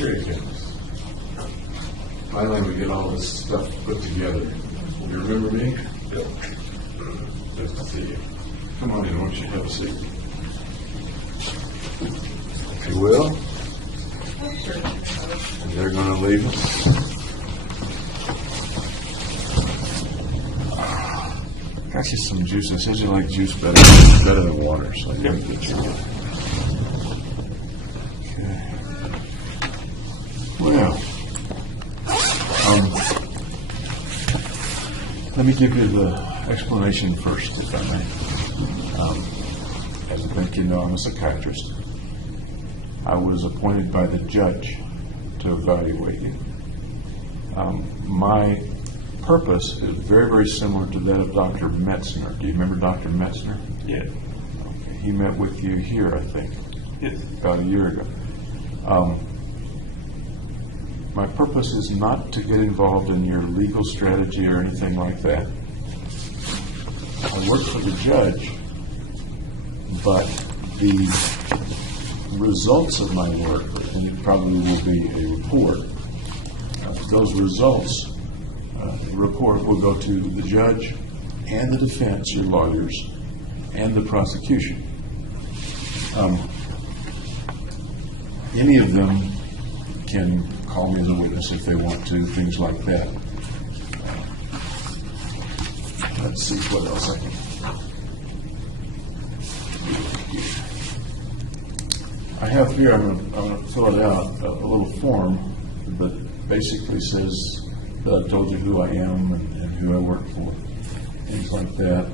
Very good. Finally, we get all this stuff put together. You remember me? Yep. Nice to see you. Come on in, why don't you have a seat? If you will. And they're going to leave us. Got you some juice. I said you like juice better than water, so I think that's good. Okay. Well, let me give you the explanation first, if I may. As I think you know, I'm a psychiatrist. I was appointed by the judge to evaluate you. My purpose is very, very similar to that of Dr. Metzner. Do you remember Dr. Metzner? Yeah. Okay. He met with you here, I think, Yes. about a year ago. My purpose is not to get involved in your legal strategy or anything like that. I work for the judge, but the results of my work, and it probably will be a report, those results, the report will go to the judge and the defense, your lawyers, and the prosecution. Any of them can call me as a witness if they want to, things like that. Let's see what else I can. I have here, I'm going to fill it out, a little form that basically says that I told you who I am and who I work for, things like that.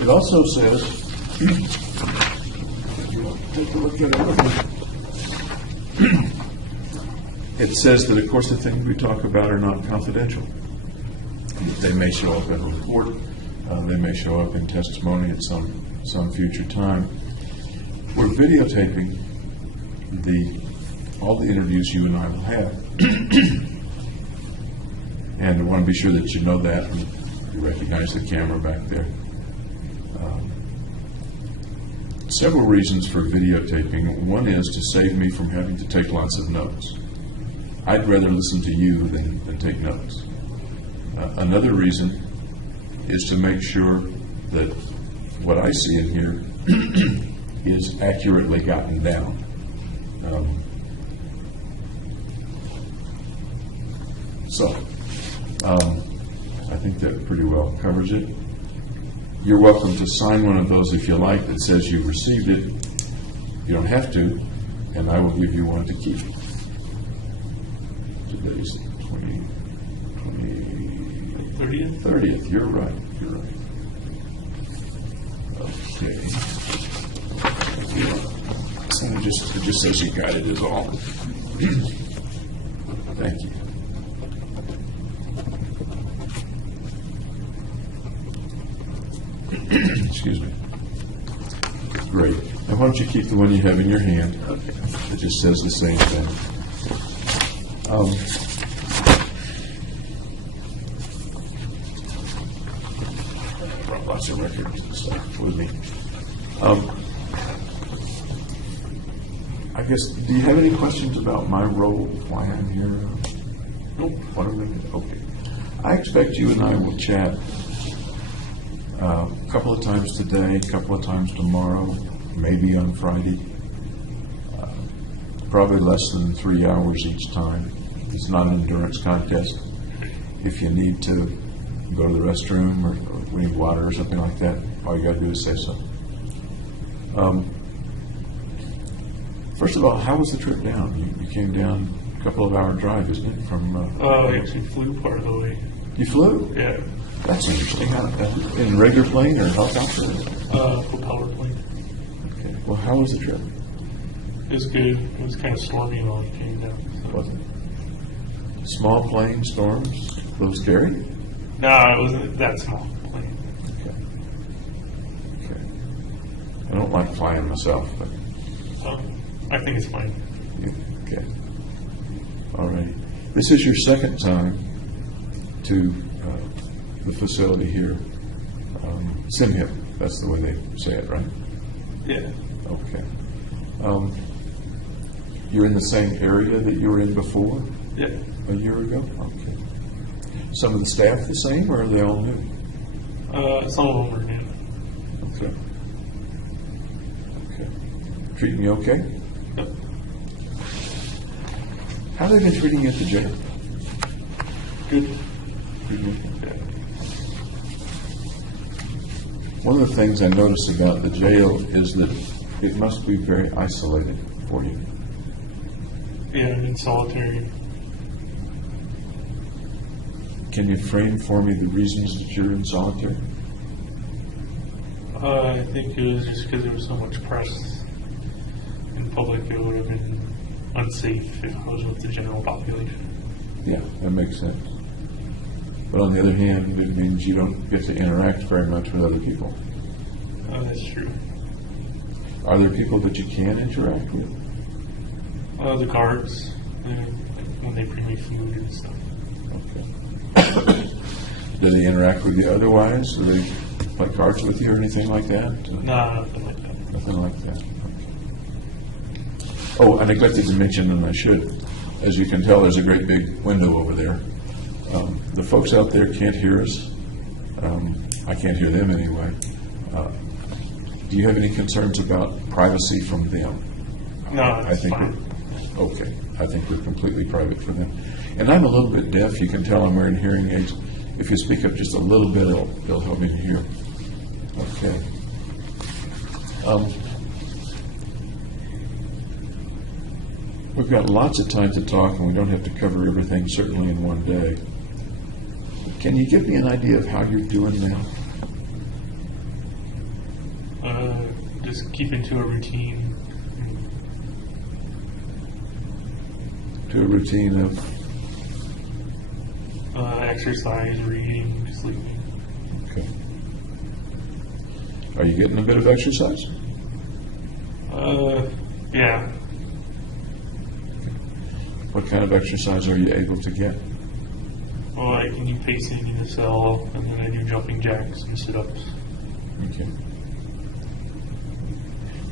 It also says, take a look at it. It says that, of course, the things we talk about are not confidential. They may show up in a report. They may show up in testimony at some future time. We're videotaping all the interviews you and I will have. And I want to be sure that you know that and you recognize the camera back there. Several reasons for videotaping. One is to save me from having to take lots of notes. I'd rather listen to you than take notes. Another reason is to make sure that what I see in here is accurately gotten down. I think that pretty well covers it. You're welcome to sign one of those if you like that says you've received it. You don't have to, and I will give you one to keep. Today's 30th? 30th. You're right. Okay. And it just says you got it is all. Thank you. Excuse me. Great. Now why don't you keep the one you have in your hand? Okay. It just says the same thing. I brought lots of records and stuff with me. I guess, do you have any questions about my role, why I'm here? Nope. What are we doing? Okay. I expect you and I will chat a couple of times today, a couple of times tomorrow, maybe on Friday. Probably less than 3 hours each time. It's not an endurance contest. If you need to go to the restroom or we need water or something like that, all you got to do is say so. First of all, how was the trip down? You came down a couple of hour drive, isn't it? From I actually flew part of the way. You flew? Yeah. That's interesting. In a regular plane or helicopter? Propeller plane. Okay. Well, how was the trip? It was good. It was kind of stormy while it came down. So. Wasn't it? Small plane storms? A little scary? No, it wasn't that small plane. Okay. I don't like flying myself, but I think it's fine. okay. All right. This is your second time to the facility here. SimHip, that's the way they say it, right? Yeah. Okay. You're in the same area that you were in before? Yeah. A year ago? Okay. Some of the staff the same, or are they all new? Some of them are new. Okay. Okay. Treating you okay? Yep. How have they been treating you at the jail? Good. Treating you okay? Yeah. One of the things I notice about the jail is that it must be very isolated for you. Yeah, I'm in solitary. Can you frame for me the reasons that you're in solitary? I think it was just because there was so much press in public. It would have been unsafe if I was with the general population. Yeah, that makes sense. But on the other hand, it means you don't get to interact very much with other people. That's true. Are there people that you can interact with? The guards, when they bring me food and stuff. Okay. Do they interact with you otherwise? Do they play cards with you or anything like that? Nah, nothing like that. Nothing like that. Okay. Oh, I neglected to mention, and I should. As you can tell, there's a great big window over there. The folks out there can't hear us. I can't hear them anyway. Do you have any concerns about privacy from them? No, it's fine. Okay. I think we're completely private for them. And I'm a little bit deaf. You can tell I'm wearing hearing aids. If you speak up just a little bit, it'll help me to hear. Okay. We've got lots of time to talk, and we don't have to cover everything, certainly in one day. Can you give me an idea of how you're doing now? Just keeping to a routine. To a routine of Exercise, reading, sleeping. Okay. Are you getting a bit of exercise? Yeah. What kind of exercise are you able to get? Well, I can do pacing in the cell, and then I do jumping jacks and sit-ups. Okay.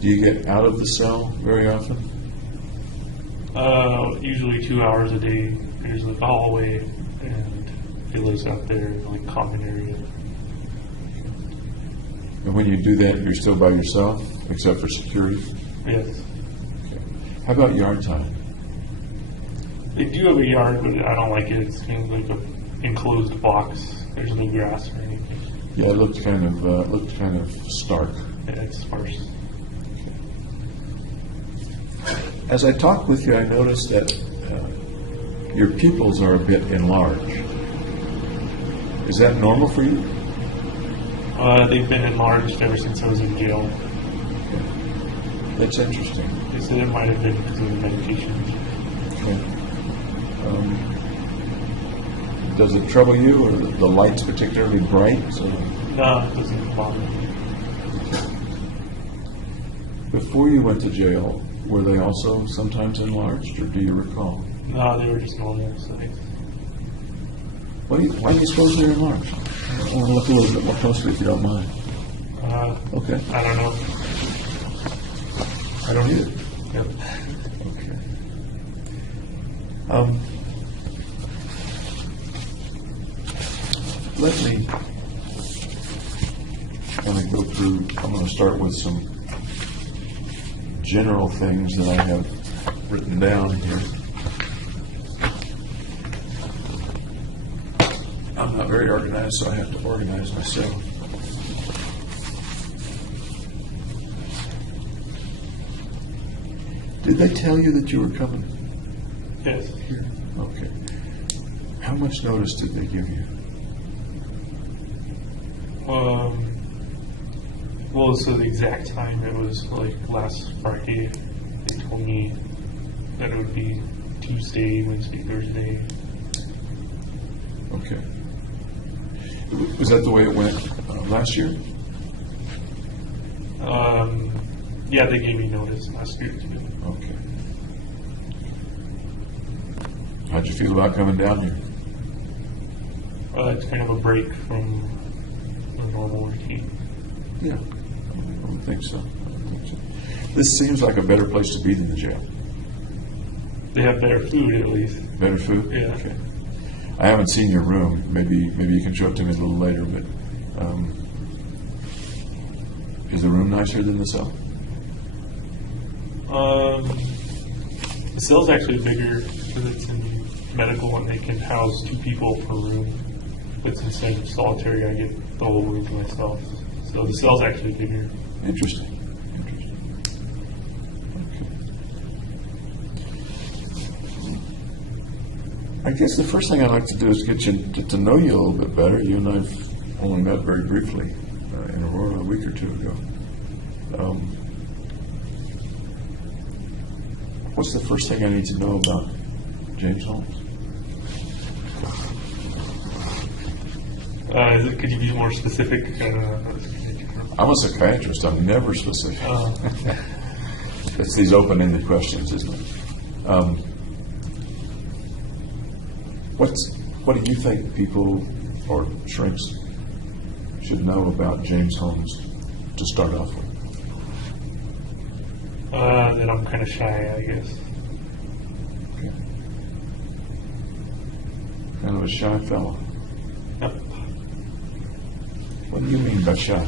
Do you get out of the cell very often? Usually 2 hours a day. There's like a hallway, and it lives out there in like common area. And when you do that, you're still by yourself, except for security? Yes. Okay. How about yard time? They do have a yard, but I don't like it. It's kind of like an enclosed box. There's no grass or anything. Yeah, it looked kind of stark. Yeah, it's sparse. As I talked with you, I noticed that your pupils are a bit enlarged. Is that normal for you? They've been enlarged ever since I was in jail. Okay. That's interesting. They said it might have been because of the medication. Okay. Does it trouble you, or the light's particularly bright? So No, it doesn't bother me. before you went to jail, were they also sometimes enlarged, or do you recall? No, they were just normal size. Why do you suppose they're enlarged? I want to look a little bit more closely if you don't mind. Okay. I don't know. I don't either. Yep. Okay. Let me kind of go through. I'm going to start with some general things that I have written down here. I'm not very organized, so I have to organize myself. Did they tell you that you were coming Yes. here? Okay. How much notice did they give you? Well, so the exact time, it was like last Friday. They told me that it would be Tuesday, Wednesday, Thursday. Okay. Was that the way it went last year? Yeah, they gave me notice last year too. Okay. How'd you feel about coming down here? It's kind of a break from the normal routine. Yeah, I would think so. This seems like a better place to be than the jail. They have better food, at least. Better food? Yeah. Okay. I haven't seen your room. Maybe you can show it to me a little later, but is the room nicer than the cell? The cell's actually bigger because it's in medical and they can house 2 people per room. But instead of solitary, I get the whole room to myself. So the cell's actually bigger. Interesting. I guess the first thing I'd like to do is get to know you a little bit better. You and I've only met very briefly in Aurora a week or 2 ago. What's the first thing I need to know about James Holmes? Could you be more specific? I'm a psychiatrist. I'm never specific. It's these open-ended questions, isn't it? What do you think people or shrinks should know about James Holmes to start off with? That I'm kind of shy, I guess. Okay. Kind of a shy fellow. Yep. What do you mean by shy?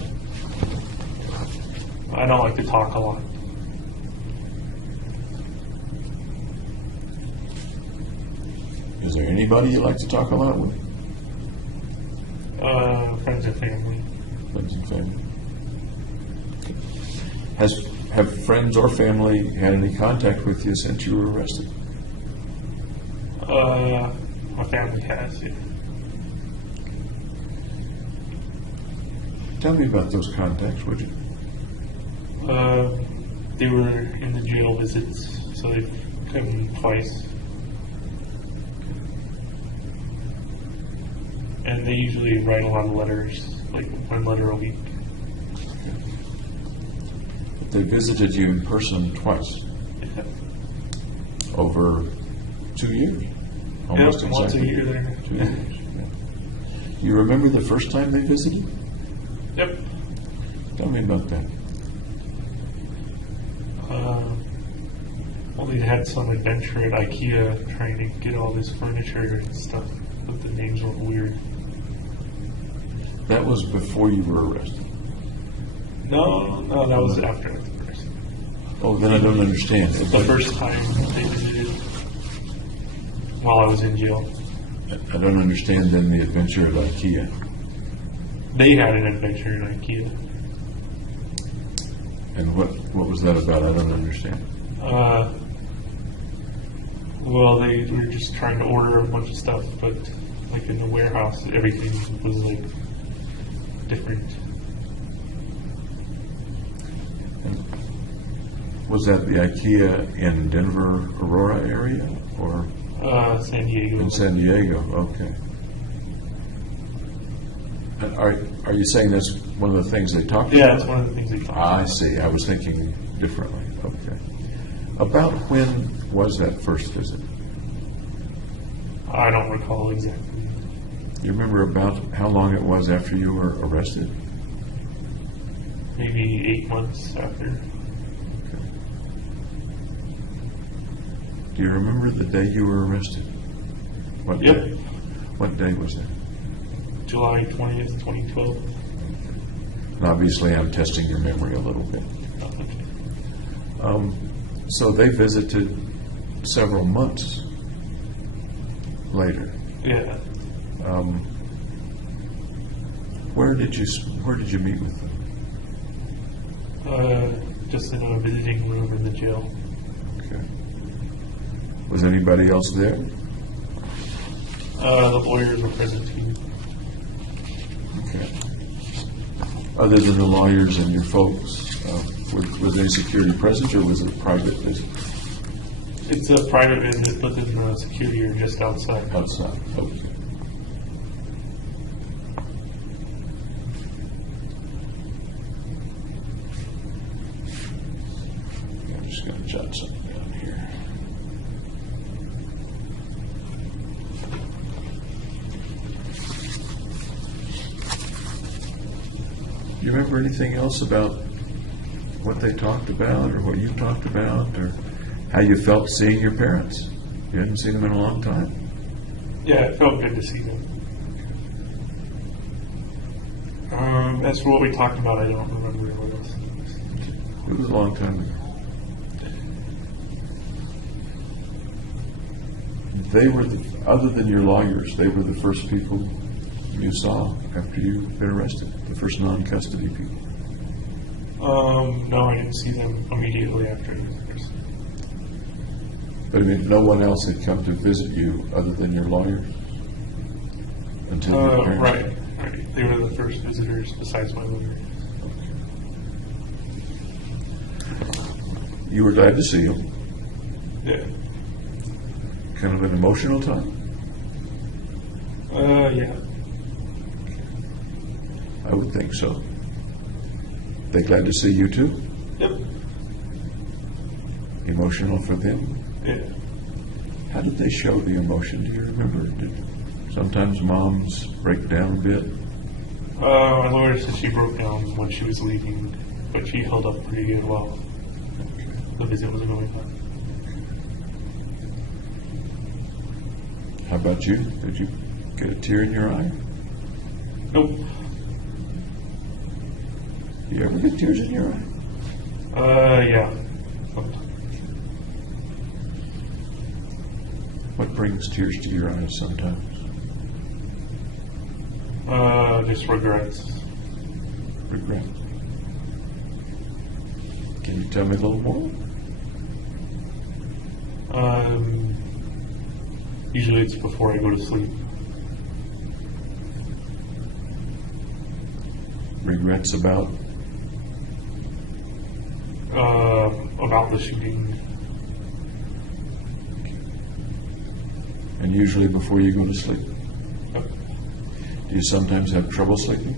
I don't like to talk a lot. Is there anybody you like to talk a lot with? Friends and family. Friends and family. Have friends or family had any contact with you since you were arrested? My family has, yeah. Tell me about those contacts, would you? They were in the jail visits, so they've come twice. And they usually write a lot of letters, like 1 letter a week. But they visited you in person twice? Yeah. Over 2 years? Almost Yep, once a exactly. year there. 2 years, yeah. You remember the first time they visited? Yep. Tell me about that. Well, they had some adventure at IKEA trying to get all this furniture and stuff, but the names were weird. That was before you were arrested? No, that was after I was arrested. Oh, then I don't understand. The first time they visited while I was in jail. I don't understand then the adventure at IKEA. They had an adventure in IKEA. And what was that about? I don't understand. Well, they were just trying to order a bunch of stuff, but like in the warehouse, everything was like different. And was that the IKEA in Denver, Aurora area, or San Diego. in San Diego? Okay. And are you saying that's one of the things they talked about? Yeah, it's one of the things they talked about. I see. I was thinking differently. Okay. About when was that first visit? I don't recall exactly. You remember about how long it was after you were arrested? Maybe 8 months after. Okay. Do you remember the day you were arrested? What Yep. day? What day was that? July 20th, 2012. And obviously, I'm testing your memory a little bit. Okay. So they visited several months later. Yeah. Where did you meet with them? Just in a visiting room in the jail. Okay. Was anybody else there? The lawyers were present too. Okay. Other than the lawyers and your folks, was any security present, or was it a private visit? It's a private visit, but then the security are just outside. Outside. Okay. I'm just going to jot something down here. remember anything else about what they talked about, or what you talked about, or how you felt seeing your parents? You hadn't seen them in a long time. Yeah, it felt good to see them. As for what we talked about, I don't remember what else. It was a long time ago. They were, other than your lawyers, they were the first people you saw after you'd been arrested, the first non-custody people. No, I didn't see them immediately after I was arrested. But I mean, no one else had come to visit you other than your lawyers? Until your parents? Right. They were the first visitors besides my lawyer. You were glad to see them? Yeah. Kind of an emotional time? Yeah. I would think so. They glad to see you too? Yep. Emotional for them? Yeah. How did they show the emotion? Do you remember? Did sometimes moms break down a bit? My lawyer said she broke down when she was leaving, but she held up pretty good while the visit was going on. How about you? Did you get a tear in your eye? Nope. Do you ever get tears in your eye? Yeah. What brings tears to your eyes sometimes? Just regrets. Regret. Can you tell me a little more? Usually it's before I go to sleep. Regrets about? About the shooting. And usually before you go to sleep? Yep. Do you sometimes have trouble sleeping?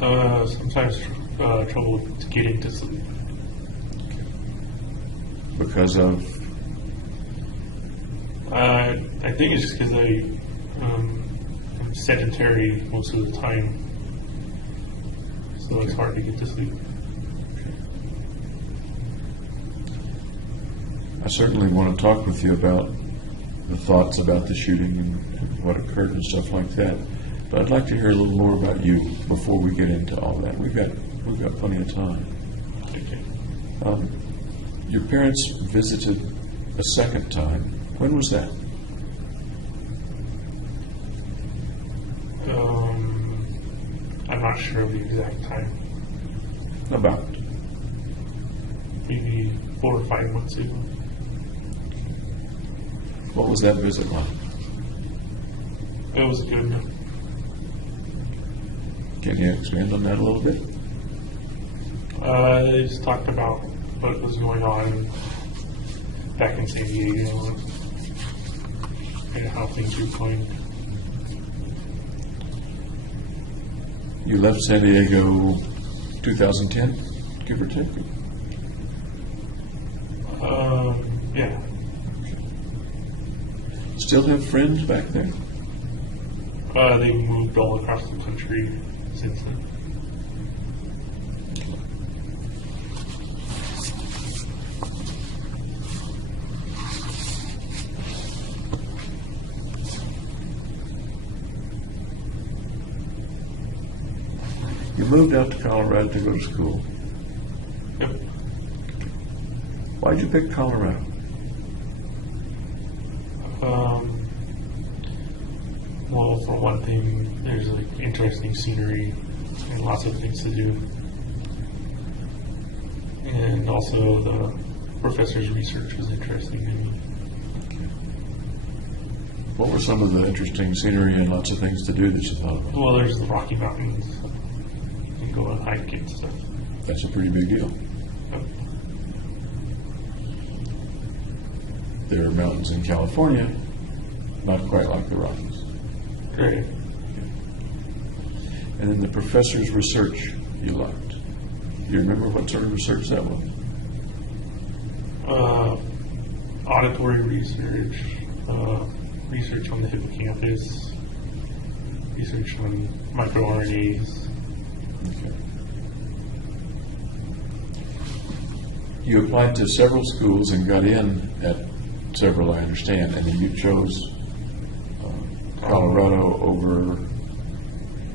Sometimes trouble getting to sleep. Because of? I think it's just because I'm sedentary most of the time, so it's hard to get to sleep. I certainly want to talk with you about the thoughts about the shooting and what occurred and stuff like that. But I'd like to hear a little more about you before we get into all that. We've got plenty of time. Okay. Your parents visited a second time. When was that? I'm not sure of the exact time. About? Maybe 4 or 5 months ago. What was that visit like? It was good. Can you expand on that a little bit? They just talked about what was going on back in San Diego and how things were going. You left San Diego 2010, give or take? Yeah. Still have friends back there? They moved all across the country since then. You moved out to Colorado to go to school. Yep. Why'd you pick Colorado? Well, for one thing, there's like interesting scenery and lots of things to do. And also the professor's research was interesting to me. What were some of the interesting scenery and lots of things to do that you thought about? Well, there's the Rocky Mountains. You can go and hike and stuff. That's a pretty big deal. Yep. There are mountains in California, not quite like the Rockies. Great. And then the professor's research you liked. Do you remember what sort of research that was? Auditory research, research on the hippocampus, research on microRNAs. Okay. You applied to several schools and got in at several, I understand, and then you chose Colorado over.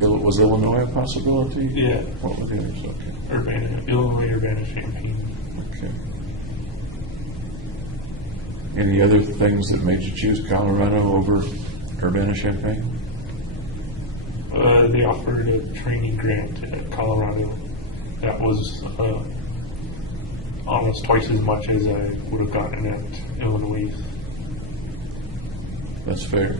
Was Illinois a possibility? Yeah. What were the others? Okay. Illinois, Urbana-Champaign. Okay. Any other things that made you choose Colorado over Urbana-Champaign? They offered a training grant at Colorado that was almost twice as much as I would have gotten at Illinois. That's fair.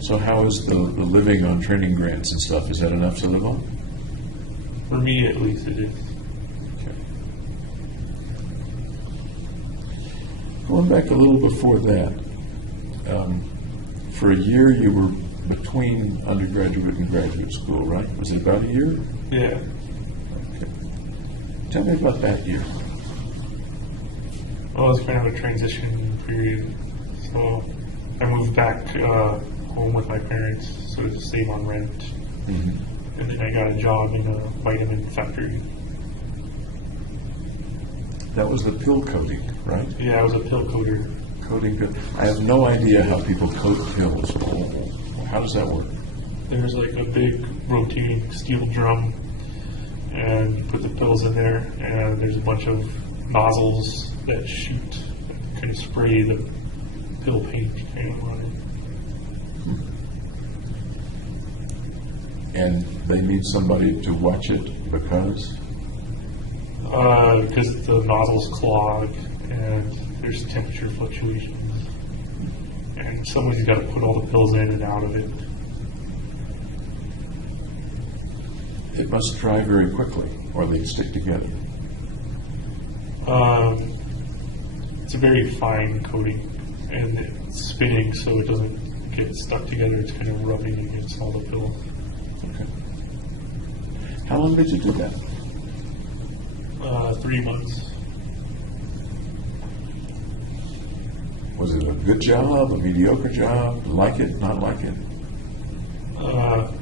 So how is the living on training grants and stuff? Is that enough to live on? For me, at least, it is. Okay. Going back a little before that, for a year you were between undergraduate and graduate school, right? Was it about a year? Yeah. Okay. Tell me about that year. Well, it was kind of a transition period. So I moved back home with my parents so to save on rent. Mm-hmm. And then I got a job in a vitamin factory. That was the pill coating, right? Yeah, I was a pill coater. Coating pill. I have no idea how people coat pills. How does that work? There's like a big rotating steel drum, and you put the pills in there, and there's a bunch of nozzles that shoot, kind of spray the pill paint kind of on it. And they need somebody to watch it because? Because the nozzles clog and there's temperature fluctuations. And somebody's got to put all the pills in and out of it. It must dry very quickly or they stick together. It's a very fine coating and it's spinning so it doesn't get stuck together. It's kind of rubbing against all the pills. Okay. How long did you do that? 3 months. Was it a good job, a mediocre job? Like it, not like it?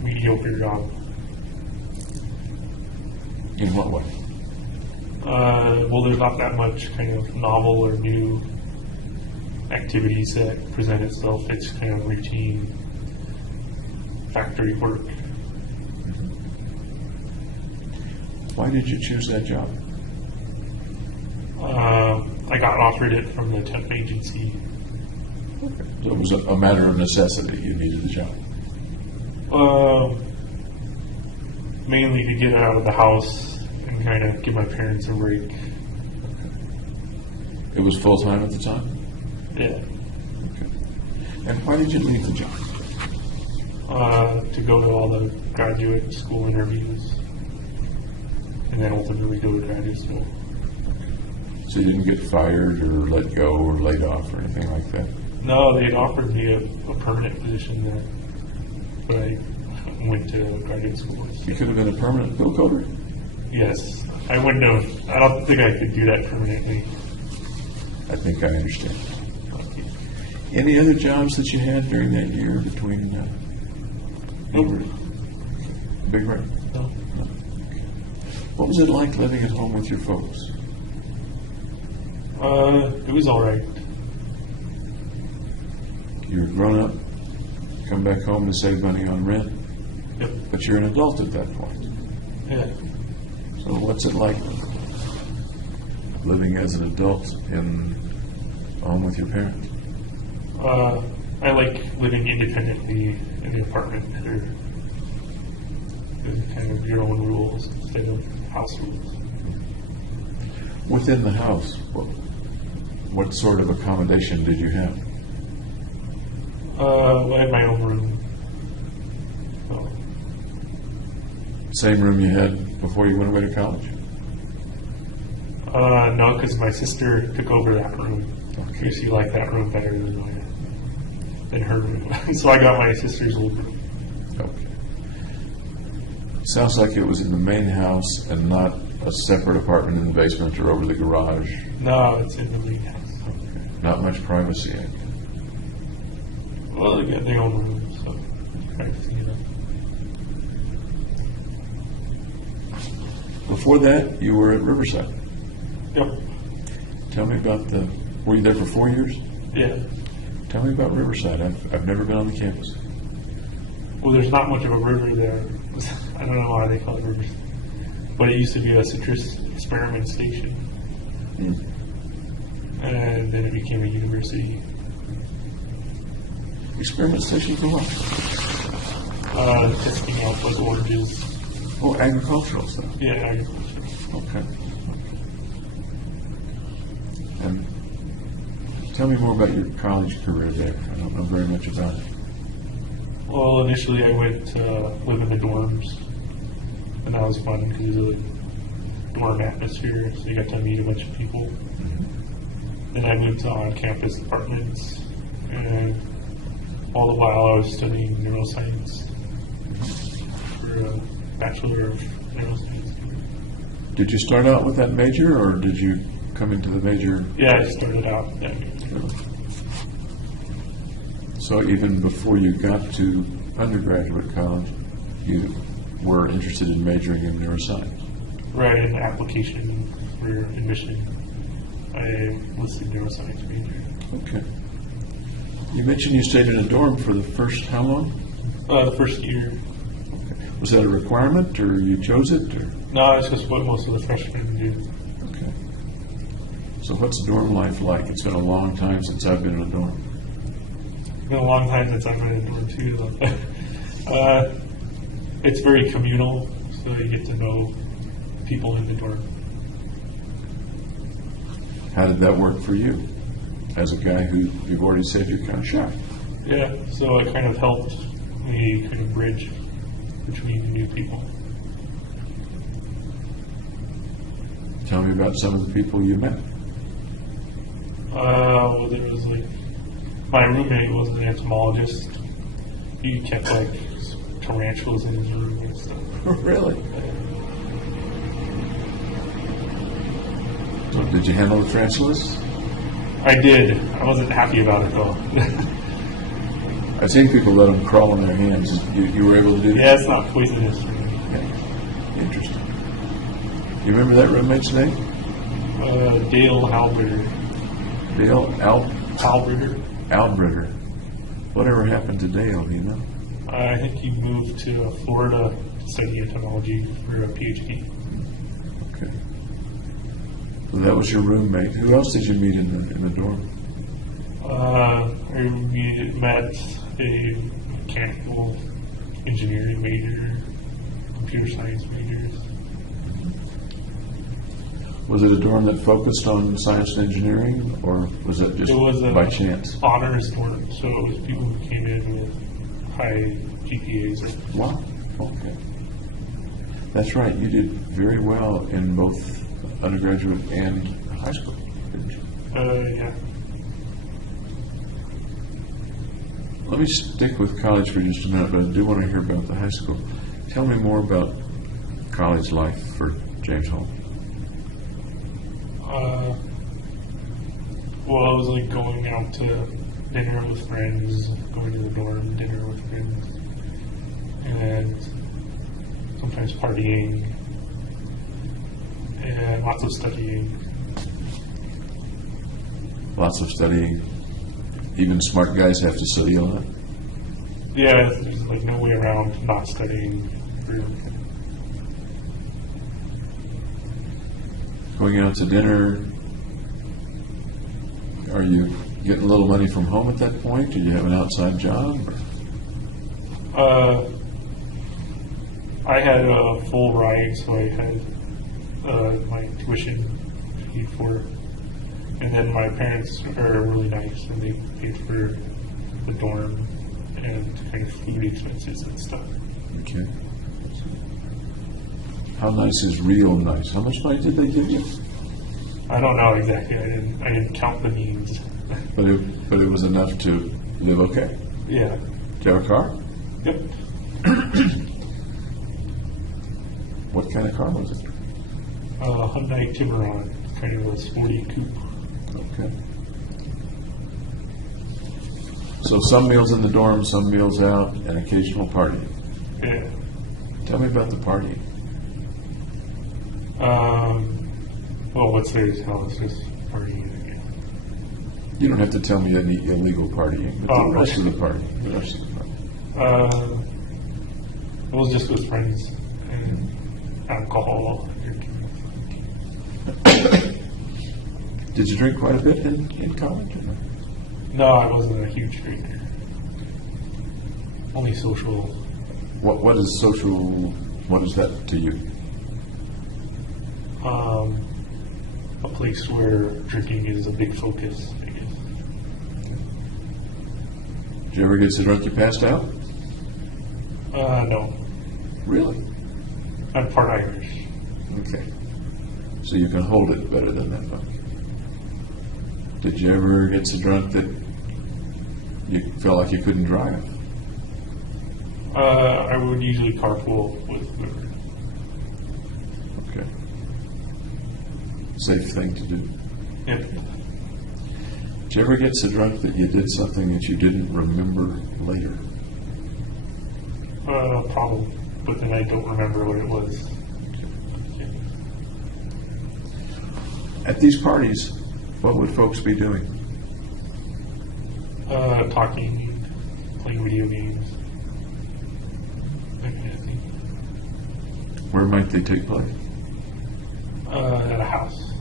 Mediocre job. In what way? Well, there's not that much kind of novel or new activities that present itself. It's kind of routine factory work. Why did you choose that job? I got offered it from the temp agency. Okay. So it was a matter of necessity. You needed the job. Mainly to get out of the house and kind of give my parents a break. Okay. It was full-time at the time? Yeah. Okay. And why did you leave the job? To go to all the graduate school interviews and then ultimately go to graduate school. So you didn't get fired or let go or laid off or anything like that? No, they had offered me a permanent position there, but I went to graduate school. You could have been a permanent pill coder? Yes, I wouldn't have. I don't think I could do that permanently. I think I understand. Any other jobs that you had during that year between Big Red? No. No. Okay. What was it like living at home with your folks? It was all right. You're grown up, come back home to save money on rent, Yep. but you're an adult at that point. Yeah. So what's it like living as an adult in home with your parents? I like living independently in the apartment. There's kind of your own rules instead of house rules. Within the house, what sort of accommodation did you have? I had my own room. So, Same room you had before you went away to college? no, because my sister took over that room. Okay. She liked that room better than her room. So I got my sister's old room. Okay. Sounds like it was in the main house and not a separate apartment in the basement or over the garage. No, it's in the main house. Okay. Not much privacy. Well, they got their own room, so privacy, you know. before that, you were at Riverside. Yep. Tell me about were you there for 4 years? Yeah. Tell me about Riverside. I've never been on the campus. Well, there's not much of a river there. I don't know why they call it rivers. But it used to be a citrus experiment station. And then it became a university. Experiment station for what? Testing out like oranges. Oh, agricultural stuff. Yeah, agriculture. Okay. And tell me more about your college career there. I don't know very much about it. Well, initially I went to live in the dorms, and that was fun because it was a dorm atmosphere, so you got to meet a bunch of people. Then I moved to on-campus apartments, and all the while I was studying neuroscience for a Bachelor of Neuroscience. Did you start out with that major, or did you come into the major? Yeah, I started out that major. So even before you got to undergraduate college, you were interested in majoring in neuroscience? Right, in the application for admission, I listed neuroscience major. Okay. You mentioned you stayed in a dorm for the first how long? The first year. Okay. Was that a requirement, or you chose it? Or? No, it's just what most of the freshmen do. Okay. So what's dorm life like? It's been a long time since I've been in a dorm. It's been a long time since I've been in a dorm too. It's very communal, so you get to know people in the dorm. How did that work for you? As a guy who you've already said you're kind of shy. Yeah, so it kind of helped me kind of bridge between new people. Tell me about some of the people you met. Well, there was my roommate was an entomologist. He kept tarantulas in his room and stuff. Really? So did you handle the tarantulas? I did. I wasn't happy about it though. I've seen people let them crawl on their hands. You were able to do that? Yeah, it's not poisonous for me. Yeah. Interesting. You remember that roommate's name? Dale Halbritter. Dale Halbritter. Albritter. Whatever happened to Dale, do you know? I think he moved to Florida to study entomology for a PhD. Okay. So that was your roommate. Who else did you meet in the dorm? We met a mechanical engineering major, computer science majors. Was it a dorm that focused on science and engineering, or was that just by chance? Honors dorm, so it was people who came in with high GPAs. Wow. Okay. That's right. You did very well in both undergraduate and high school, didn't you? Yeah. Let me stick with college for just a minute, but I do want to hear about the high school. Tell me more about college life for James Holmes. Well, I was going out to dinner with friends, going to the dorm, dinner with friends, and sometimes partying, and lots of studying. Lots of studying. Even smart guys have to study a lot. Yeah, there's no way around not studying. Going out to dinner, are you getting a little money from home at that point? Do you have an outside job? I had a full ride, so I had my tuition paid for. And then my parents are really nice, and they paid for the dorm and kind of food expenses and stuff. Okay. How nice is real nice? How much money did they give you? I don't know exactly. I didn't count the means. But it was enough to live okay. Yeah. Do you have a car? Yep. What kind of car was it? Hyundai Tiburon, kind of a sporty coupe. Okay. So some meals in the dorm, some meals out, and occasional party. Yeah. Tell me about the party. Well, what's there to tell? It's just partying, I guess. You don't have to tell me any illegal partying, but the rest of the party. The rest of the party. It was just with friends and alcohol. Did you drink quite a bit in college? Or not? No, I wasn't a huge drinker. Only social. What is social? What is that to you? A place where drinking is a big focus, I guess. Did you ever get so drunk you passed out? No. Really? I'm part Irish. Okay. So you can hold it better than that, huh? Did you ever get so drunk that you felt like you couldn't drive? I would usually carpool with whoever. Okay. Safe thing to do. Yep. Did you ever get so drunk that you did something that you didn't remember later? Probably, but then I don't remember what it was. At these parties, what would folks be doing? Talking, playing video games, that kind of thing. Where might they take place? At a house.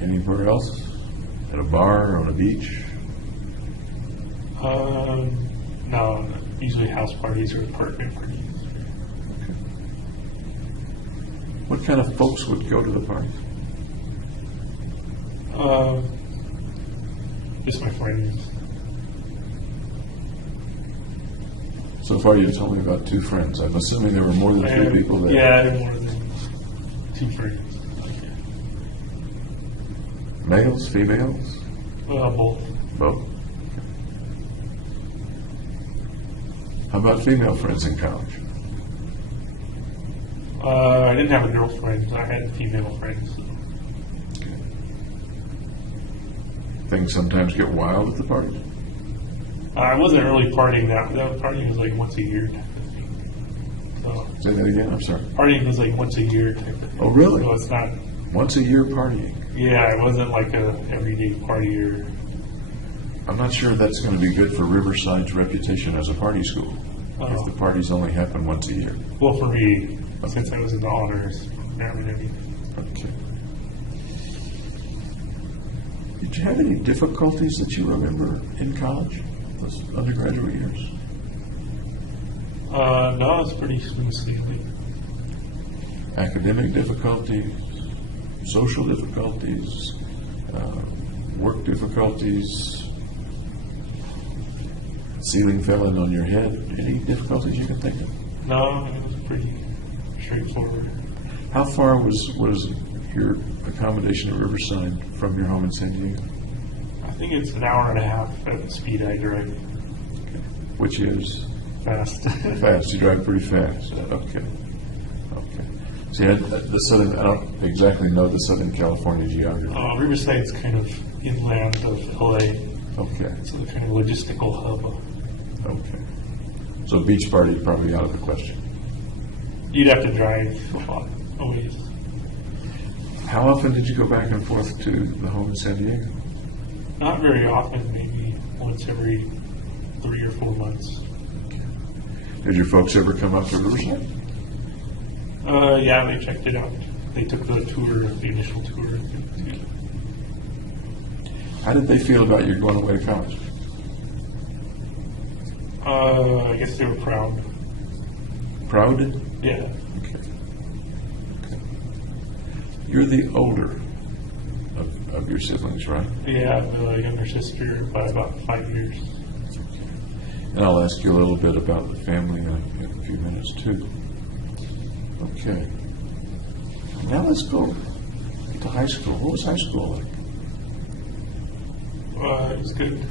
Anywhere else? At a bar or on a beach? No, usually house parties or apartment parties. Okay. What kind of folks would go to the parties? Just my friends. So far you've told me about 2 friends. I'm assuming there were more than 3 people there. Yeah, I have more than 2 friends. Males, females? Both. Both. How about female friends in college? I didn't have a girlfriend. I had female friends. Okay. Things sometimes get wild at the parties? I wasn't really partying that partying was like once a year type of thing. So Say that again, I'm sorry. partying was like once a year type of thing. Oh, really? So it's not. Once a year partying. Yeah, it wasn't like a everyday partier. I'm not sure that's going to be good for Riverside's reputation as a party school. If the parties only happen once a year. Well, for me, since I was in the honors, never any. Okay. Did you have any difficulties that you remember in college, those undergraduate years? No, it's pretty smooth sailing. Academic difficulties, social difficulties, work difficulties, ceiling fell in on your head. Any difficulties you can think of? No, it was pretty straightforward. How far was your accommodation at Riverside from your home in San Diego? I think it's an hour and a half at the speed I drive. Okay. Which is Fast. fast. You drive pretty fast. Okay. Okay. See, I don't exactly know the Southern California geography. Riverside's kind of inland of LA, Okay. so the kind of logistical hub. Okay. So beach party probably out of the question. You'd have to drive a lot a ways. How often did you go back and forth to the home in San Diego? Not very often, maybe once every 3 or 4 months. Did your folks ever come up to Riverside? Yeah, they checked it out. They took the tour, the initial tour. How did they feel about you going away to college? I guess they were proud. Proud? Yeah. Okay. Okay. You're the older of your siblings, right? Yeah, I have a younger sister by about 5 years. And I'll ask you a little bit about the family in a few minutes, too. Okay. Now let's go to high school. What was high school like? It was good.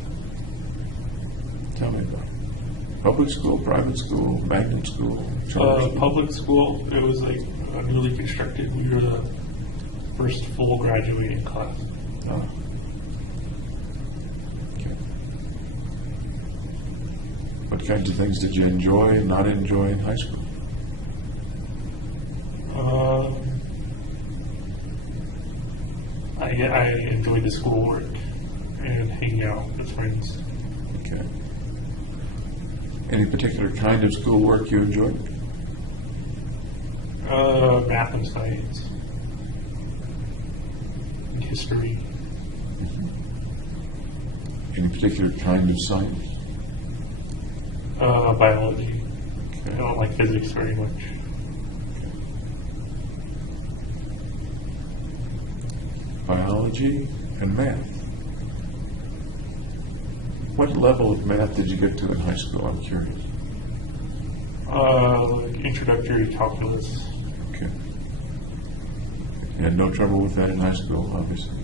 Tell me about it. Public school, private school, magnet school, charter school? Public school, it was like newly constructed. We were the first full graduating class. Oh. Okay. What kinds of things did you enjoy and not enjoy in high school? I enjoyed the schoolwork and hanging out with friends. Okay. Any particular kind of schoolwork you enjoyed? Math and science, and history. Any particular kind of science? Biology. Okay. I don't like physics very much. Biology and math. What level of math did you get to in high school? I'm curious. Like introductory calculus. Okay. You had no trouble with that in high school, obviously.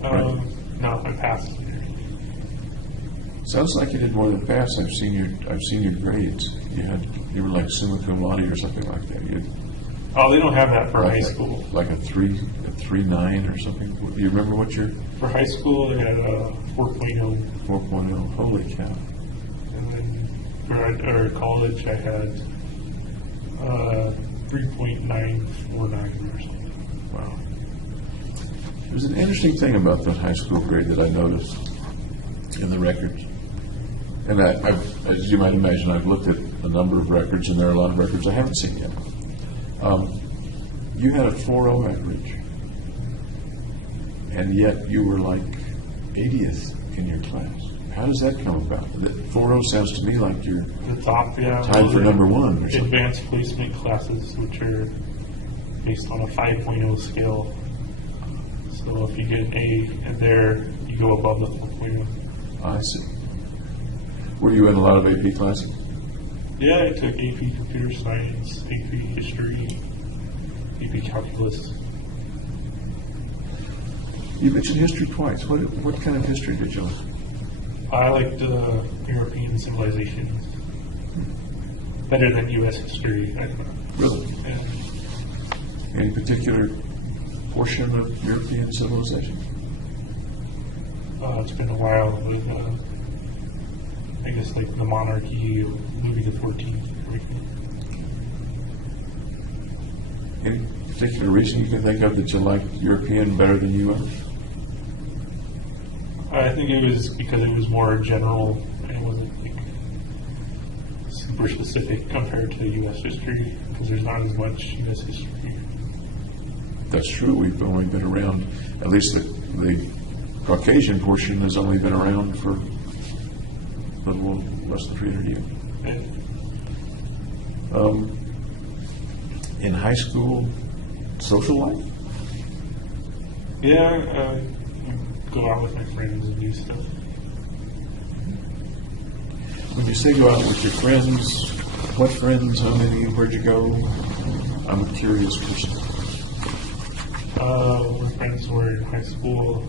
Right. No, I passed. Sounds like you did more than pass. I've seen your grades. You were like summa cum laude or something like that. Oh, they don't have that for like high school. Like a 3.9 or something. Do you remember what your For high school, they had a 4.0. 4.0? Holy cow! And then for college, I had 3.949 or something. Wow. There's an interesting thing about that high school grade that I noticed in the records. And I've, as you might imagine, I've looked at a number of records, and there are a lot of records I haven't seen yet. You had a 4.0 average, and yet you were like 80th in your class. How does that come about? That 4.0 sounds to me like you're The top, yeah. tied for number one or something. Advanced placement classes, which are based on a 5.0 scale. So if you get an A and there, you go above the 4.0. I see. Were you in a lot of AP classes? Yeah, I took AP Computer Science, AP History, AP Calculus. You mentioned history twice. What kind of history did you like? I liked European civilizations better than U.S. history. I don't know. Really? Yeah. Any particular portion of European civilization? It's been a while with, I guess, like the monarchy of Louis XIV. Any particular reason you can think of that you liked European better than U.S.? I think it was because it was more general and it wasn't like super specific compared to U.S. history, because there's not as much U.S. history. That's true. We've only been around, at least the Caucasian portion has only been around for a little less than 300 years. And In high school, social life? yeah, go out with my friends and do stuff. When you say go out with your friends, what friends, how many, where'd you go? I'm a curious person. My friends were in high school,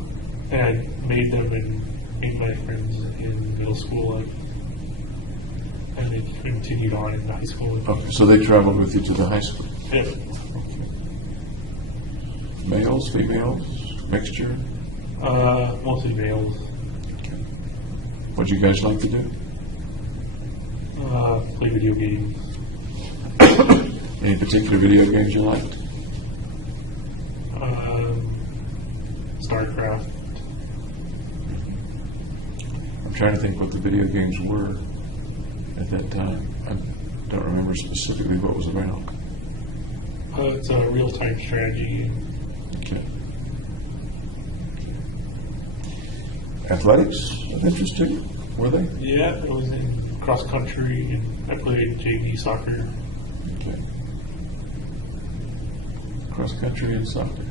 and I made them and made my friends in middle school, and they continued on in high school. Okay, so they traveled with you to the high school. Yeah. Males, females, mixture? Mostly males. Okay. What'd you guys like to do? Play video games. Any particular video games you liked? StarCraft. I'm trying to think what the video games were at that time. I don't remember specifically what was about. It's a real-time strategy. Okay. Athletics of interest to you? Were they? Yeah, I was in cross country and I played JV soccer. Okay. Cross country and soccer.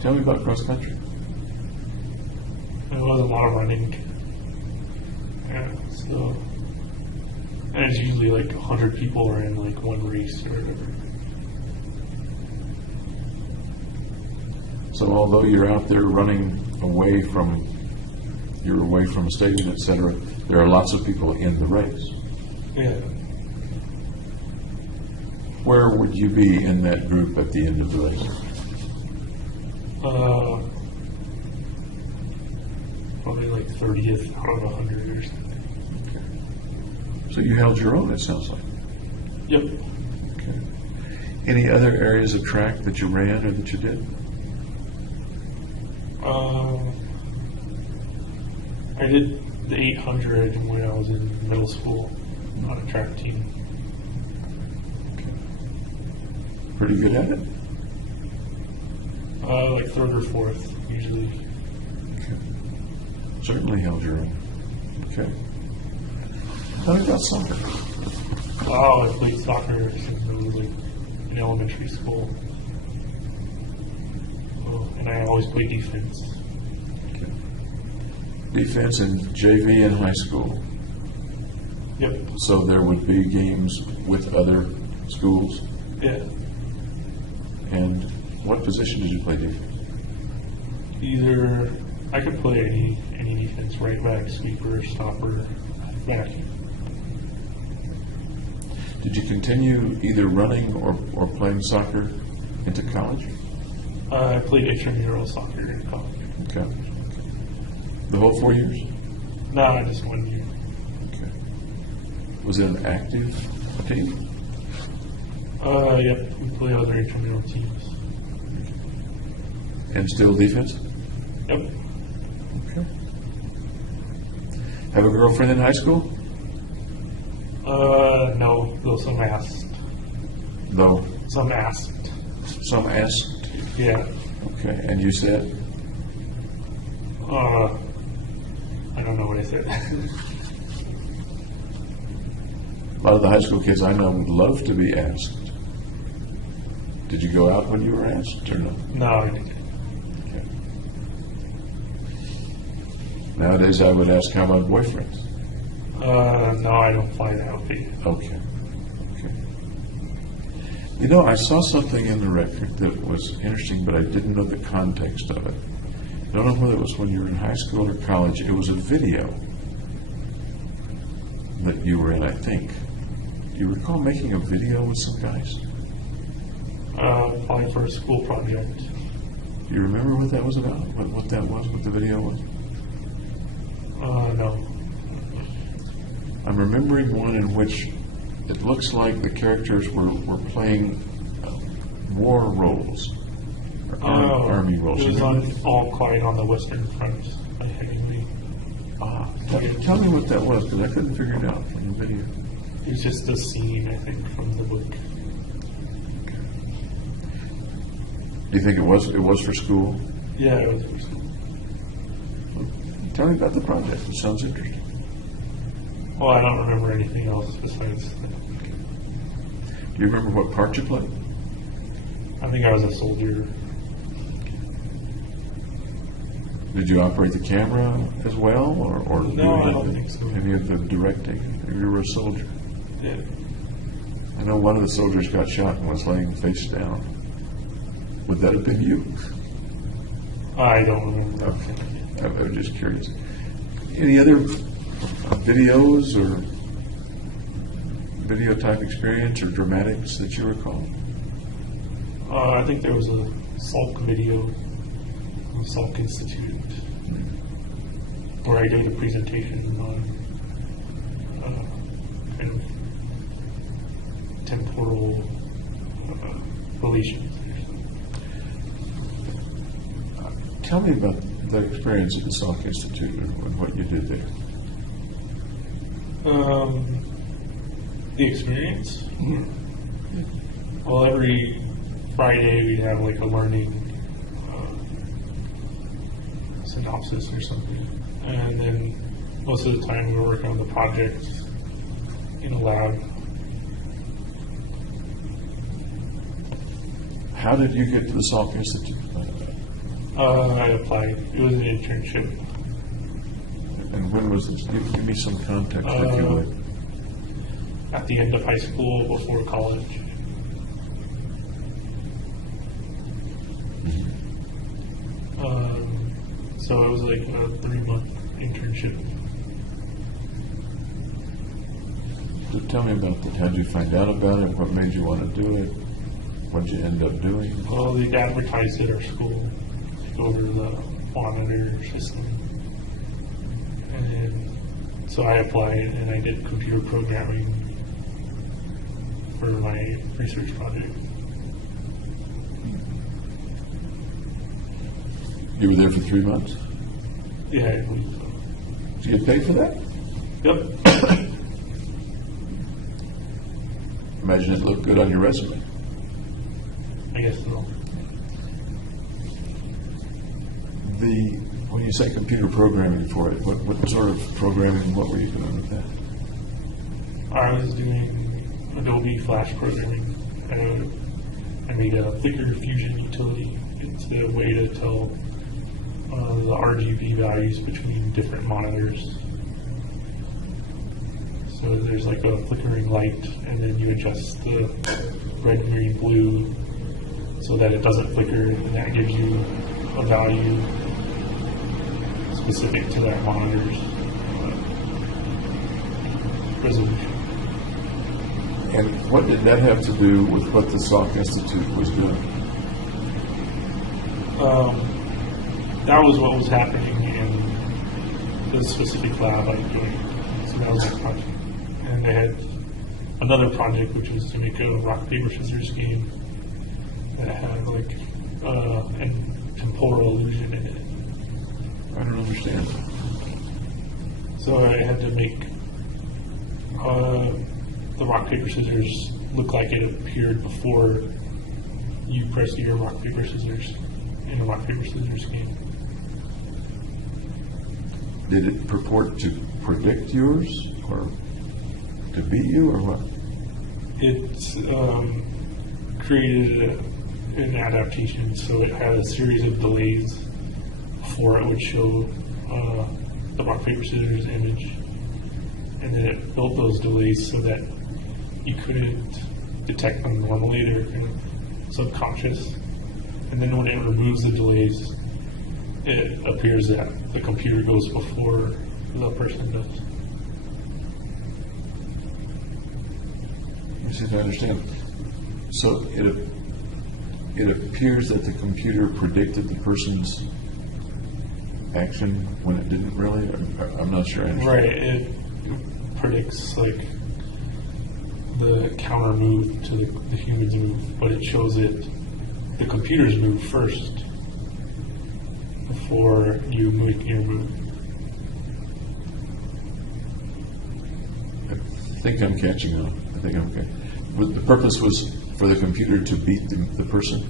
Tell me about cross country. There was a lot of running. Yeah, so, and it's usually like 100 people are in like one race or whatever. So although you're out there running away from a stadium, etc., there are lots of people in the race. Yeah. Where would you be in that group at the end of the race? Probably like 30th out of 100 or something. Okay. So you held your own, it sounds like. Yep. Okay. Any other areas of track that you ran or that you did? I did the 800 when I was in middle school on a track team. Okay. Pretty good at it? Like third or fourth, usually. Okay. Certainly held your own. Okay. Tell me about soccer. Oh, I played soccer since I was like in elementary school. Oh, and I always played defense. Okay. Defense in JV in high school. Yep. So there would be games with other schools. Yeah. And what position did you play defense? Either I could play any defense, right back, sweeper, stopper, back. Did you continue either running or playing soccer into college? I played intramural soccer in college. Okay. The whole 4 years? No, just 1 year. Okay. Was it an active team? Yep, we play other intramural teams. And still defense? Yep. Okay. Have a girlfriend in high school? No, though some asked. Though Some asked. some asked. Yeah. Okay. And you said? I don't know what I said. A lot of the high school kids I know would love to be asked. Did you go out when you were asked or no? No, I didn't. Okay. Nowadays I would ask how my boyfriend's. No, I don't fly that way. Okay. Okay. You know, I saw something in the record that was interesting, but I didn't know the context of it. I don't know whether it was when you were in high school or college. It was a video that you were in, I think. Do you recall making a video with some guys? Probably for a school project. Do you remember what that was about? What that was? What the video was? No. I'm remembering one in which it looks like the characters were playing war roles, or army roles. It was on All Quiet on the Western Front by Hemingway. Tell me what that was, because I couldn't figure it out from the video. It was just a scene, I think, from the book. Do you think it was for school? Yeah, it was for school. Tell me about the project. It sounds interesting. Well, I don't remember anything else besides that. Do you remember what part you played? I think I was a soldier. Did you operate the camera as well, or No, I don't think so. Any of the directing? You were a soldier. Yeah. I know one of the soldiers got shot and was laying face down. Would that have been you? I don't remember. Okay. I was just curious. Any other videos or video type experience or dramatics that you recall? I think there was a Salk video from Salk Institute where I did a presentation on kind of temporal relations. Tell me about the experience at the Salk Institute and what you did there. The experience? Well, every Friday we have like a learning synopsis or something. And then most of the time we were working on the project in a lab. How did you get to the Salk Institute? I applied. It was an internship. And when was this? Give me some context, if you would. At the end of high school, before college. So it was like a 3-month internship. So tell me about that. How did you find out about it? What made you want to do it? What did you end up doing? Well, they advertised at our school over the monitor system. And then So I applied and I did computer programming for my research project. You were there for 3 months? Yeah, I believe so. Did you get paid for that? Yep. Imagine it looked good on your resume. I guess so. When you say computer programming for it, what sort of programming, what were you doing with that? I was doing Adobe Flash programming. I made a Flickr Fusion utility. It's a way to tell the RGB values between different monitors. So there's like a flickering light, and then you adjust the red, green, blue so that it doesn't flicker, and that gives you a value specific to that monitor's resolution. And what did that have to do with what the Salk Institute was doing? That was what was happening in the specific lab I joined. So that was my project. And they had another project, which was to make a rock, paper, scissors game that had like a temporal illusion in it. I don't understand. So I had to make the rock, paper, scissors look like it appeared before you pressed your rock, paper, scissors in a rock, paper, scissors game. Did it purport to predict yours or to beat you or what? It created an adaptation, so it had a series of delays before it would show the rock, paper, scissors image. And then it built those delays so that you couldn't detect them normally. They're kind of subconscious. And then when it removes the delays, it appears that the computer goes before the person does. Let me see if I understand. So it appears that the computer predicted the person's action when it didn't really? I'm not sure I understand. Right. It predicts like the counter move to the human's move, but it shows it the computer's move first before you make your move. I think I'm catching on. I think I'm okay. But the purpose was for the computer to beat the person?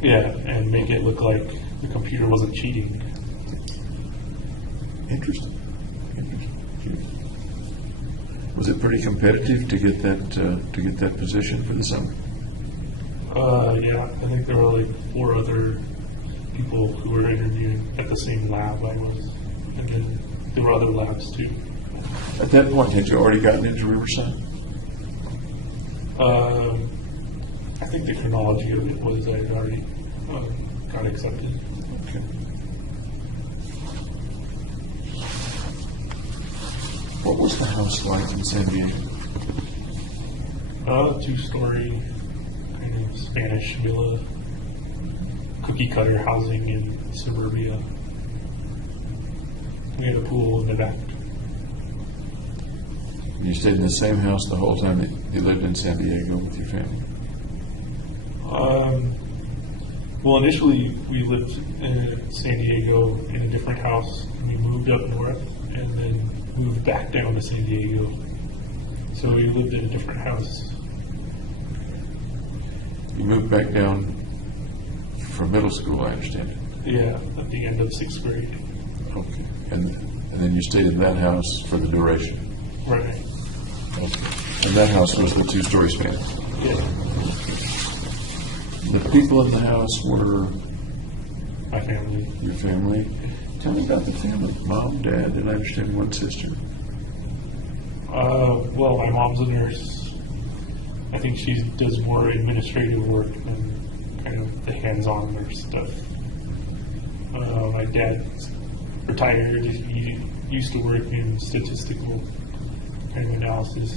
Yeah, and make it look like the computer wasn't cheating. Interesting. Was it pretty competitive to get that position for the summer? Yeah, I think there were like 4 other people who were interviewing at the same lab I was, and then there were other labs too. At that point, had you already gotten into Riverside? I think the chronology of it was I had already got accepted. Okay. What was the house like in San Diego? 2-story kind of Spanish villa, cookie cutter housing in suburbia. We had a pool in the back. And you stayed in the same house the whole time that you lived in San Diego with your family? Well, initially we lived in San Diego in a different house. We moved up north and then moved back down to San Diego. So we lived in a different house. You moved back down for middle school, I understand. Yeah, at the end of 6th grade. Okay. And then you stayed in that house for the duration? Right. Okay. And that house was the 2-story span? Yeah. The people in the house were? My family. Your family? Tell me about the family. Mom, Dad, and I understand one sister. Well, my mom's a nurse. I think she does more administrative work than kind of the hands-on nurse stuff. My dad's retired. He used to work in statistical kind of analysis,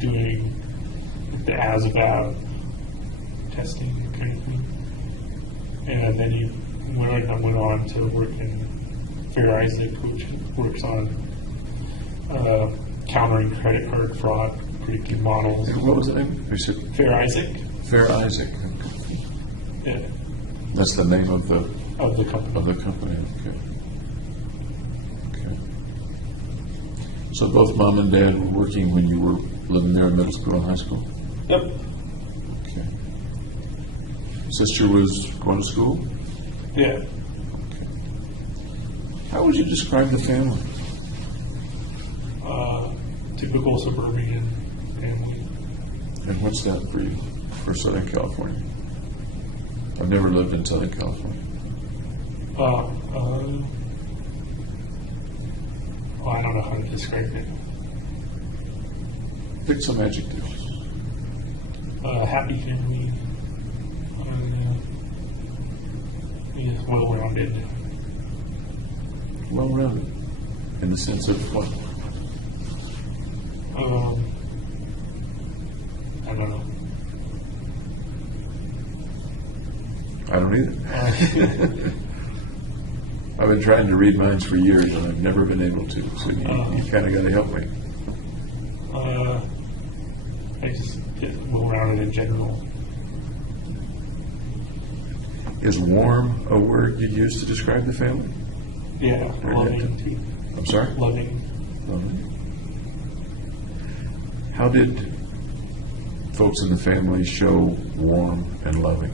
doing the ASVAB testing kind of thing. And then he went on to work in Fair Isaac, which works on countering credit card fraud, predictive models. And what was the name? You said Fair Isaac. Fair Isaac. Yeah. That's the name of the company. Of the company. Okay. Okay. So both mom and dad were working when you were living there in middle school and high school? Yep. Okay. Sister was going to school? Yeah. Okay. How would you describe the family? Typical suburban family. And what's that for you, for Southern California? I've never lived in Southern California. I don't know how to describe it. Pick some adjectives. Happy family. Yeah, well-rounded. Well-rounded. In the sense of what? I don't know. I don't either. I've been trying to read minds for years, and I've never been able to. So you kind of got to help me. I just get well-rounded in general. Is warm a word you use to describe the family? Yeah, loving too. I'm sorry? Loving. Loving. How did folks in the family show warm and loving?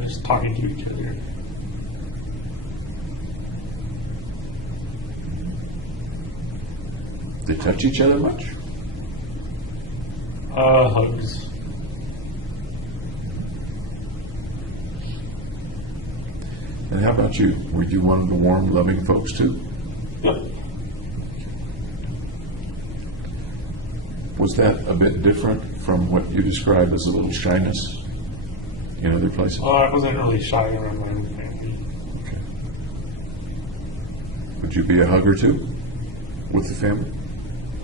Just talking to each other. They touch each other much? Hugs. And how about you? Were you one of the warm, loving folks too? Yep. Was that a bit different from what you describe as a little shyness in other places? I wasn't really shy around my own family. Okay. Would you be a hugger too with the family?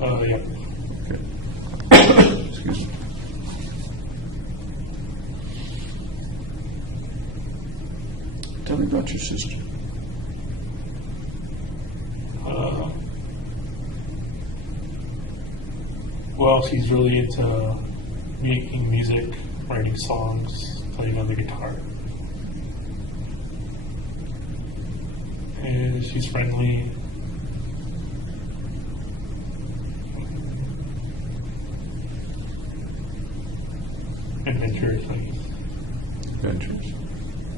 Yep. Okay. Excuse me. Tell me about your sister. Well, she's really into making music, writing songs, playing on the guitar. And she's friendly. Adventurous, I guess. Adventures.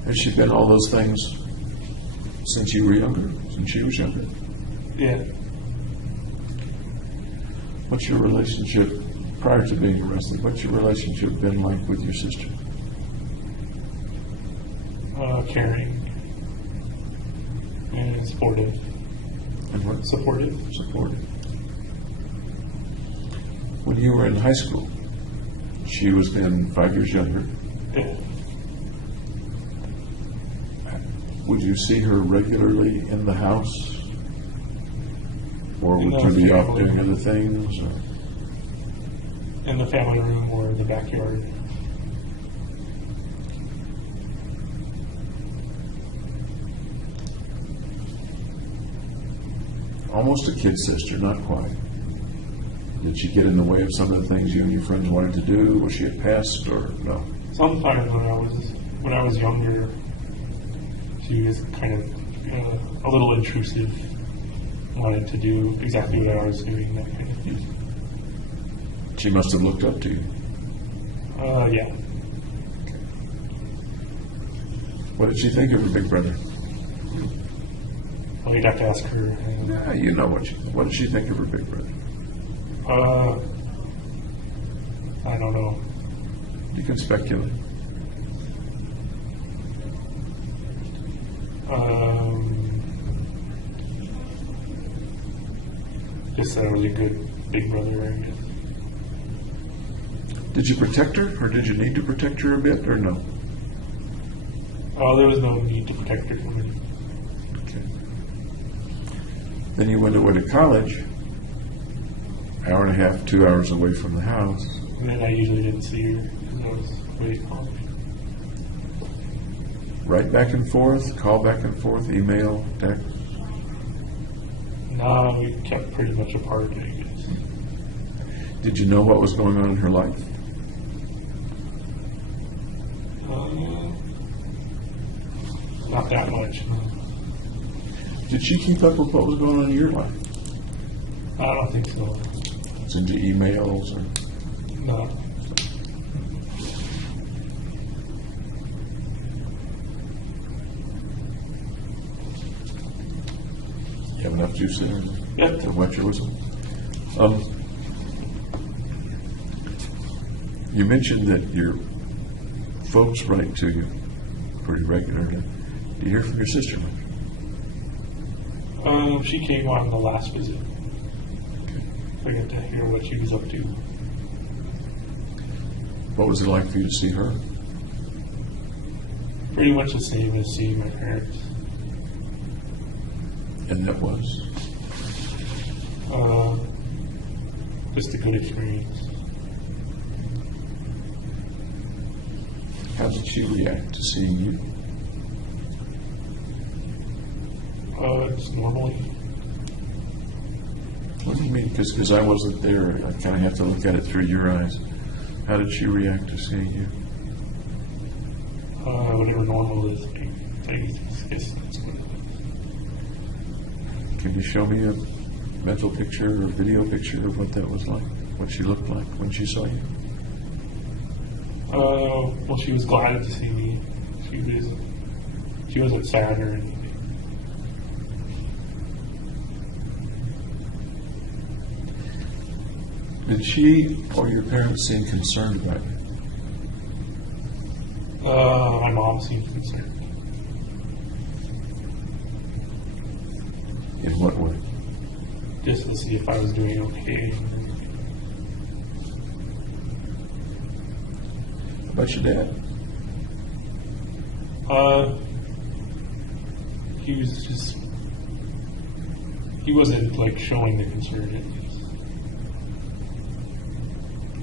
Has she been all those things since you were younger? Since she was younger? Yeah. What's your relationship, prior to being arrested, what's your relationship been like with your sister? Caring. And supportive. And what? Supportive. Supportive. When you were in high school, she was then 5 years younger. Yeah. Would you see her regularly in the house? Or would No, you be off family. doing other things? Or? In the family room or in the backyard. Almost a kid sister, not quite. Did she get in the way of some of the things you and your friends wanted to do? Was she a pest or no? Sometimes when I was younger, she was kind of a little intrusive. Wanted to do exactly what I was doing, that kind of thing. She must have looked up to you. Yeah. What did she think of her big brother? Well, you'd have to ask her. Yeah, you know what did she think of her big brother? I don't know. You can speculate. Just that I was a good big brother, I guess. Did you protect her, or did you need to protect her a bit, or no? There was no need to protect her from me. Okay. Then you went away to college, hour and a half, 2 hours away from the house. And then I usually didn't see her because I was away at college. Write back and forth, call back and forth, email, text. No, we kept pretty much apart, I guess. Did you know what was going on in her life? Not that much, no. Did she keep up with what was going on in your life? I don't think so. It's into emails or... No. You have enough juice there Yep. to wet your whistle? You mentioned that your folks write to you pretty regularly. Do you hear from your sister much? She came on the last visit. Okay. I got to hear what she was up to. What was it like for you to see her? Pretty much the same as seeing my parents. And that was? Just a good experience. How did she react to seeing you? Just normally. What do you mean? Because I wasn't there. I kind of have to look at it through your eyes. How did she react to seeing you? Whatever normal is. I guess that's what it is. Can you show me a mental picture or video picture of what that was like? What she looked like when she saw you? Well, she was glad to see me. She wasn't sad or anything. Did she or your parents seem concerned about you? My mom seemed concerned. In what way? Just to see if I was doing okay. How about your dad? He wasn't like showing the concern at least.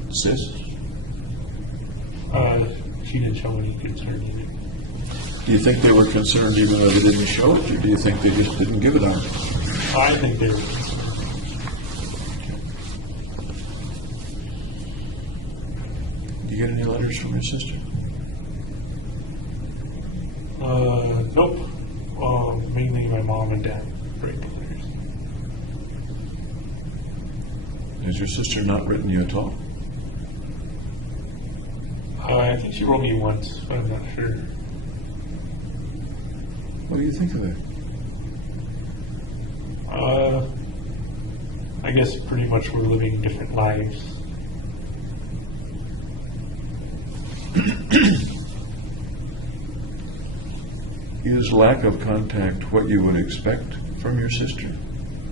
Sis? She didn't show any concern either. Do you think they were concerned even though they didn't show it, or do you think they just didn't give it on you? I think they were concerned. Do you get any letters from your sister? Nope. Mainly my mom and dad write the letters. Has your sister not written you at all? I think she wrote me once, but I'm not sure. What do you think of that? I guess pretty much we're living different lives. Is lack of contact what you would expect from your sister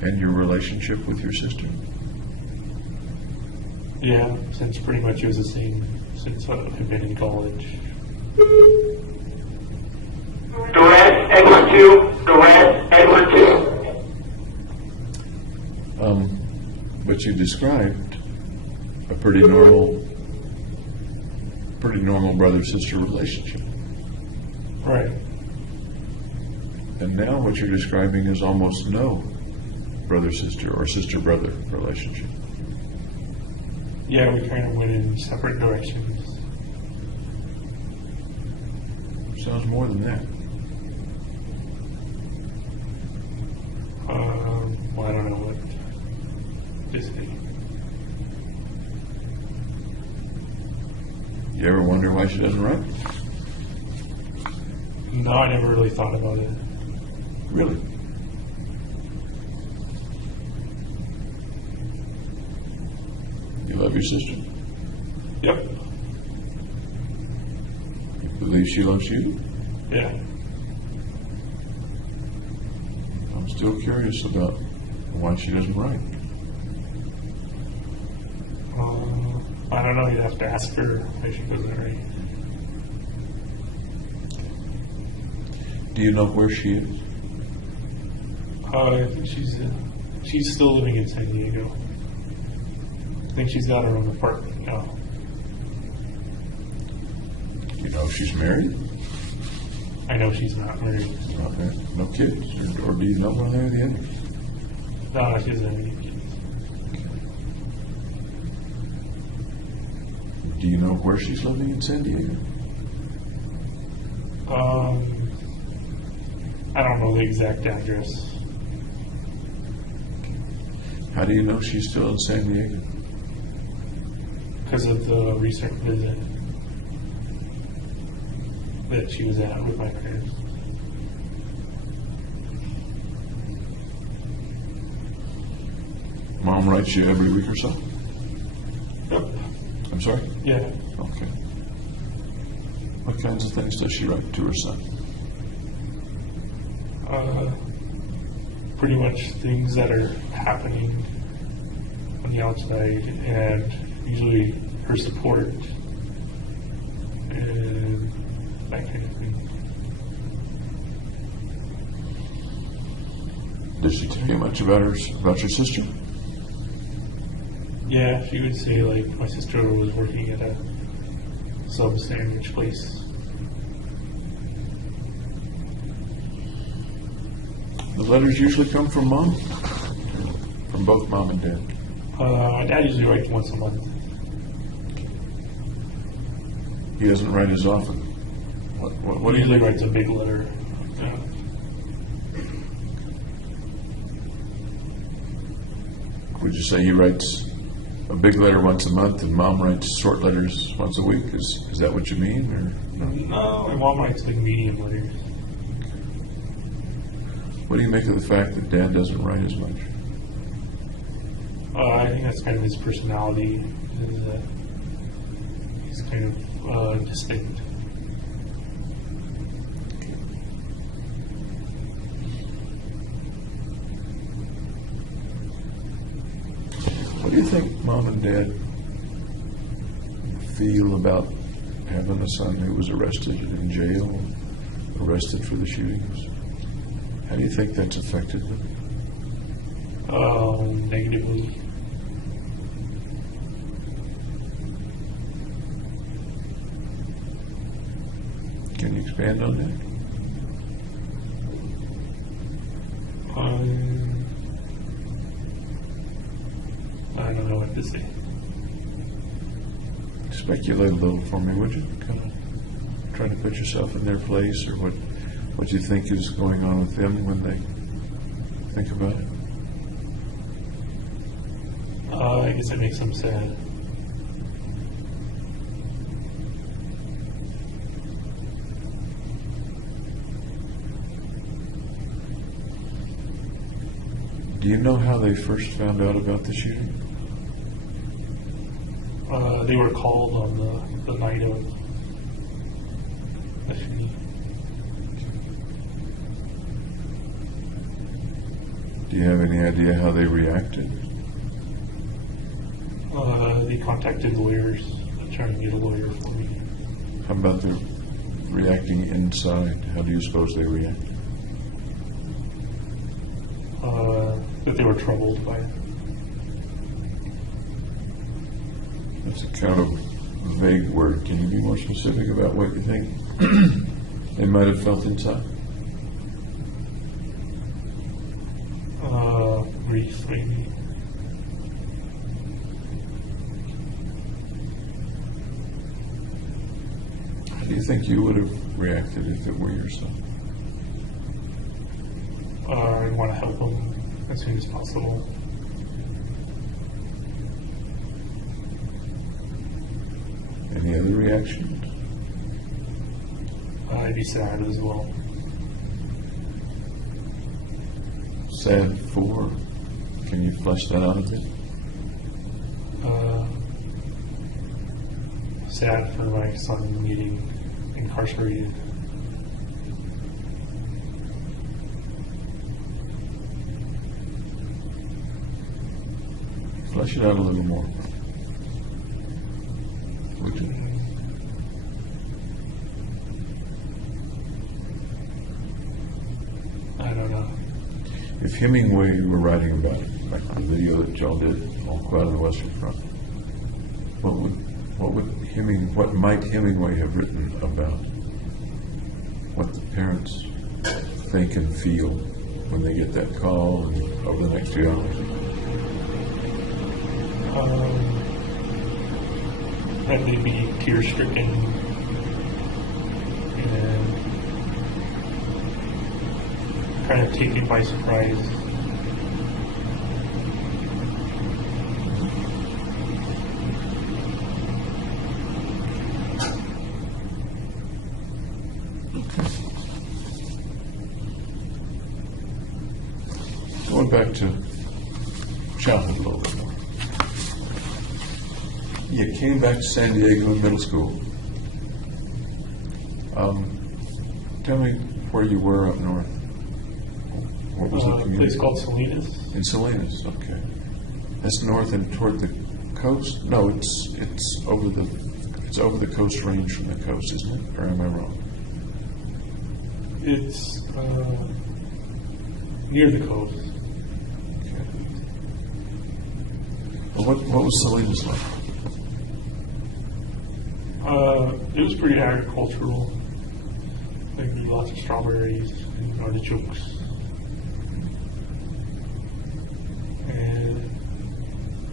and your relationship with your sister? Yeah, since pretty much it was the same since I've been in college. Durant, exit 2. Durant, exit 2. But you described a pretty normal brother-sister relationship. Right. And now what you're describing is almost no brother-sister or sister-brother relationship. Yeah, we kind of went in separate directions. Sounds more than that. Well, I don't know what this is. You ever wonder why she doesn't write? No, I never really thought about it. Really? You love your sister? Yep. You believe she loves you? Yeah. I'm still curious about why she doesn't write. I don't know. You'd have to ask her why she doesn't write. Do you know where she is? I think she's still living in San Diego. I think she's got her own apartment now. You know if she's married? I know she's not married. Not married. No kids? Or do you know one way or the other? No, she doesn't have any kids. Do you know where she's living in San Diego? I don't know the exact address. How do you know she's still in San Diego? Because of the recent visit that she was at with my parents. Mom writes you every week or so? Yep. I'm sorry? Yeah. Okay. What kinds of things does she write to her son? Pretty much things that are happening on the outside, and usually her support and that kind of thing. Does she tell you much about your sister? Yeah, she would say like my sister was working at a sub sandwich place. The letters usually come from Mom? From both Mom and Dad? My dad usually writes once a month. He doesn't write as often. What do He you usually think? writes a big letter. Would you say he writes a big letter once a month and Mom writes short letters once a week? Is that what you mean? Or no? No, my mom writes like medium letters. What do you make of the fact that Dad doesn't write as much? I think that's kind of his personality. He's kind of distinct. What do you think Mom and Dad feel about having a son who was arrested in jail, arrested for the shootings? How do you think that's affected them? Negatively. Can you expand on that? I don't know what to say. Speculate a little for me, would you? Kind of try to put yourself in their place, or what you think is going on with them when they think about it. I guess it makes them sad. Do you know how they first found out about the shooting? They were called on the night of the shooting. Do you have any idea how they reacted? They contacted lawyers, trying to get a lawyer for me. How about their reacting inside? How do you suppose they reacted? That they were troubled by it. That's a kind of vague word. Can you be more specific about what you think they might have felt inside? Grief, maybe. How do you think you would have reacted if it were your son? I want to help them as soon as possible. Any other reactions? I'd be sad as well. Sad for? Can you flesh that out a bit? Sad for my son getting incarcerated. Flesh it out a little more. Would you? I don't know. If Hemingway were writing about it, like the video that y'all did on Cloud of the Western Front, what might Hemingway have written about what the parents think and feel when they get that call and over the next few hours? That they'd be tear-stricken and kind of taken by surprise. Going back to childhood a little bit more. You came back to San Diego in middle school. Tell me where you were up north. What was the A community? place called Salinas. In Salinas, okay. That's north and toward the coast? No, it's over the coast range from the coast, isn't it? Or am I wrong? It's near the coast. Okay. Well, what was Salinas like? It was pretty agricultural. There would be lots of strawberries and artichokes. And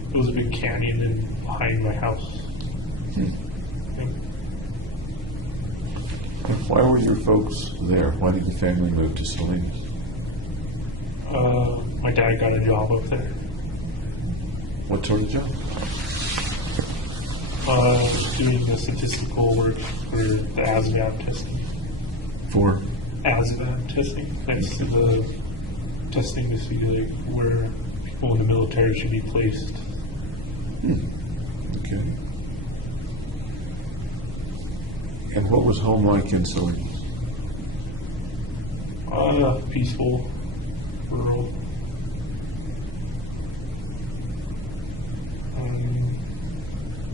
there was a big canyon behind my house. And, Why were your folks there? Why did the family move to Salinas? my dad got a job up there. What sort of job? Doing the statistical work for the ASVAB testing. For? ASVAB testing. That's the testing to see like where people in the military should be placed. Okay. And what was home like in Salinas? Peaceful, rural.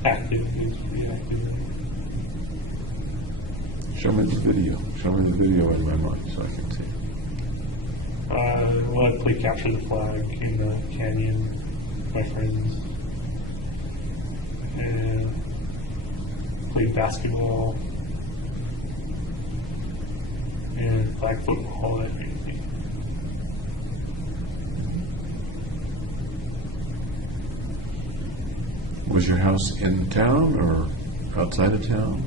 Active. He was pretty active. Show me the video. Show me the video in my mind so I can see. Well, I'd play capture the flag in the canyon with my friends. And played basketball. And flag football, that kind of thing. Was your house in town or outside of town?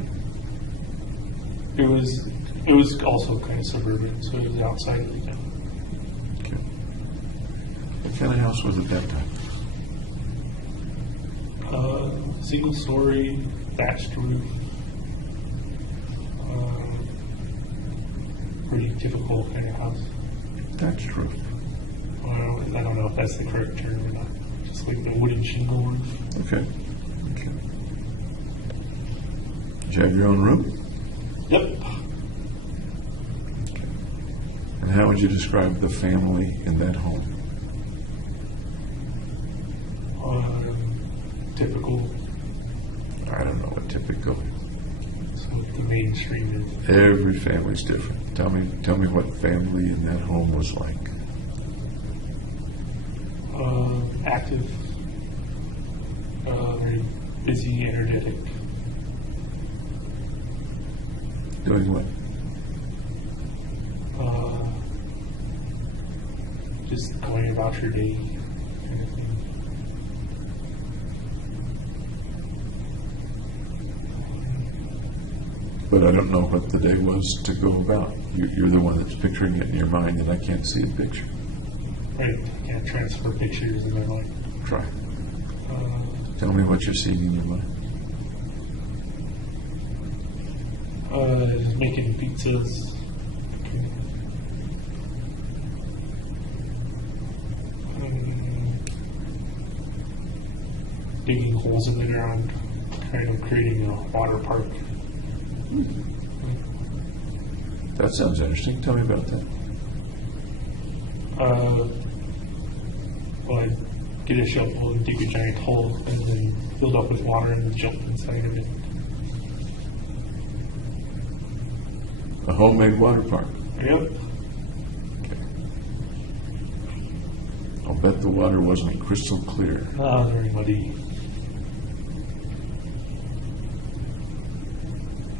It was also kind of suburban, so it was outside of the town. Okay. What kind of house was it that time? Single story, thatched roof. Pretty typical kind of house. Thatched roof. I don't know if that's the correct term or not. Just like the wooden shingle roof. Okay. Okay. Did you have your own room? Yep. And how would you describe the family in that home? Typical. I don't know what typical. So the mainstream is. Every family's different. Tell me what family in that home was like. Active. Very busy, energetic. Doing what? Just going about your day kind of thing. But I don't know what the day was to go about. You're the one that's picturing it in your mind, and I can't see a picture. Right. I can't transfer pictures in my mind. Try. Tell me what you're seeing in your mind. Just making pizzas. Digging holes in the ground, kind of creating a water park. That sounds interesting. Tell me about that. Well, I'd get a shovel and dig a giant hole and then fill it up with water and then jump inside of it. A homemade water park. Yep. Okay. I'll bet the water wasn't crystal clear. Very muddy.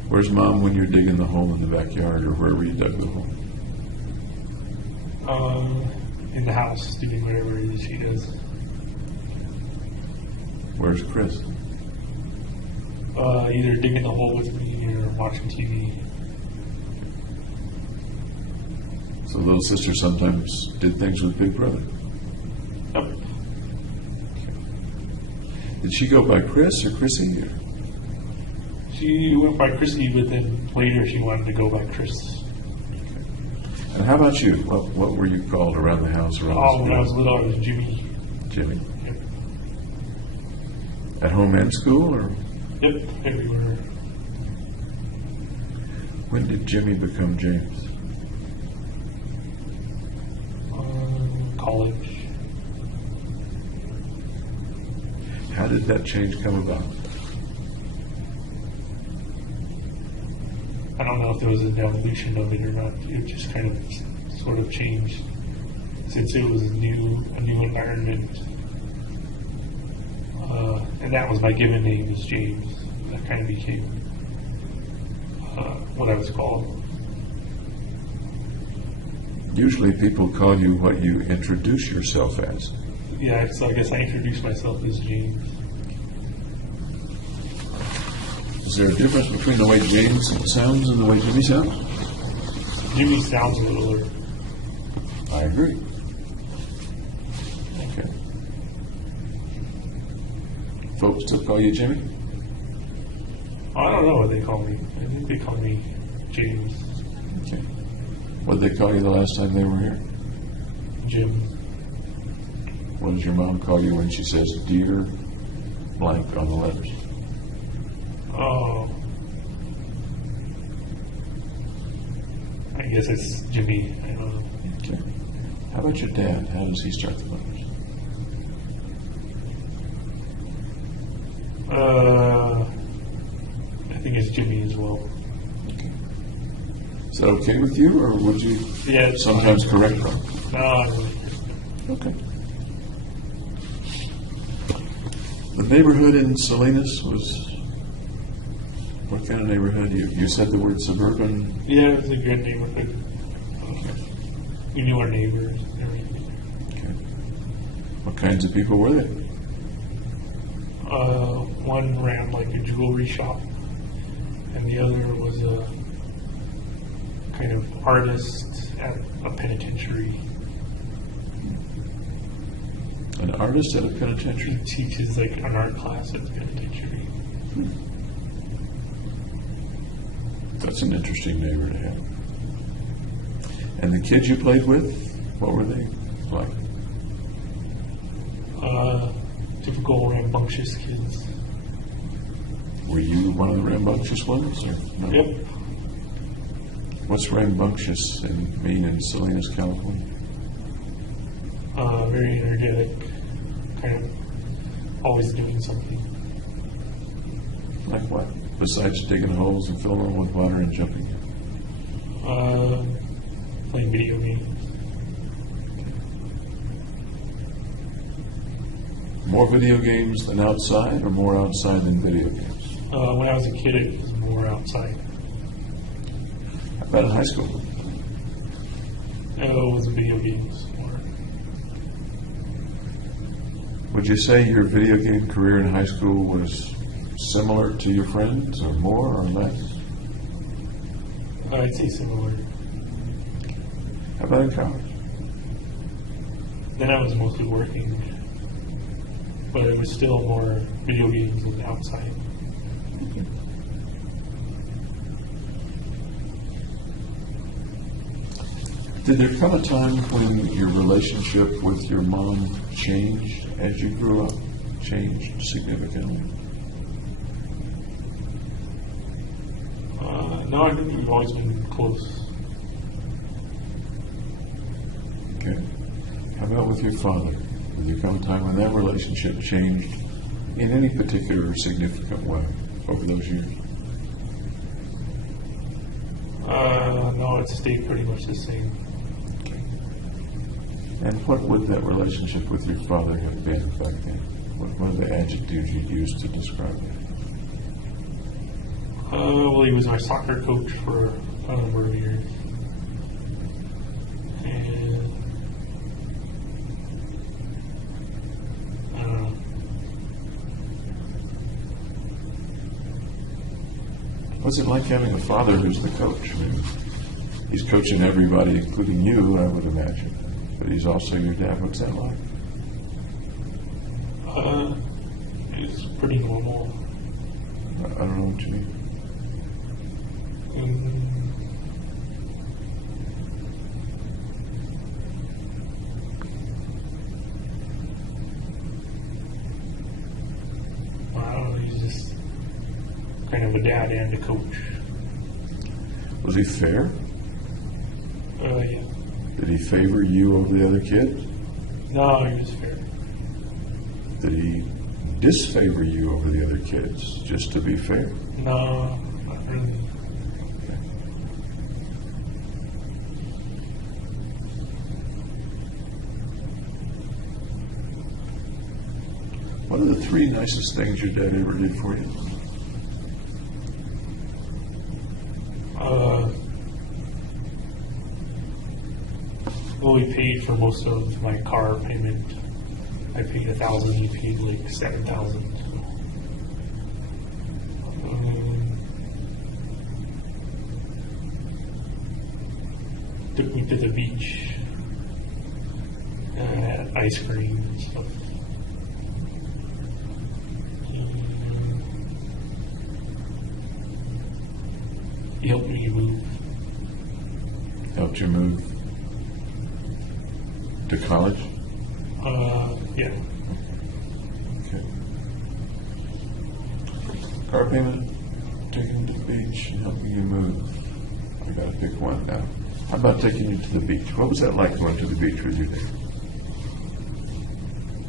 Where's Mom when you're digging the hole in the backyard or wherever you dug the hole? In the house, doing whatever it is she does. Where's Chris? Either digging the hole with me or watching TV. So little sister sometimes did things with Big Brother. Yep. Did she go by Chris or Chrissy? Or? She went by Chrissy, but then later she wanted to go by Chris. And how about you? What were you called around the house? When I was little, I was Jimmy. Jimmy. Yep. At home and school, or Yep, everywhere. when did Jimmy become James? College. How did that change come about? I don't know if there was an evolution of it or not. It just kind of sort of changed since it was a new environment. And that was my given name is James. That kind of became what I was called. Usually people call you what you introduce yourself as. Yeah, so I guess I introduced myself as James. Is there a difference between the way James sounds and the way Jimmy sounds? Jimmy sounds a little. I agree. Okay. Folks still call you Jimmy? I don't know what they call me. I think they call me James. Okay. What did they call you the last time they were here? Jim. What does your mom call you when she says dear blank on the letters? Oh. I guess it's Jimmy. I don't know. Okay. How about your dad? How does he start the letters? I think it's Jimmy as well. Okay. Is that okay with you, or would you Yeah, it's sometimes fine. correct them? No, I don't know. Okay. The neighborhood in Salinas was, what kind of neighborhood? You said the word suburban. Yeah, it was a good neighborhood. We knew our neighbors and everything. Okay. What kinds of people were they? One ran like a jewelry shop, and the other was a kind of artist at a penitentiary. An artist at a penitentiary? He teaches like an art class at the penitentiary. That's an interesting neighbor to have. And the kids you played with, what were they like? Typical rambunctious kids. Were you one of the rambunctious ones? Or no? Yep. What's rambunctious mean in Salinas, California? Very energetic, kind of always doing something. Like what? Besides digging holes and filling them with water and jumping in? Playing video games. More video games than outside, or more outside than video games? When I was a kid, it was more outside. How about in high school? It was video games more. Would you say your video game career in high school was similar to your friends, or more or less? I'd say similar. How about in college? Then I was mostly working, but it was still more video games than outside. Did there come a time when your relationship with your mom changed as you grew up? Changed significantly? No, I think we've always been close. Okay. How about with your father? Did there come a time when that relationship changed in any particular significant way over those years? No, it stayed pretty much the same. And what would that relationship with your father have been back then? What are the adjectives you'd use to describe it? Well, he was my soccer coach for a number of years. And What's it like having a father who's the coach? I mean, he's coaching everybody, including you, I would imagine. But he's also your dad. What's that like? It's pretty normal. I don't know what you mean. I don't know, he's just kind of a dad and a coach. Was he fair? Yeah. Did he favor you over the other kids? No, he was fair. Did he disfavor you over the other kids, just to be fair? No, not really. What are the 3 nicest things your dad ever did for you? Well, he paid for most of my car payment. I paid $1,000. He paid like $7,000. Took me to the beach. Had ice cream and stuff. He helped me move. Helped you move to college? Yeah. Okay. Car payment, taking you to the beach, and helping you move. I gotta pick one now. How about taking you to the beach? What was that like going to the beach with your dad?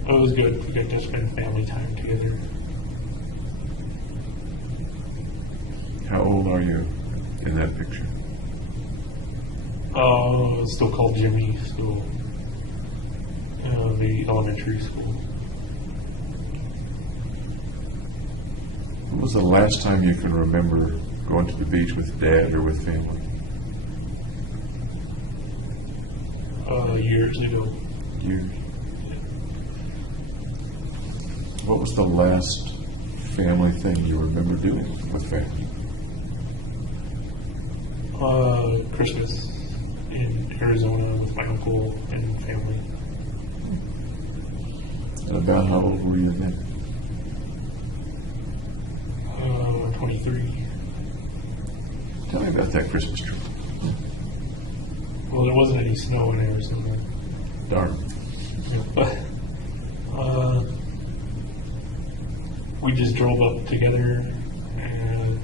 It was good. We got to spend family time together. How old are you in that picture? Still called Jimmy, still the elementary school. When was the last time you can remember going to the beach with dad or with family? Years ago. Years. What was the last family thing you remember doing with family? Christmas in Arizona with my uncle and family. And about how old were you then? 23. Tell me about that Christmas trip. Well, there wasn't any snow in Arizona. Darn. But we just drove up together and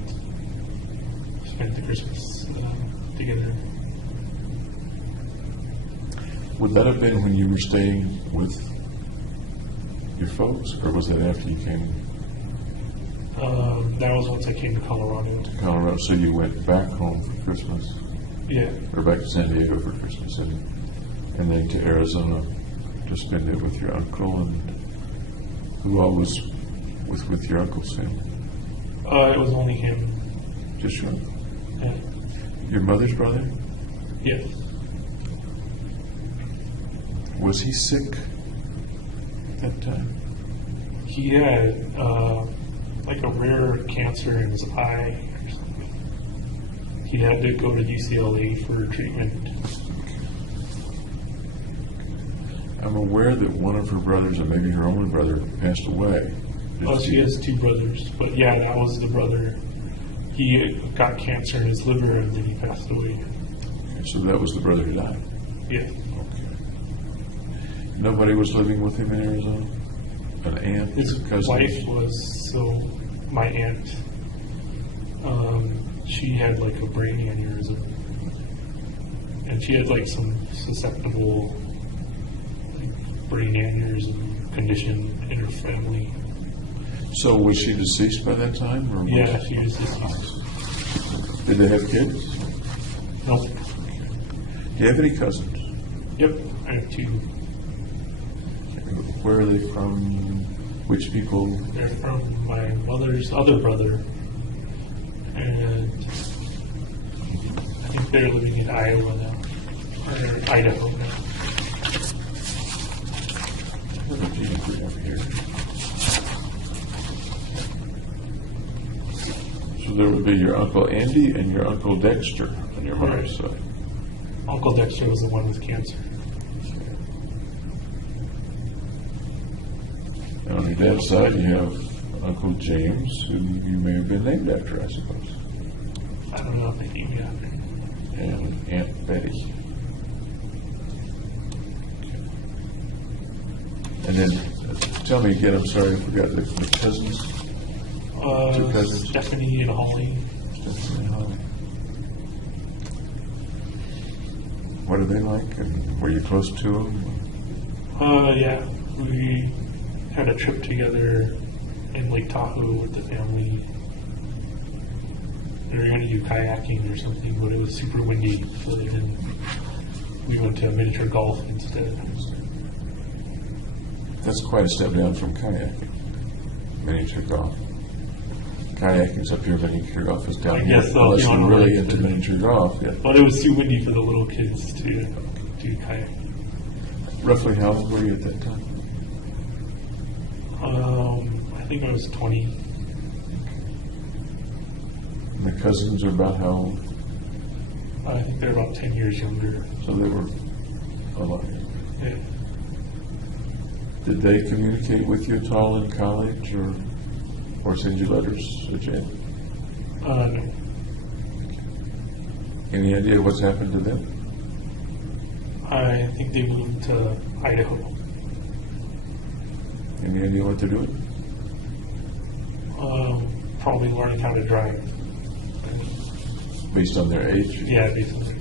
spent the Christmas together. Would that have been when you were staying with your folks, or was that after you came That was once I came to Colorado. to Colorado? So you went back home for Christmas, Yeah. or back to San Diego for Christmas, and then to Arizona to spend it with your uncle, and who all was with your uncle's family? It was only him. Just your uncle? Yeah. Your mother's brother? Yes. Was he sick at that time? He had like a rare cancer in his eye or something. He had to go to UCLA for treatment. I'm aware that one of her brothers, or maybe her only brother, passed away. She has 2 brothers, but yeah, that was the brother. He got cancer in his liver and then he passed away. Okay, so that was the brother who died? Yeah. Okay. Nobody was living with him in Arizona? An aunt? His cousin? wife was, so my aunt, she had like a brain aneurysm. And she had like some susceptible like, brain aneurysm condition in her family. So was she deceased by that time? Or Yeah, she was deceased. Did they have kids? Nope. Do you have any cousins? Yep, I have 2. Where are they from? Which people? They're from my mother's other brother. And I think they're living in Iowa now. Or Idaho now. Where's the geography over here? So there would be your Uncle Andy and your Uncle Dexter on your mother's side. Uncle Dexter was the one with cancer. And on your dad's side, you have Uncle James, who you may have been named after, I suppose. I don't know if they named me after. And Aunt Betty. And then, tell me again, I'm sorry, I forgot the cousins. Two cousins. Stephanie and Holly. What are they like? And were you close to them? Yeah. We had a trip together in Lake Tahoe with the family. We were going to do kayaking or something, but it was super windy, so they didn't. We went to miniature golf instead. That's quite a step down from kayaking. Miniature golf. Kayaking's up here, miniature golf is down I here. guess so, Unless if you you're wanna really like into the- miniature golf, yeah. But it was too windy for the little kids to do kayaking. Roughly how old were you at that time? I think I was 20. And the cousins are about how old? I think they're about 10 years younger. So they were a lot. Yeah. Did they communicate with you at all in college or send you letters at jail? No. Any idea what's happened to them? I think they moved to Idaho. Any idea what they're doing? Probably learning how to drive. Based on their age? Yeah, basically.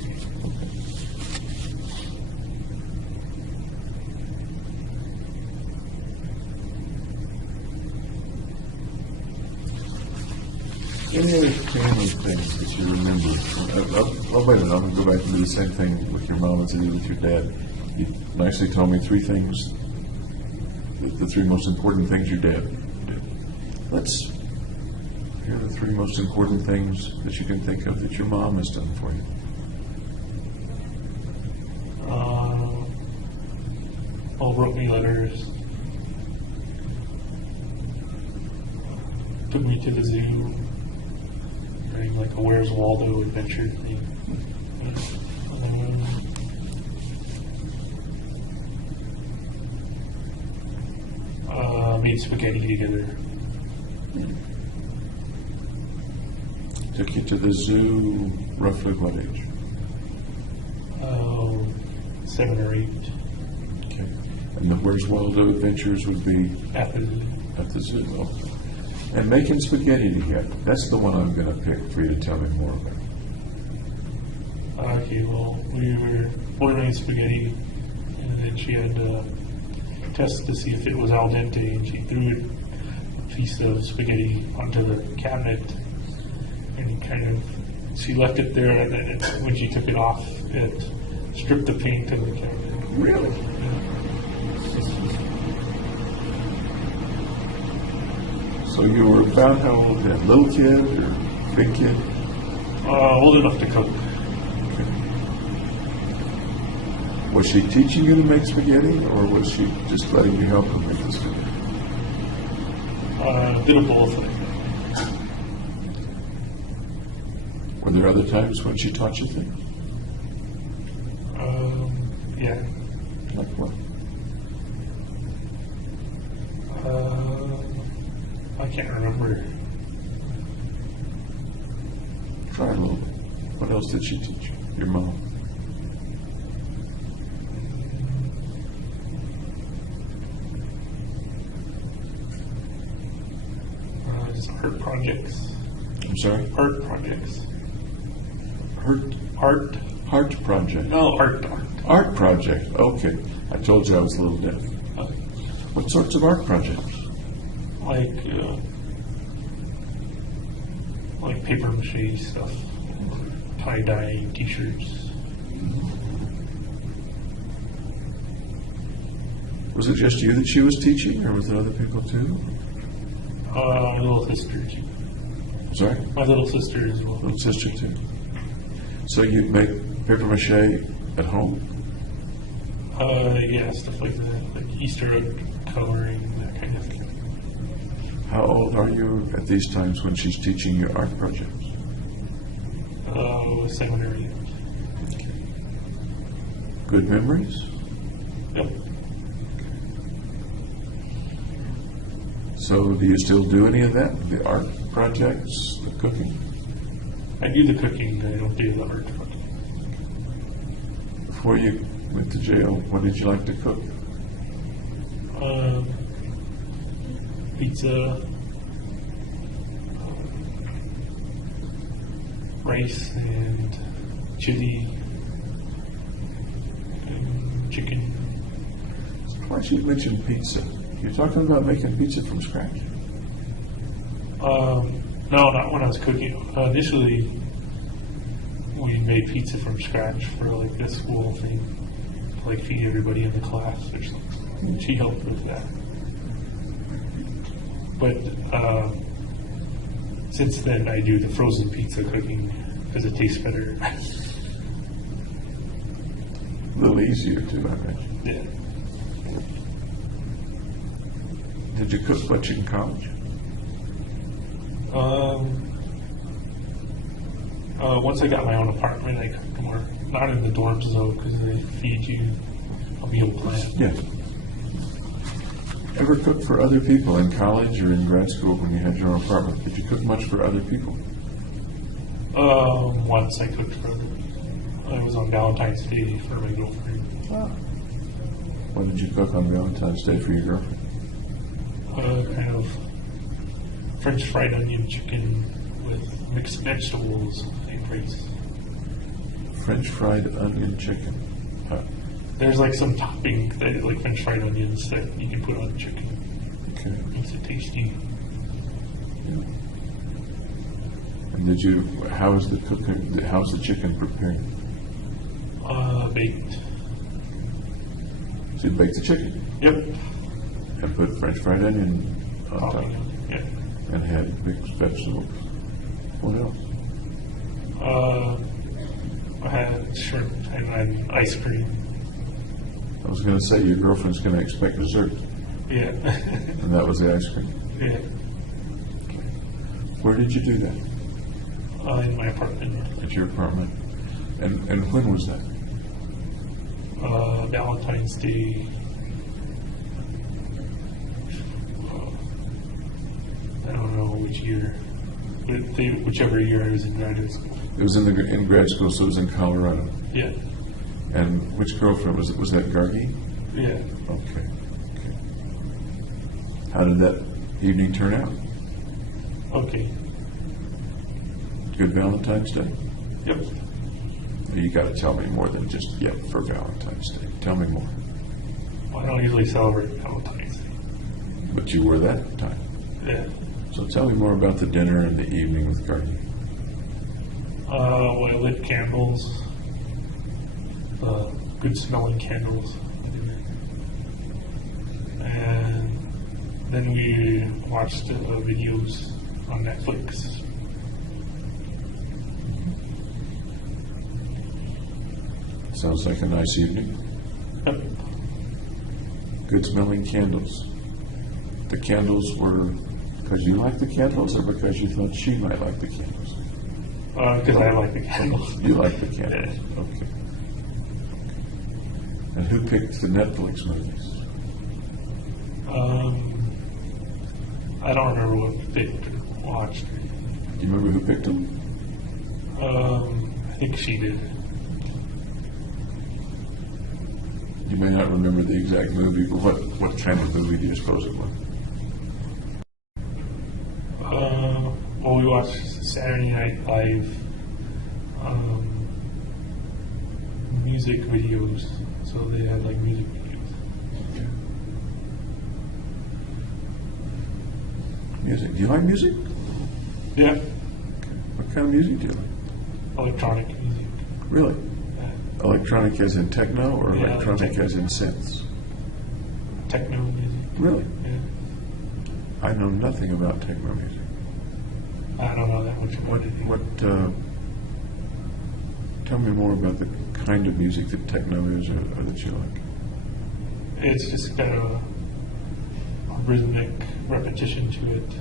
Any other family things that you remember? Oh, wait a minute, I'm going to go back and do the same thing with your mom as I did with your dad. You nicely told me three things, the three most important things your dad did. Let's hear the three most important things that you can think of that your mom has done for you. Wrote me letters. Took me to the zoo. During like a Where's Waldo adventure thing. Made spaghetti together. Took you to the zoo, roughly what age? 7 or 8 Okay. And the Where's Waldo adventures would be after the at the zoo. Okay. And making spaghetti together. That's the one I'm going to pick for you to tell me more about. Okay, well, we were boiling spaghetti, and then she had to test to see if it was al dente, and she threw a piece of spaghetti onto the cabinet, and she left it there, and then when she took it off, it stripped the paint of the cabinet. Really? So you were about how old then? Little kid or big kid? Old enough to cook. Was she teaching you to make spaghetti, or was she just letting you help her make the spaghetti? Bit of both. Were there other times when she taught you things? Yeah. Like what? I can't remember. Try a little bit. What else did she teach you? Your mom? Just art projects. I'm sorry? Art projects. Heart project. No, art. Art project. Okay. I told you I was a little deaf. What sorts of art projects? Like paper mache stuff, tie-dye T-shirts. Was it just you that she was teaching, or was there other people too? My little sister too. Sorry? My little sister as well. Little sister too. So you make paper mache at home? Yeah, stuff like that, like Easter egg coloring, that kind of thing. How old are you at these times when she's teaching you art projects? 7 or 8. Good memories? Yep. So do you still do any of that? The art projects, the cooking? I do the cooking, but I don't do the art cooking. Before you went to jail, what did you like to cook? Pizza, rice and chili, and chicken. Why don't you mention pizza? You're talking about making pizza from scratch? No, not when I was cooking. Initially, we made pizza from scratch for like this school thing, to, like feed everybody in the class or something. She helped with that. But since then, I do the frozen pizza cooking because it tastes better. A little easier too, I imagine. Yeah. Did you cook much in college? Once I got my own apartment, I cooked more. Not in the dorms though, because they feed you a meal plan. Yeah. Ever cook for other people in college or in grad school when you had your own apartment? Did you cook much for other people? Once I cooked for others. I was on Valentine's Day for my girlfriend. What did you cook on Valentine's Day for your girlfriend? Kind of French fried onion chicken with mixed vegetables and rice. French fried onion chicken. There's like some topping, that, like French fried onions that you can put on chicken. Okay. Makes it tasty. And how's the chicken prepared? Baked. So you bake the chicken Yep. and put French fried onion on top Topping. Yeah. and had mixed vegetables. What else? I had shrimp and ice cream. I was going to say your girlfriend's going to expect dessert, Yeah. and that was the ice cream. Yeah. Where did you do that? In my apartment. At your apartment. And when was that? Valentine's Day. I don't know which year. Whichever year I was in graduate school. It was in grad school, so it was in Colorado. Yeah. And which girlfriend was it? Was that Gargi? Yeah. Okay. How did that evening turn out? Okay. Good Valentine's Day? Yep. You got to tell me more than just yep for Valentine's Day. Tell me more. Well, I don't usually celebrate Valentine's Day. But you were that time. Yeah. So tell me more about the dinner and the evening with Gargi. Well, I lit candles. Good smelling candles. And then we watched videos on Netflix. Sounds like a nice evening. Yep. Good smelling candles. The candles were because you liked the candles or because you thought she might like the candles? Because I like the candles. You like the candles. Yeah. Okay. And who picked the Netflix movies? I don't remember what they watched. Do you remember who picked them? I think she did. You may not remember the exact movie, but what kind of movie do you suppose it was? Well, we watched Saturday Night Live music videos. So they had like music videos. Music. Do you like music? Yeah. What kind of music do you like? Electronic music. Really? Yeah. Electronic as in techno or Yeah, electronic techno. as in synths? Techno music. Really? Yeah. I know nothing about techno music. I don't know that much about it. Tell me more about the kind of music that techno is or that you like. It's just kind of rhythmic repetition to it.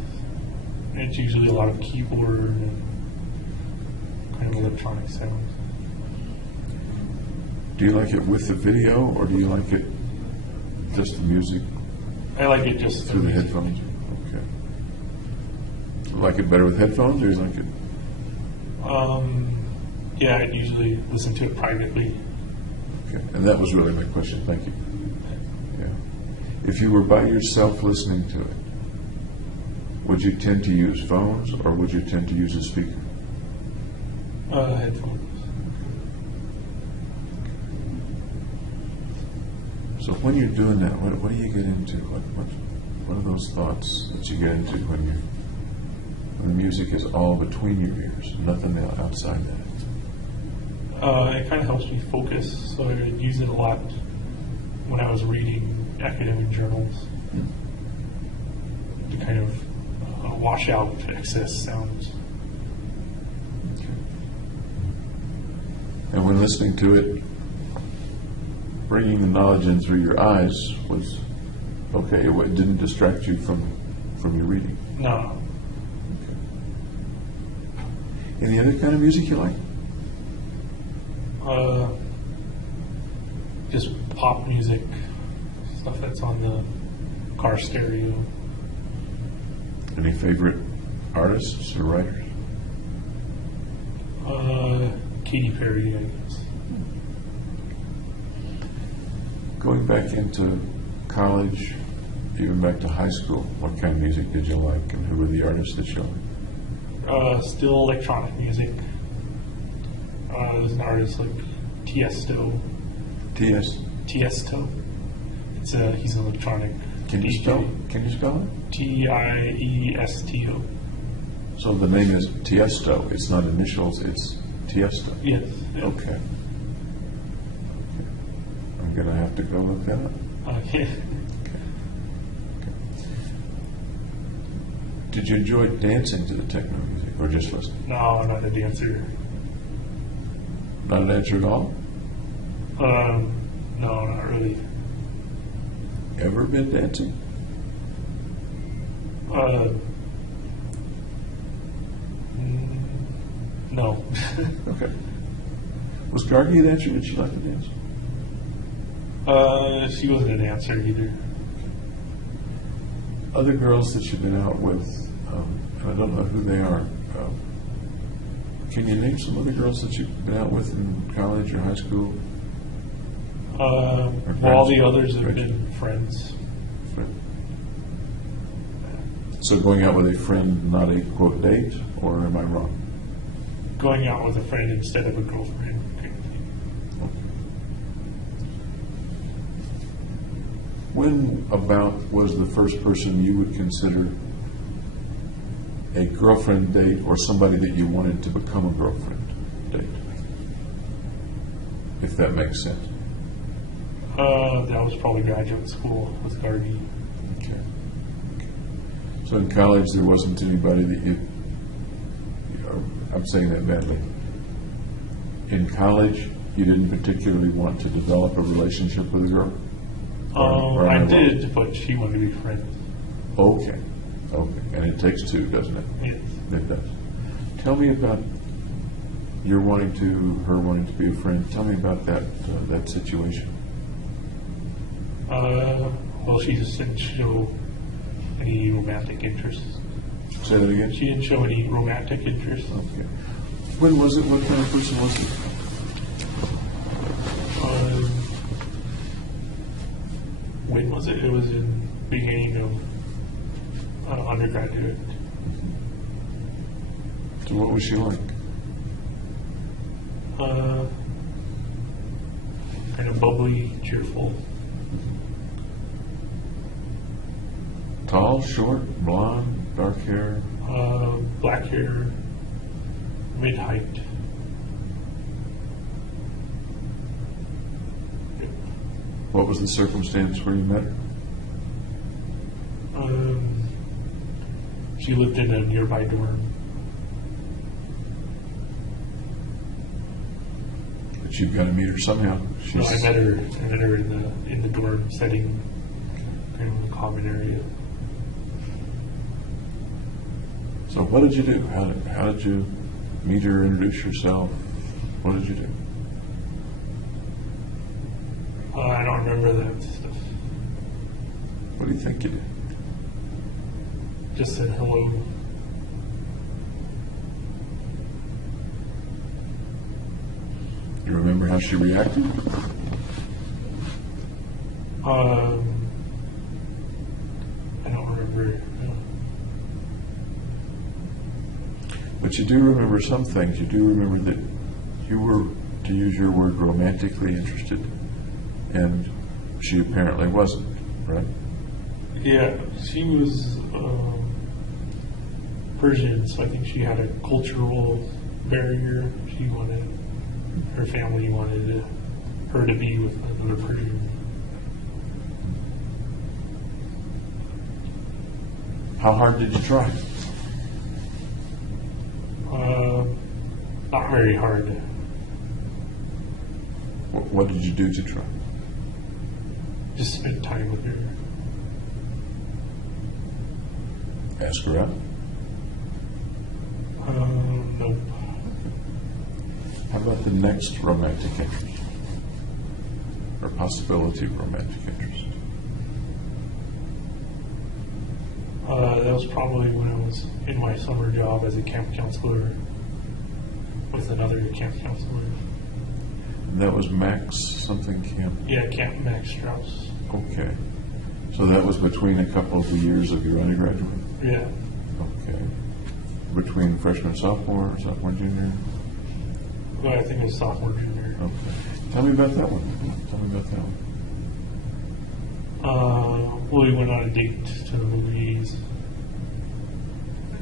And it's usually a lot of keyboard and kind of electronic sounds. Do you like it with the video, or do you like it just the music I like it just through the headphones? Okay. Like it better with headphones, or you like it? Yeah, I'd usually listen to it privately. Okay. And that was really my question. Thank you. Yeah. If you were by yourself listening to it, would you tend to use phones, or would you tend to use a speaker? Headphones. So when you're doing that, what do you get into? What are those thoughts that you get into when the music is all between your ears, nothing outside that? It kind of helps me focus, so I would use it a lot when I was reading academic journals to kind of wash out excess sounds. Okay. And when listening to it, bringing the knowledge in through your eyes was okay. It didn't distract you from your reading. No. Okay. Any other kind of music you like? Just pop music, stuff that's on the car stereo. Any favorite artists or writers? Katy Perry, I guess. Going back into college, even back to high school, what kind of music did you like, and who were the artists that you liked? Still electronic music. There's an artist like Tiesto. T.S. Tiesto. He's an electronic. Can you DJ. spell it? Tiesto. So the name is Tiesto. It's not initials. It's Tiesto. Yes. Yeah. Okay. I'm gonna have to go look that up. Okay. Did you enjoy dancing to the techno music, or just listening? No, I'm not a dancer. Not a dancer at all? No, not really. Ever been dancing? No. Okay. Was Gargi a dancer? Did she like to dance? She wasn't a dancer either. Other girls that you've been out with, and I don't know who they are. Can you name some other girls that you've been out with in college or high school? Well, all the others have been friends. So going out with a friend, not a quote date, or am I wrong? Going out with a friend instead of a girlfriend. When about was the first person you would consider a girlfriend date, or somebody that you wanted to become a girlfriend date? If that makes sense. That was probably graduate school with Gargi. Okay. So in college, there wasn't anybody that I'm saying that badly. In college, you didn't particularly want to develop a relationship with a girl? I did, but she wanted to be friends. Okay. Okay. And it takes two, doesn't it? Yes. It does. Tell me about her wanting to be a friend. Tell me about that situation. Well, she just didn't show any romantic interest. Say that again? She didn't show any romantic interest. Okay. When was it? What kind of person was it? When was it? It was in beginning of undergraduate. So what was she like? Kind of bubbly, cheerful. Tall, short, blonde, dark hair? Black hair, mid-height. What was the circumstance where you met her? She lived in a nearby dorm. But you've got to meet her somehow. No, I met her in the dorm setting, kind of in the common area. So what did you do? How did you meet her, introduce yourself? What did you do? I don't remember that stuff. What do you think you did? Just said hello. You remember how she reacted? I don't remember. But you do remember some things. You do remember that you were, to use your word, romantically interested, and she apparently wasn't, right? Yeah, she was Persian, so I think she had a cultural barrier. Her family wanted her to be with another Persian. How hard did you try? Not very hard. What did you do to try? Just spend time with her. Ask her out? Nope. How about the next romantic interest? Or possibility of romantic interest? That was probably when I was in my summer job as a camp counselor with another camp counselor. And that was Max something camp? Yeah, Camp Max Strauss. Okay. So that was between a couple of the years of your undergraduate? Yeah. Okay. Between freshman, sophomore, junior? Well, I think it was sophomore, junior. Okay. Tell me about that one. Tell me about that one. Well, we went on a date to the movies,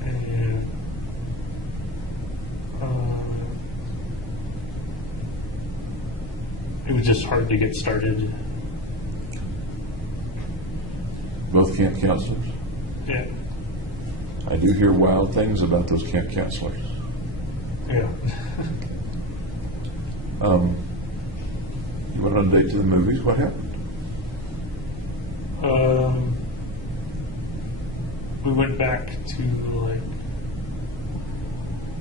and it was just hard to get started. Both camp counselors? Yeah. I do hear wild things about those camp counselors. Yeah. You went on a date to the movies. What happened? We went back to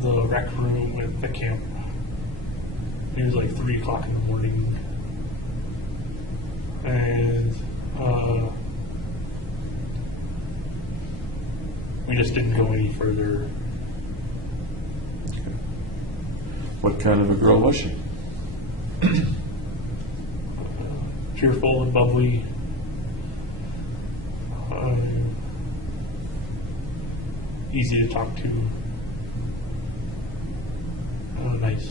the rec room at the camp. It was 3 o'clock in the morning, and we just didn't go any further. Okay. What kind of a girl was she? Cheerful and bubbly. Easy to talk to. Nice.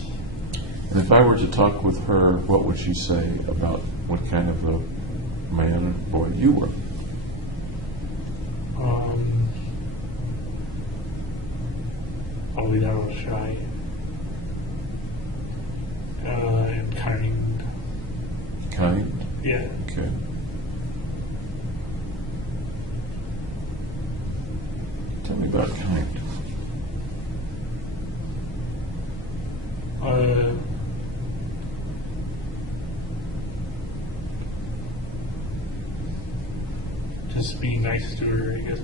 And if I were to talk with her, what would she say about what kind of a man or boy you were? Probably that I was shy. And kind. Kind? Yeah. Okay. Tell me about kind. Just being nice to her, I guess.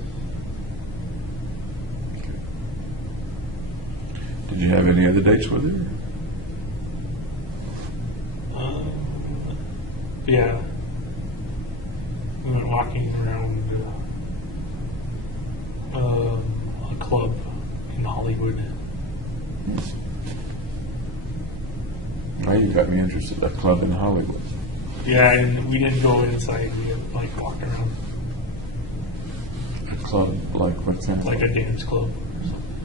Okay. Did you have any other dates with her? Yeah. We went walking around a club in Hollywood. Now you got me interested. A club in Hollywood. Yeah, and we didn't go inside. We walked around. A club like what kind? Like a dance club or something.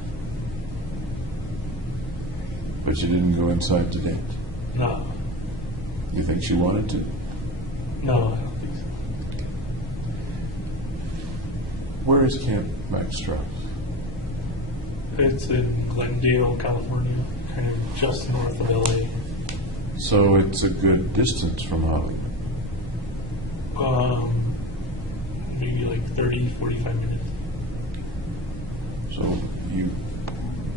But you didn't go inside to date. No. You think she wanted to? No, I don't think so. Where is Camp Max Strauss? It's in Glendale, California, kind of just north of LA. So it's a good distance from Hollywood. Maybe 30, 45 minutes. So you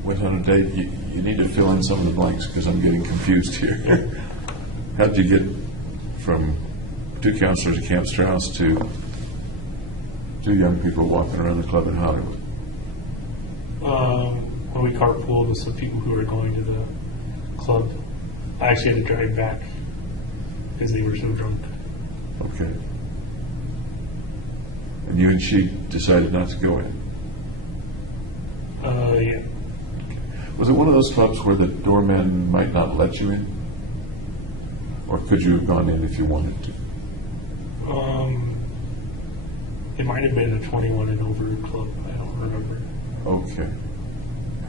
went on a date. You need to fill in some of the blanks because I'm getting confused here. How'd you get from two counselors at Camp Strauss to two young people walking around the club in Hollywood? When we carpooled with some people who were going to the club, I actually had to drive back because they were so drunk. Okay. And you and she decided not to go in? Yeah. Was it one of those clubs where the doorman might not let you in? Or could you have gone in if you wanted to? It might have been a 21 and over club. I don't remember. Okay.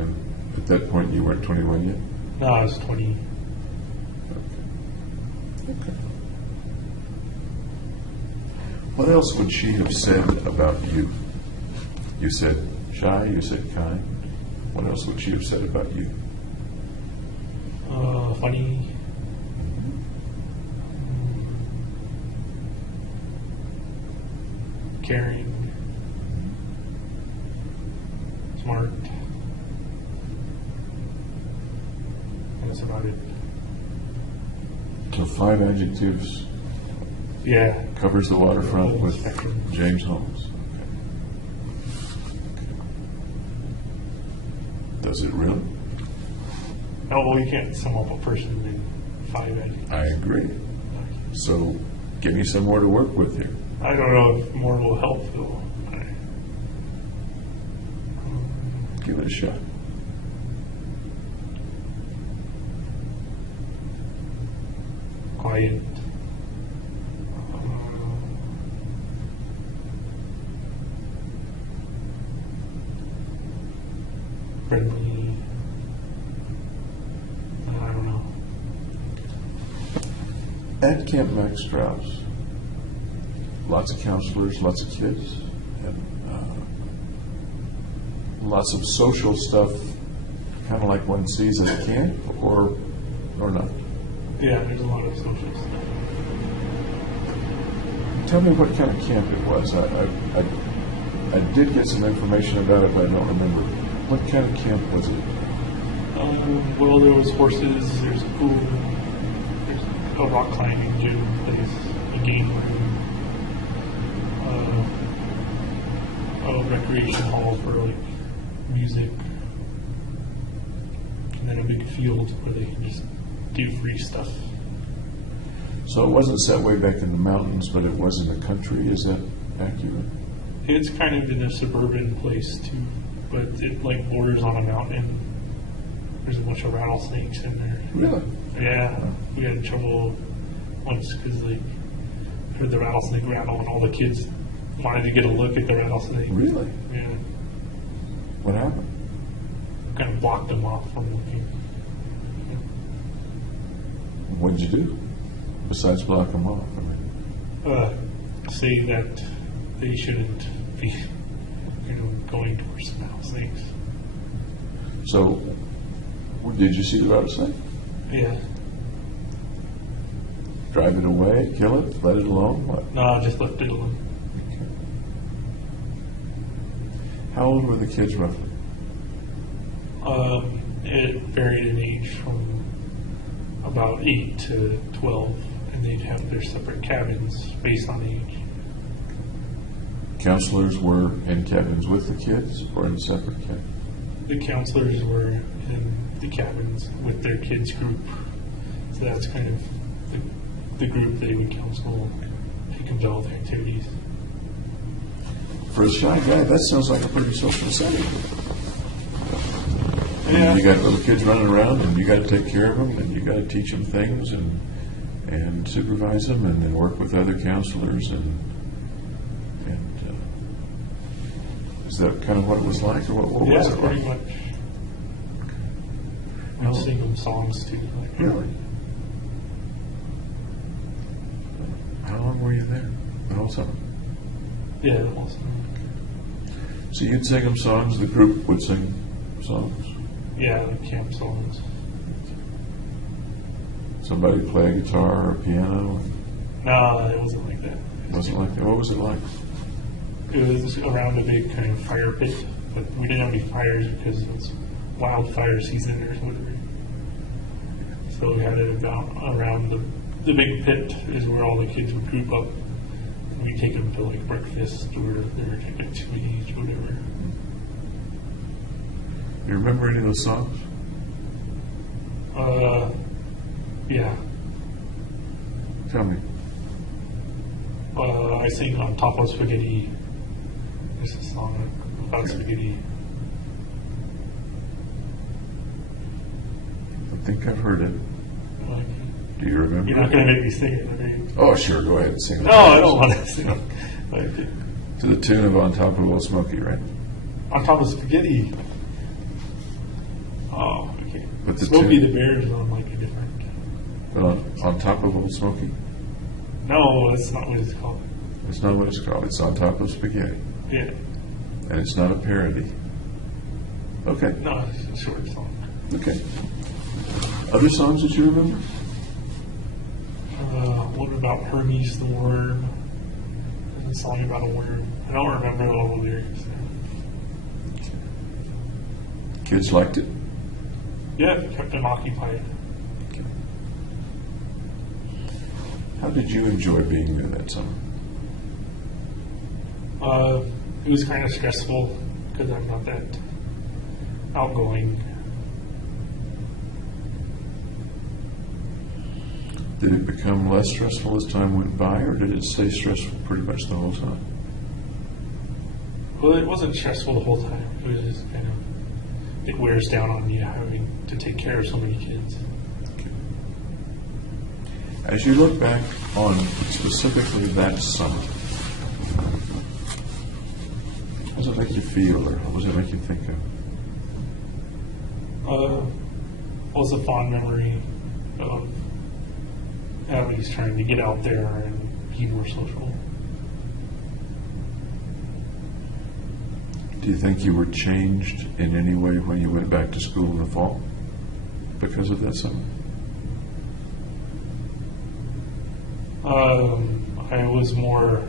And at that point, you weren't 21 yet? No, I was 20. Okay. What else would she have said about you? You said shy, you said kind. What else would she have said about you? Funny. Caring. Smart. That's about it. So 5 adjectives Yeah. covers the waterfront Whole with spectrum. James Holmes. Okay. Does it really? Oh, well, you can't sum up a person in 5 adjectives. I agree. So give me some more to work with here. I don't know if more will help, though. Give it a shot. Quiet. Friendly. I don't know. At Camp Max Strauss, lots of counselors, lots of kids, and lots of social stuff, kind of like one sees at a camp, or not. Yeah, there's a lot of social stuff. Tell me what kind of camp it was. I did get some information about it, but I don't remember. What kind of camp was it? Well, there was horses, there's a pool, there's a rock climbing gym place, a game room, a recreation hall for like music, and then a big field where they can just do free stuff. So it wasn't set way back in the mountains, but it was in the country. Is that accurate? It's kind of in a suburban place too, but it like borders on a mountain. There's a bunch of rattlesnakes in there. Really? Yeah, we had trouble once because like heard the rattlesnake rattle, and all the kids wanted to get a look at the rattlesnake. Really? Yeah, What happened? kind of blocked them off from looking. What did you do besides block them off? I mean, Say that they shouldn't be, going towards the rattlesnakes. so, did you see the rattlesnake? Yeah, Drive it away, kill it, let it alone? What? no, I just left it alone. How old were the kids roughly? It varied in age from about 8 to 12, and they'd have their separate cabins based on age. Counselors were in cabins with the kids or in separate cabins? The counselors were in the cabins with their kids group, so that's kind of the group they would counsel, take them to all the activities. For a shy guy, that sounds like a pretty social setting. Yeah. You got little kids running around, and you got to take care of them, and you got to teach them things, and supervise them, and then work with other counselors, and is that kind of what it was like, or what was Yeah, it pretty like? much. I'll sing them songs too. Like, Really? How long were you there? The whole summer? Yeah, also. So you'd sing them songs, the group would sing songs. Yeah, like camp songs. Somebody play a guitar or piano? No, it wasn't like that. Wasn't like that. What was it like? It was around a big kind of fire pit, but we didn't have any fires because it was wildfire season or whatever. So we had it about around the big pit is where all the kids would group up. We take them to like breakfast or their activities or whatever. You remember any of those songs? Yeah. Tell me. I sing On Top of Spaghetti. It's a song about spaghetti. I think I've heard it. Like, Do you remember? you're not going to make me sing it, are you? Oh, sure. Go ahead and sing it. No, I don't want to sing it. Like, To the tune of On Top of Old Smoky, right? On Top of Spaghetti. Oh, okay. But the Smokey two- the Bear is on like a different. But on Top of Old Smoky? No, that's not what it's called. It's not what it's called. It's On Top of Spaghetti. Yeah. And it's not a parody. Okay. No, it's a short song. Okay. Other songs that you remember? What about Hermes the Worm? There's a song about a worm. I don't remember all the lyrics. Kids liked it? Yeah, kept them occupied. How did you enjoy being there that summer? It was kind of stressful because I'm not that outgoing. Did it become less stressful as time went by, or did it stay stressful pretty much the whole time? Well, it wasn't stressful the whole time. It was just kind of, it wears down on you having to take care of so many kids. As you look back on specifically that summer, how does it make you feel, or what does it make you think of? Was a fond memory of Abby's trying to get out there and be more social. Do you think you were changed in any way when you went back to school in the fall because of that summer? I was more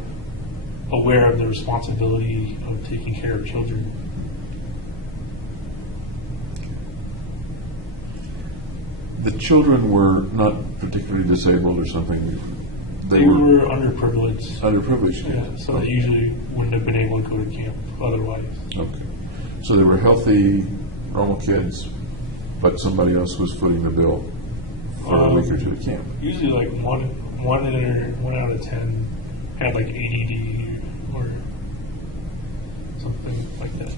aware of the responsibility of taking care of children. The children were not particularly disabled or something. They were underprivileged. Underprivileged. Yeah, so they usually wouldn't have been able to go to camp otherwise. Okay. So they were healthy, normal kids, but somebody else was footing the bill for a week or two at camp. Usually, like one out of 10 had like ADD or something like that.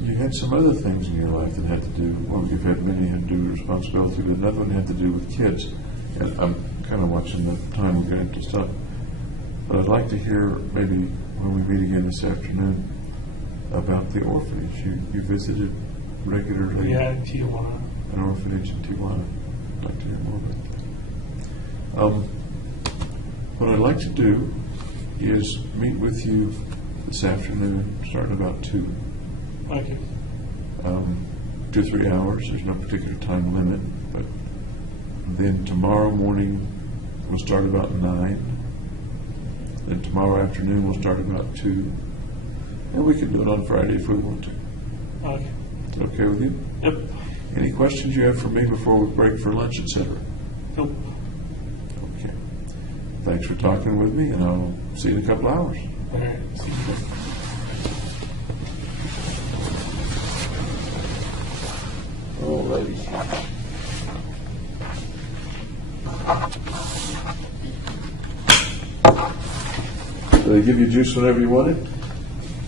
You had some other things in your life that had to do, well, you've had many had to do with responsibility, but another one had to do with kids. And I'm kind of watching the time, we're going to have to stop. But I'd like to hear, maybe when we meet again this afternoon, about the orphanage. You visited regularly Yeah, in Tijuana. an orphanage in Tijuana. I'd like to hear more about that. What I'd like to do is meet with you this afternoon, starting about 2. Okay. 2 or 3 hours. There's no particular time limit, but then tomorrow morning we'll start about 9. Then tomorrow afternoon we'll start about 2. And we can do it on Friday if we want to. Okay. Okay with you? Yep. Any questions you have for me before we break for lunch, etc.? Nope. Okay. Thanks for talking with me, and I'll see you in a couple hours. All right. See you then. Alrighty. Do they give you juice whenever you want it?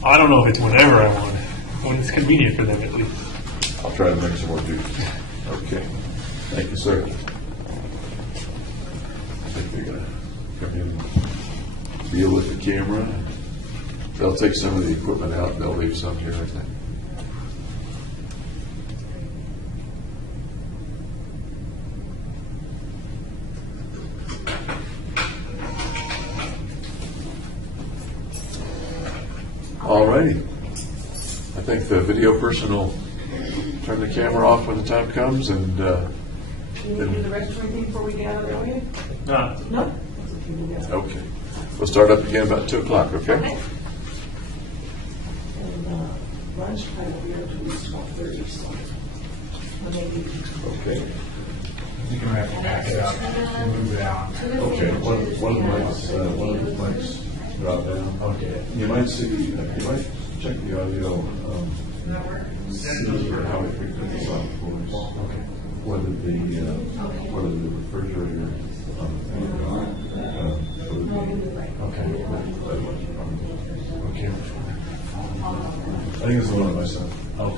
I don't know if it's whenever I want it. When it's convenient for them, at least. I'll try to make some more juice. Okay. Thank you, sir. I think they're going to come in and deal with the camera. They'll take some of the equipment out and they'll leave some here, I think. All righty. I think the video person will turn the camera off when the time comes, and Can you do the rest of anything before we get out of there, will you? No. No? That's okay, we'll get out. okay. We'll start up again about 2 o'clock, okay? And lunch time will be up to 12:30, so maybe. Okay. You're gonna have to back it up and move it out. Okay. One of the mics drop down. Okay. You might see, you might check the audio. See how it picked up the sound for us. Whether the refrigerator. Okay. I think it's the one on my side. Oh,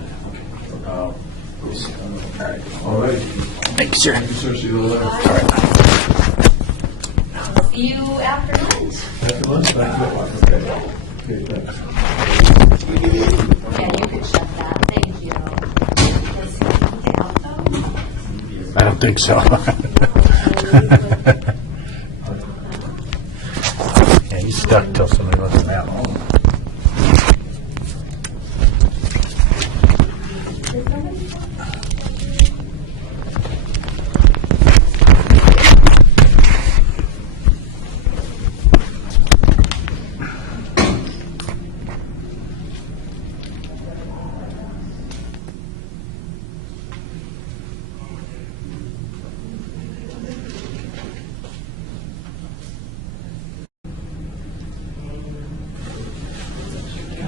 okay. All right. Thank you, sir. Thank you, sir. See you later. See you after lunch. After lunch, thank you. Okay. Okay, thanks. Yeah, you can shut that. Thank you. Does he get out though? I don't think so. Yeah, he's stuck till somebody lets him out.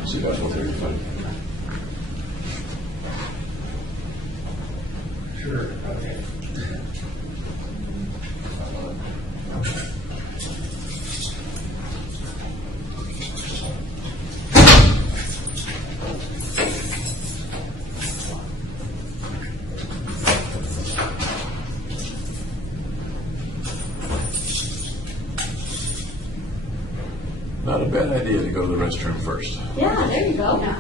See you guys later. Sure, okay. Not a bad idea to go to the restroom first. Yeah, there you go.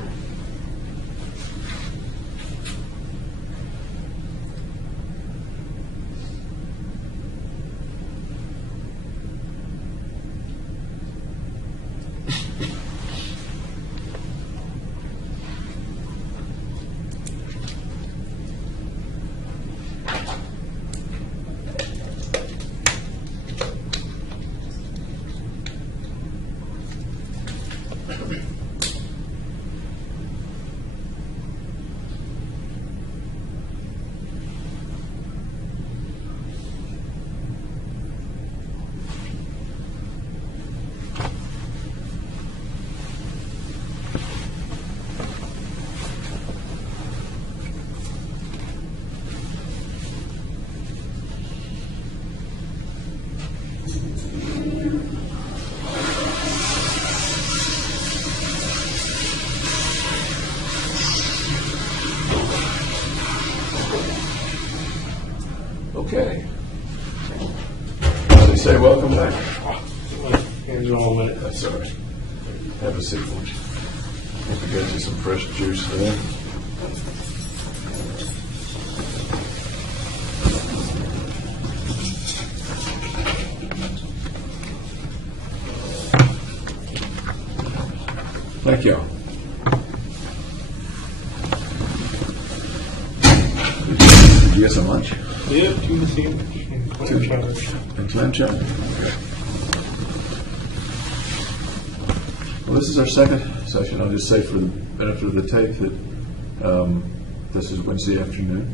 Okay. As they say, welcome back. Here's all of it. That's all right. Have a seat. Hope we got you some fresh juice there. Thank you. Did you get some lunch? Yeah, tuna sandwich and clam chowder. And clam chowder? Okay. Well, this is our second session. I'll just say for the benefit of the tape that this is Wednesday afternoon,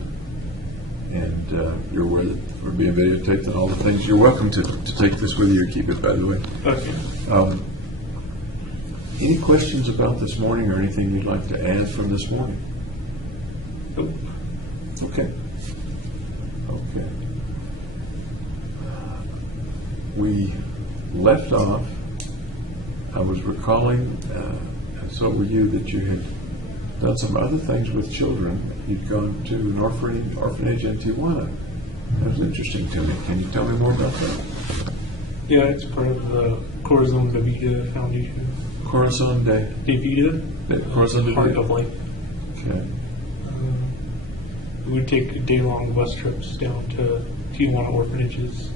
and you're aware that we're being videotaped and all the things. You're welcome to take this with you or keep it, by the way. Okay. Any questions about this morning or anything you'd like to add from this morning? Nope. Okay. Okay. We left off, I was recalling, and so were you, that you had done some other things with children. You'd gone to an orphanage in Tijuana. That was interesting to me. Can you tell me more about that? Yeah, it's part of the Corazon de Vida Foundation. Corazon de Vida? Corazon de Heart Vida. of Life. Okay. We would take day-long bus trips down to Tijuana orphanages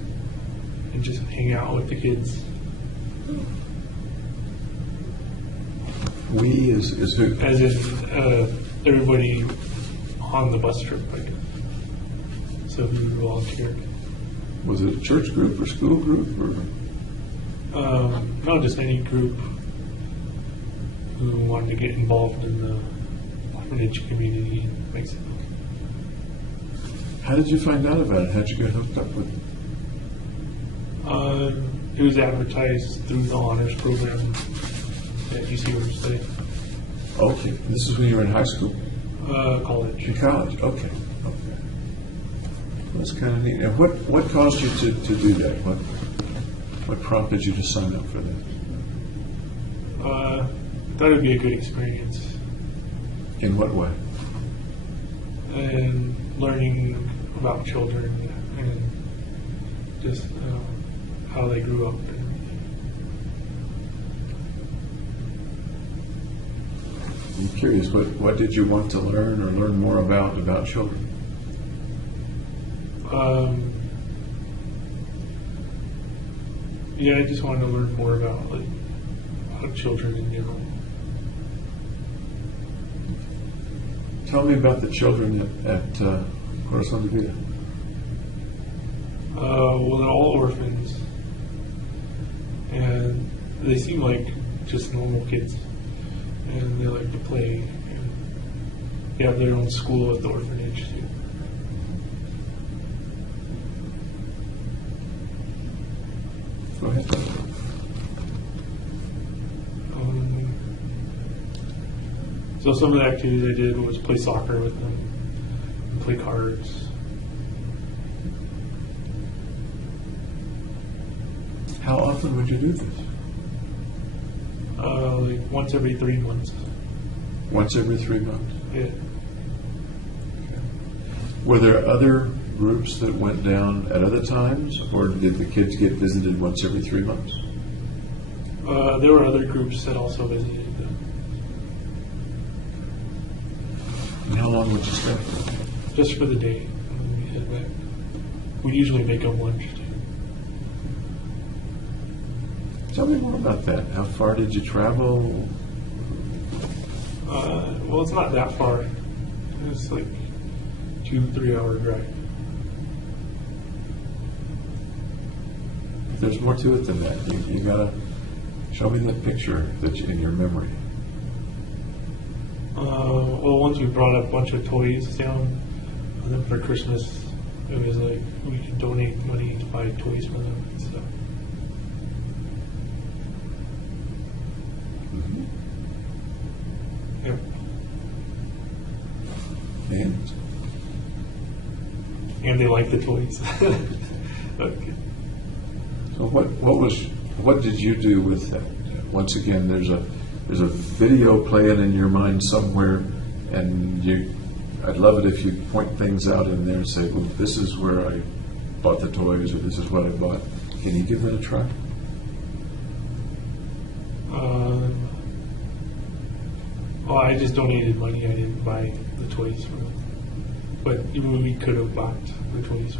and just hang out with the kids. We is who? As in everybody on the bus trip, I guess. So who volunteered. Was it a church group or school group or? Not just any group who wanted to get involved in the orphanage community in Mexico. How did you find out about it? How'd you get hooked up with it? It was advertised through the honors program at UC Riverside. Okay, this is when you were in high school? College. In college, okay. That's kind of neat. And what caused you to do that? What prompted you to sign up for that? I thought it would be a good experience. In what way? And learning about children and just how they grew up. I'm curious, what did you want to learn or learn more about children? Yeah, I just wanted to learn more about children in general. Tell me about the children at Corazon de Vida. Well, they're all orphans, and they seem like just normal kids, and they like to play. And they have their own school at the orphanage too. Go ahead. So some of the activities I did was play soccer with them, and play cards. How often would you do this? Like once every 3 months. Once every 3 months. Yeah. Were there other groups that went down at other times, or did the kids get visited once every 3 months? There were other groups that also visited them. And how long would you stay? Just for the day. And then we head back. We usually make them lunch too. Tell me more about that. How far did you travel? Well, it's not that far. It's like 2-3 hour drive. There's more to it than that. You gotta show me that picture that's in your memory. Well, once we brought a bunch of toys down, and then for Christmas, it was like we could donate money to buy toys for them and stuff. Yeah. And they like the toys. Okay. So what did you do with that? Once again, there's a video playing in your mind somewhere, and I'd love it if you point things out in there and say, well, this is where I bought the toys, or this is what I bought. Can you give that a try? Well, I just donated money. I didn't buy the toys for them. But even we could have bought the toys.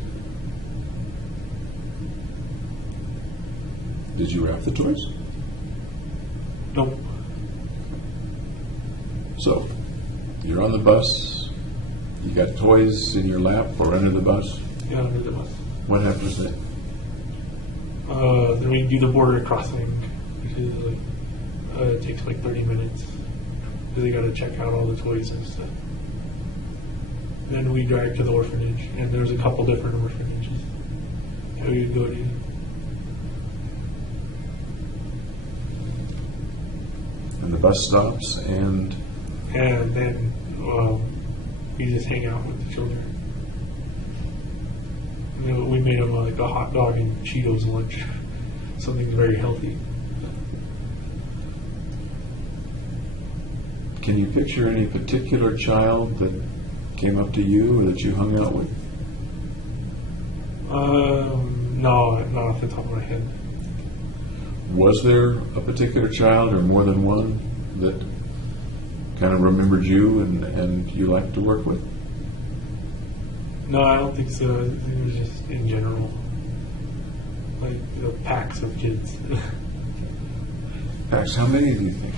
Did you wrap the toys? Nope. So, you're on the bus, you got toys in your lap or under the bus. Yeah, under the bus. What happens then? Then we do the border crossing, which is like, it takes like 30 minutes. Because they got to check out all the toys and stuff. Then we drive to the orphanage, and there's a couple different orphanages that we would go to. And the bus stops, and then we just hang out with the children. You know, we made them like a hot dog and Cheetos lunch, something very healthy. can you picture any particular child that came up to you or that you hung out with? No, not off the top of my head. Was there a particular child or more than one that kind of remembered you and you liked to work with? No, I don't think so. I think it was just in general, like packs of kids. Packs, how many do you think?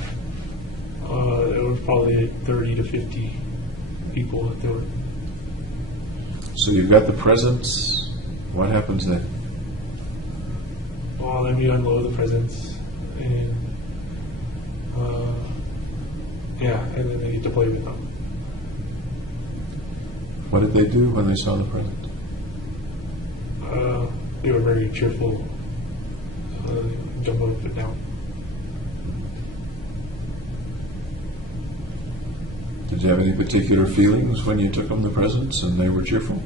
There was probably 30 to 50 people that there were. So you've got the presents. What happens then? Well, then we unload the presents, and and then they get to play with them. What did they do when they saw the present? They were very cheerful, jump up and down. Did you have any particular feelings when you took them the presents and they were cheerful?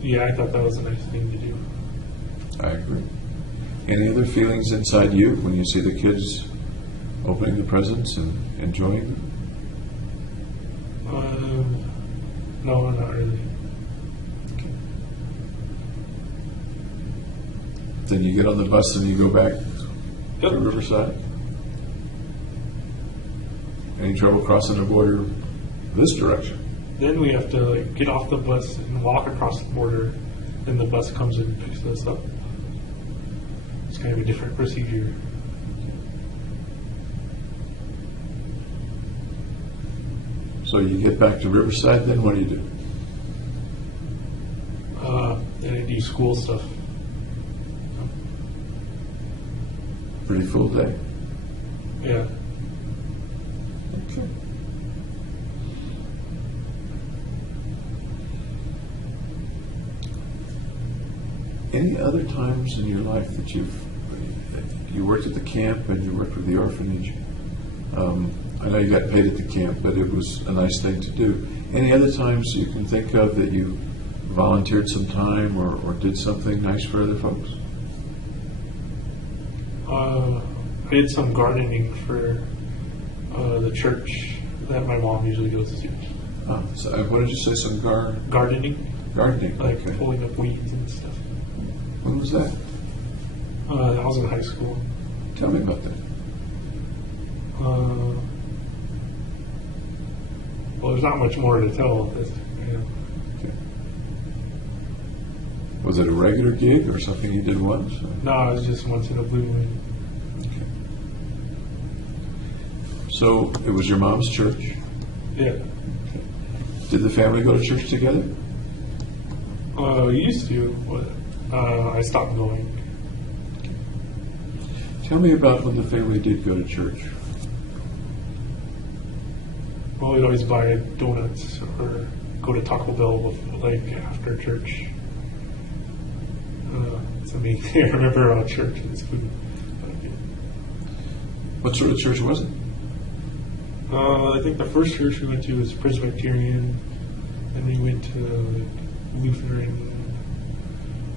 Yeah, I thought that was a nice thing to do. I agree. Any other feelings inside you when you see the kids opening the presents and enjoying them? No, not really. Then you get on the bus and you go back Yep. to Riverside? Any trouble crossing the border this direction? Then we have to like get off the bus and walk across the border, and the bus comes and picks us up. It's kind of a different procedure. So you get back to Riverside, then what do you do? Then I do school stuff. Pretty full day. Yeah. Okay. Any other times in your life that you worked at the camp and you worked with the orphanage? I know you got paid at the camp, but it was a nice thing to do. Any other times you can think of that you volunteered some time or did something nice for other folks? I did some gardening for the church that my mom usually goes to. So what did you say? Some Gardening, gardening? like Okay. pulling up weeds and stuff. When was that? That was in high school. Tell me about that. Well, there's not much more to tell. Okay. Was it a regular gig or something you did once? No, it was just once in a blue moon. Okay. So it was your mom's church. Yeah. Did the family go to church together? We used to, but I stopped going. Tell me about when the family did go to church. Well, we'd always buy donuts or go to Taco Bell like after church. It's amazing. I remember church and its food. What sort of church was it? I think the first church we went to was Presbyterian, and we went to Lutheran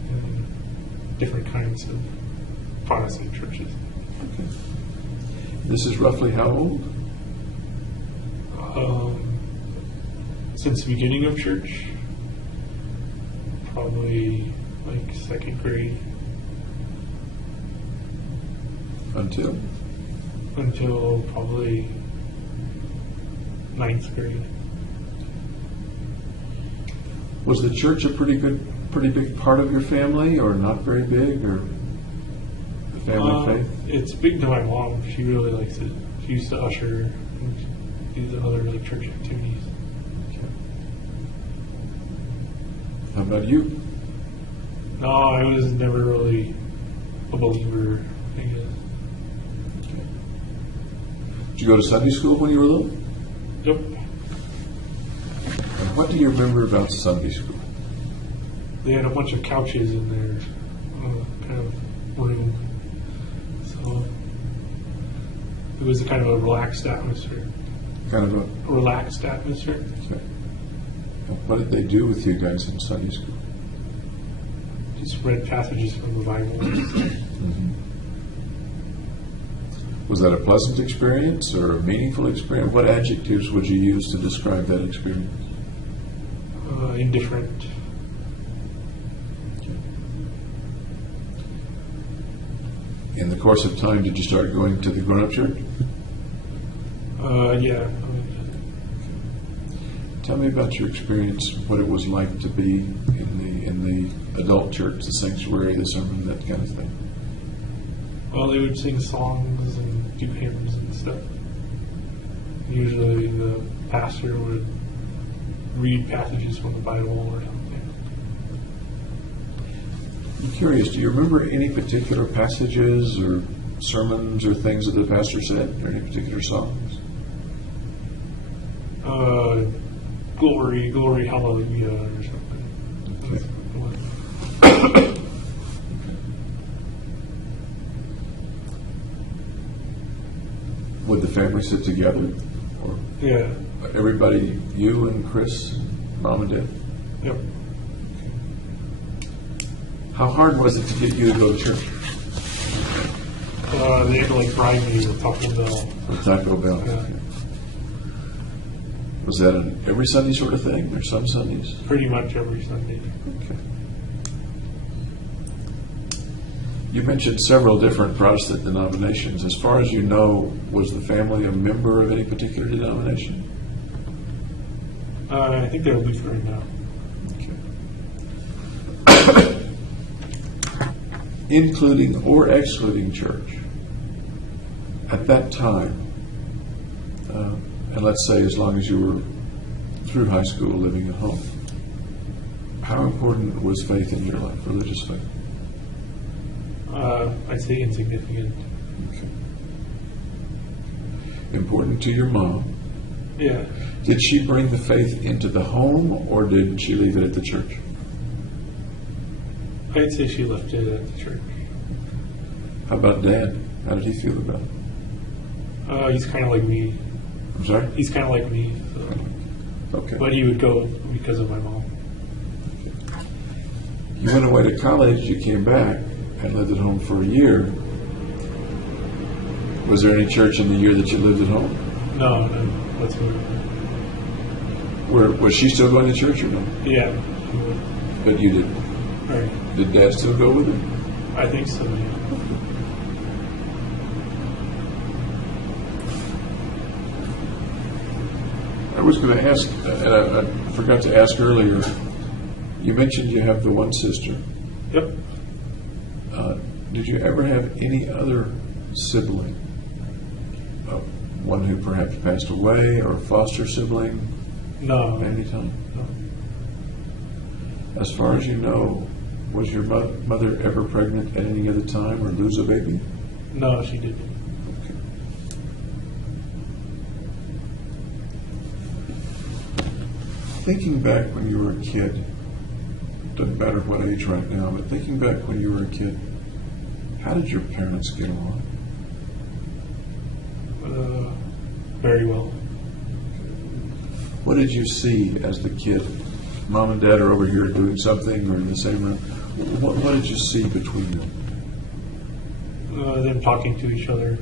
and different kinds of Protestant churches. Okay. This is roughly how old? Since the beginning of church, probably like second grade Until? until probably ninth grade. Was the church a pretty big part of your family, or not very big, or the family faith? It's big to my mom. She really likes it. She used to usher and do the other like church activities. Okay. How about you? No, I was never really a believer, I guess. Okay. Did you go to Sunday school when you were little? Yep. And what do you remember about Sunday school? They had a bunch of couches in their kind of room. So it was a kind of a relaxed atmosphere. Kind of A relaxed atmosphere. okay. What did they do with you guys in Sunday school? Just read passages from the Bible. Was that a pleasant experience or a meaningful experience? What adjectives would you use to describe that experience? Indifferent. In the course of time, did you start going to the grown-up church? Yeah. Tell me about your experience, what it was like to be in the adult church, the sanctuary, the sermon, that kind of thing. Well, they would sing songs and do hymns and stuff. Usually the pastor would read passages from the Bible or something. I'm curious, do you remember any particular passages or sermons or things that the pastor said, or any particular songs? Glory, glory, hallelujah, or something. Okay. Would the family sit together? Or Yeah. everybody, you and Chris, mom and dad? Yep. How hard was it to get you to go to church? They had to like bribe me with Taco Bell. With Taco Bell? Yeah. Was that an every Sunday sort of thing, or some Sundays? Pretty much every Sunday. Okay. You mentioned several different Protestant denominations. As far as you know, was the family a member of any particular denomination? I think they're Lutheran now. Including or excluding church, at that time, and let's say as long as you were through high school living at home, how important was faith in your life, religious faith? I'd say insignificant. Okay. Important to your mom. Yeah. Did she bring the faith into the home, or did she leave it at the church? I'd say she left it at the church. How about Dad? How did he feel about it? He's kind of like me. I'm sorry? He's kind of like me. So. Okay. But he would go because of my mom. You went away to college, you came back, and lived at home for a year. Was there any church in the year that you lived at home? No, that's what. Was she still going to church or no? Yeah. But you didn't. Right. Did Dad still go with her? I think so. Yeah. I was going to ask, and I forgot to ask earlier, you mentioned you have the one sister. Yep. Did you ever have any other sibling? One who perhaps passed away, or a foster sibling No. at any time? No. As far as you know, was your mother ever pregnant at any other time or lose a baby? No, she didn't. Okay. Thinking back when you were a kid, doesn't matter what age right now, but thinking back when you were a kid, how did your parents get along? Very well. What did you see as the kid? Mom and Dad are over here doing something or in the same room. What did you see between them? Them talking to each other.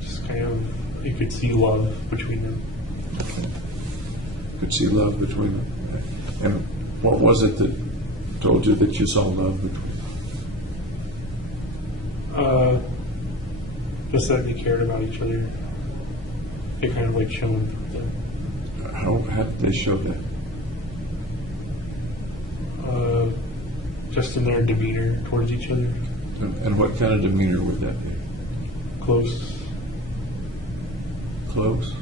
Just kind of, you could see love between them. Could see love between them. And what was it that told you that you saw love between them? Just that they cared about each other. They kind of like showing them. How did they show that? Just in their demeanor towards each other. And what kind of demeanor would that be? Close. Close?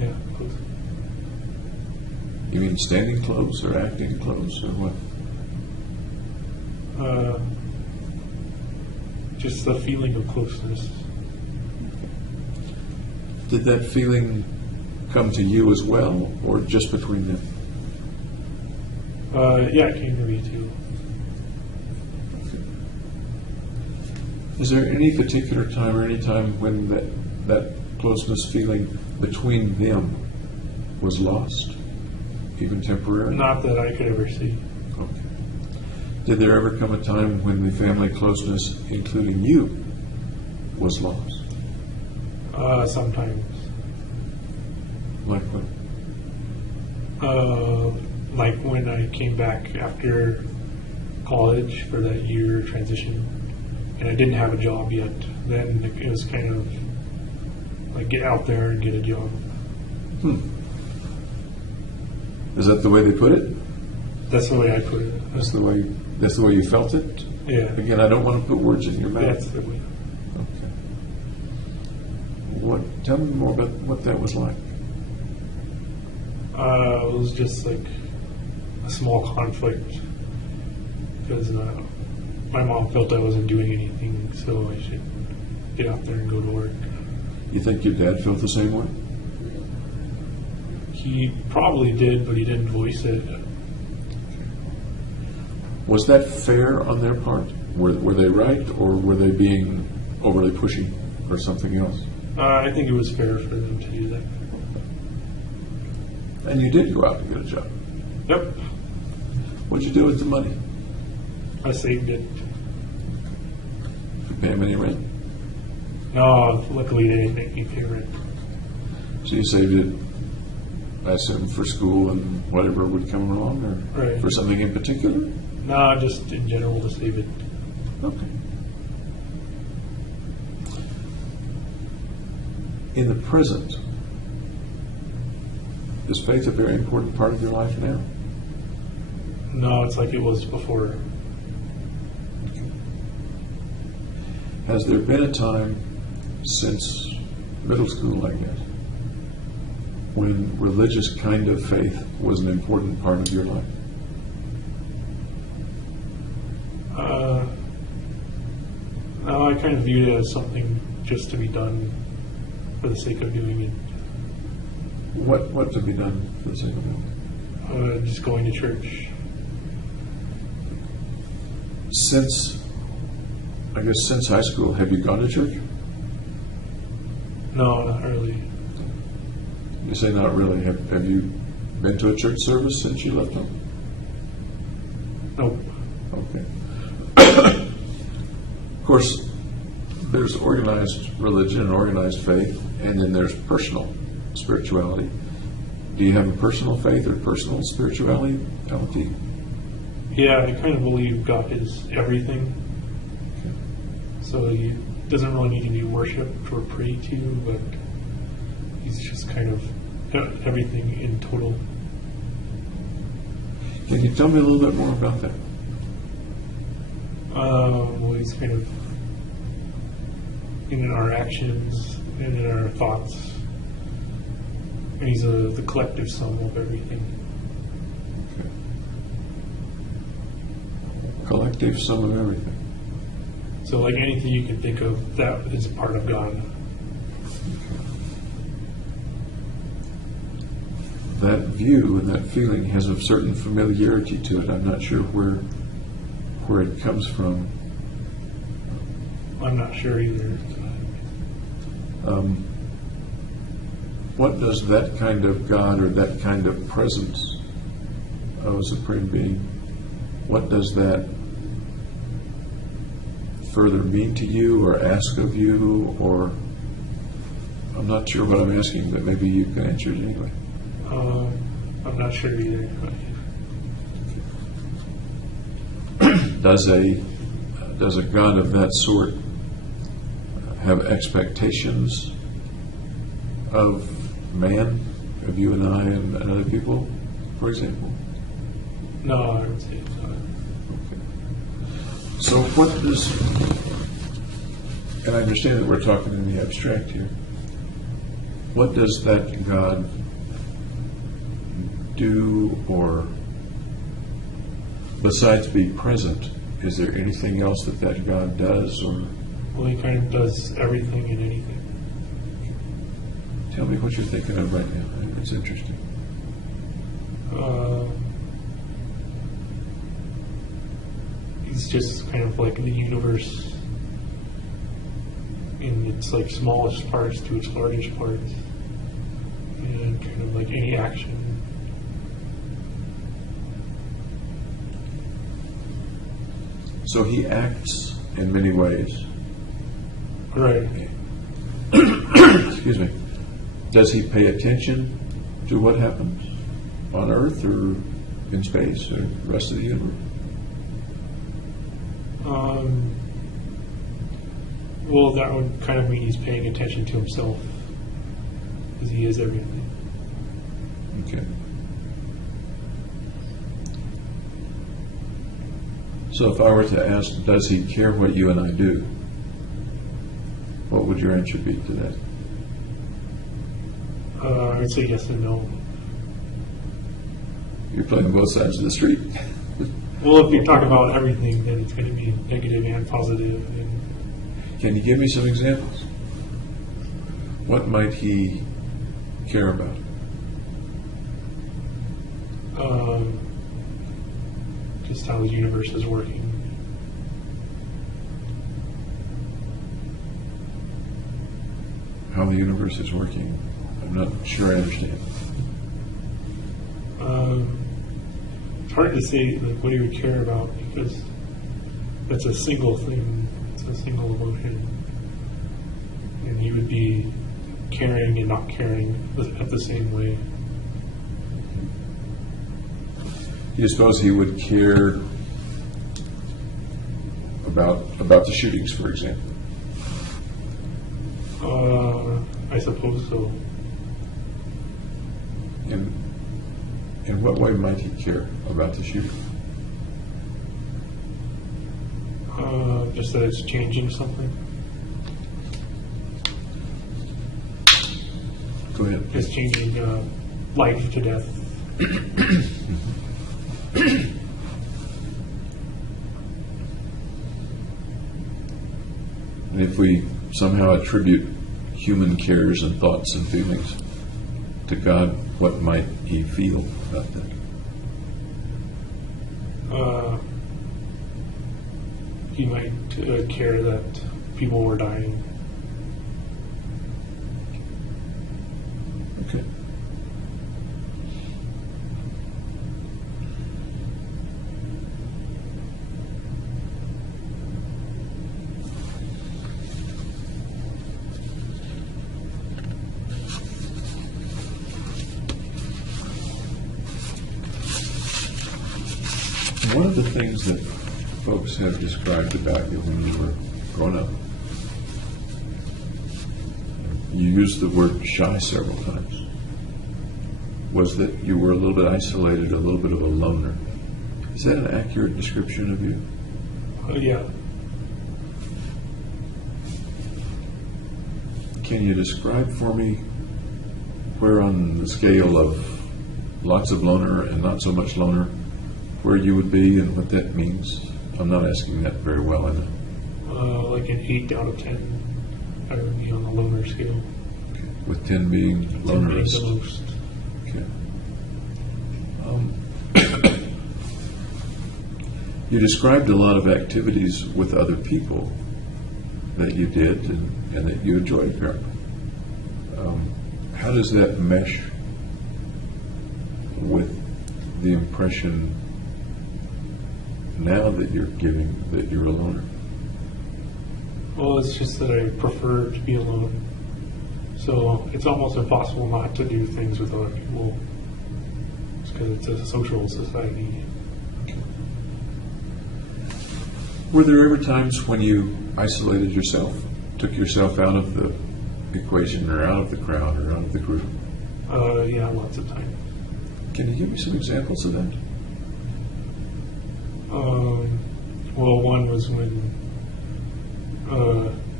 Yeah, close. You mean standing close or acting close or what? Just the feeling of closeness. Did that feeling come to you as well, or just between them? Yeah, it came to me too. Is there any particular time or any time when that closeness feeling between them was lost, even temporarily? Not that I could ever see. Okay. Did there ever come a time when the family closeness, including you, was lost? Sometimes. Like what? Like when I came back after college for that year transition, and I didn't have a job yet. Then it was kind of like get out there and get a job. Is that the way they put it? That's the way I put it. That's the way you felt it? Yeah. Again, I don't want to put words in your mouth. That's the way. Okay. Tell me more about what that was like. It was just like a small conflict because my mom felt I wasn't doing anything, so I should get out there and go to work. You think your dad felt the same way? He probably did, but he didn't voice it. Was that fair on their part? Were they right, or were they being overly pushy, or something else? I think it was fair for them to do that. And you did go out and get a job. Yep, What'd you do with the money? I saved it. Did you pay them any rent? No, luckily they didn't make me pay rent. So you saved it, I assume, for school and whatever would come along, or Right. for something in particular? No, just in general to save it. Okay. In the present, is faith a very important part of your life now? No, it's like it was before. Has there been a time since middle school, I guess, when religious kind of faith was an important part of your life? No, I kind of viewed it as something just to be done for the sake of doing it. What to be done for the sake of it? Just going to church. Since high school, have you gone to church? No, not really. You say not really. Have you been to a church service since you left home? Nope. Okay. Of course, there's organized religion and organized faith, and then there's personal spirituality. Do you have a personal faith or personal spirituality? Yeah, I kind of believe God is everything. So he doesn't really need to be worshipped or prayed to, but he's just kind of everything in total. Can you tell me a little bit more about that? Well, he's kind of in our actions and in our thoughts. And he's the collective sum of everything. Collective sum of everything. So like anything you can think of, that is a part of God. That view and that feeling has a certain familiarity to it. I'm not sure where it comes from. I'm not sure either. What does that kind of God or that kind of presence of a supreme being, what does that further mean to you or ask of you? Or I'm not sure what I'm asking, but maybe you can answer it anyway. I'm not sure either. Does a God of that sort have expectations of man, of you and I and other people, for example? No, I would say it's not. So what does, and I understand that we're talking in the abstract here, what does that God do, or besides be present, is there anything else that God does? Or Well, he kind of does everything and anything. tell me what you're thinking of right now. It's interesting. He's just kind of like the universe in its like smallest parts to its largest parts, and kind of like any action. So he acts in many ways. Right. Excuse me. Does he pay attention to what happens on Earth or in space or the rest of the universe? Well, that would kind of mean he's paying attention to himself, because he is everything. Okay. So if I were to ask, does he care what you and I do? What would your answer be to that? I would say yes and no. You're playing both sides of the street. Well, if you talk about everything, then it's going to be negative and positive. And Can you give me some examples? What might he care about? just how the universe is working. how the universe is working? I'm not sure I understand. It's hard to say like what he would care about because it's a single thing. It's a single emotion, and he would be caring and not caring at the same way. Do you suppose he would care about the shootings, for example? I suppose so. In what way might he care about the shooting? Just that it's changing something. Go ahead. It's changing life to death. And if we somehow attribute human cares and thoughts and feelings to God, what might he feel about that? He might care that people were dying. Okay. One of the things that folks have described about you when you were growing up, you used the word shy several times, was that you were a little bit isolated, a little bit of a loner. Is that an accurate description of you? Yeah. Can you describe for me where on the scale of lots of loner and not so much loner, where you would be and what that means? I'm not asking that very well, I know. Like an 8 out of 10. I would be on the loner scale. With 10 being 10 being lonerist. the most. Okay. You described a lot of activities with other people that you did and that you enjoyed, apparently. How does that mesh with the impression now that you're giving that you're a loner? Well, it's just that I prefer to be alone. So it's almost impossible not to do things with other people. It's because it's a social society. Were there ever times when you isolated yourself, took yourself out of the equation or out of the crowd or out of the group? Yeah, lots of time. Can you give me some examples of that? Well, one was when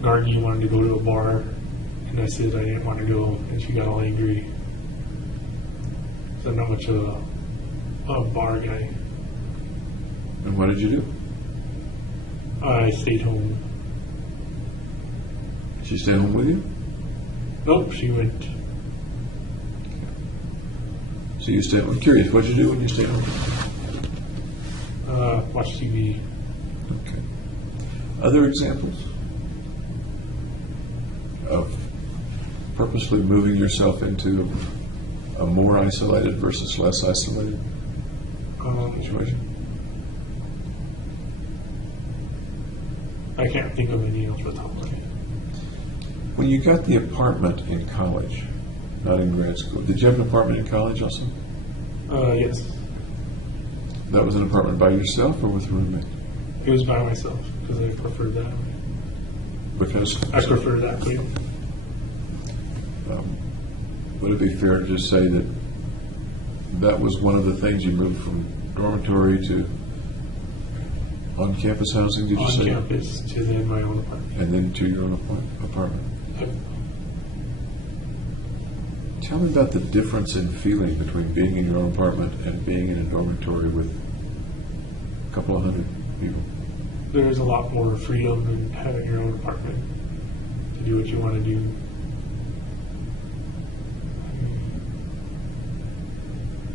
Gargi wanted to go to a bar, and I said I didn't want to go, and she got all angry. So I'm not much of a bar guy. And what did you do? I stayed home. She stayed home with you? Nope, she went. So you stayed. I'm curious. What did you do when you stayed home? Watch TV. Okay. Other examples of purposely moving yourself into a more isolated versus less isolated situation? I can't think of any off the top of my head. When you got the apartment in college, not in grad school, did you have an apartment in college also? Yes. That was an apartment by yourself or with a roommate? It was by myself because I preferred that way. Because I prefer that way. would it be fair to just say that that was one of the things you moved from dormitory to on-campus housing, did you On say? campus to then my own apartment. And then to your own apartment. Yep. Tell me about the difference in feeling between being in your own apartment and being in a dormitory with a couple of hundred people. There's a lot more freedom in having your own apartment to do what you want to do.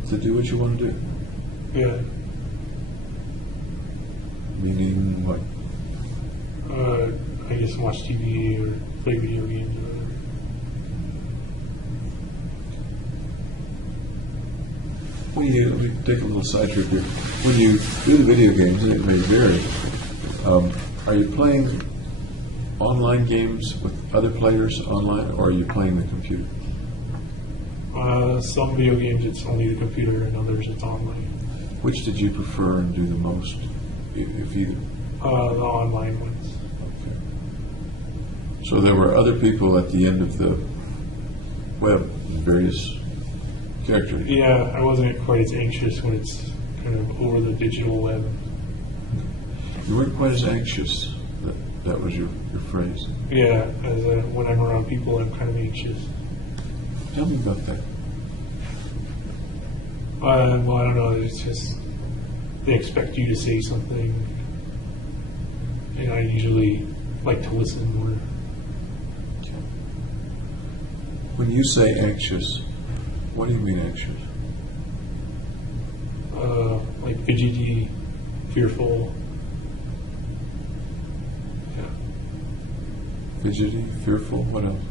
To do what you want to do. Yeah. Meaning what? I just watch TV or play video games or whatever. When you, let me take a little side trip here. When you do the video games, and it may vary, are you playing online games with other players online, or are you playing the computer? Some video games it's only the computer, and others it's online. Which did you prefer and do the most, if either? The online ones. Okay. So there were other people at the end of the web, various characters. Yeah, I wasn't quite as anxious when it's kind of over the digital web. You weren't quite as anxious. That was your phrase. Yeah, as when I'm around people, I'm kind of anxious. Tell me about that. Well, I don't know. It's just they expect you to say something, and I usually like to listen more. When you say anxious, what do you mean anxious? Like fidgety, fearful. Yeah. Fidgety, fearful, what else?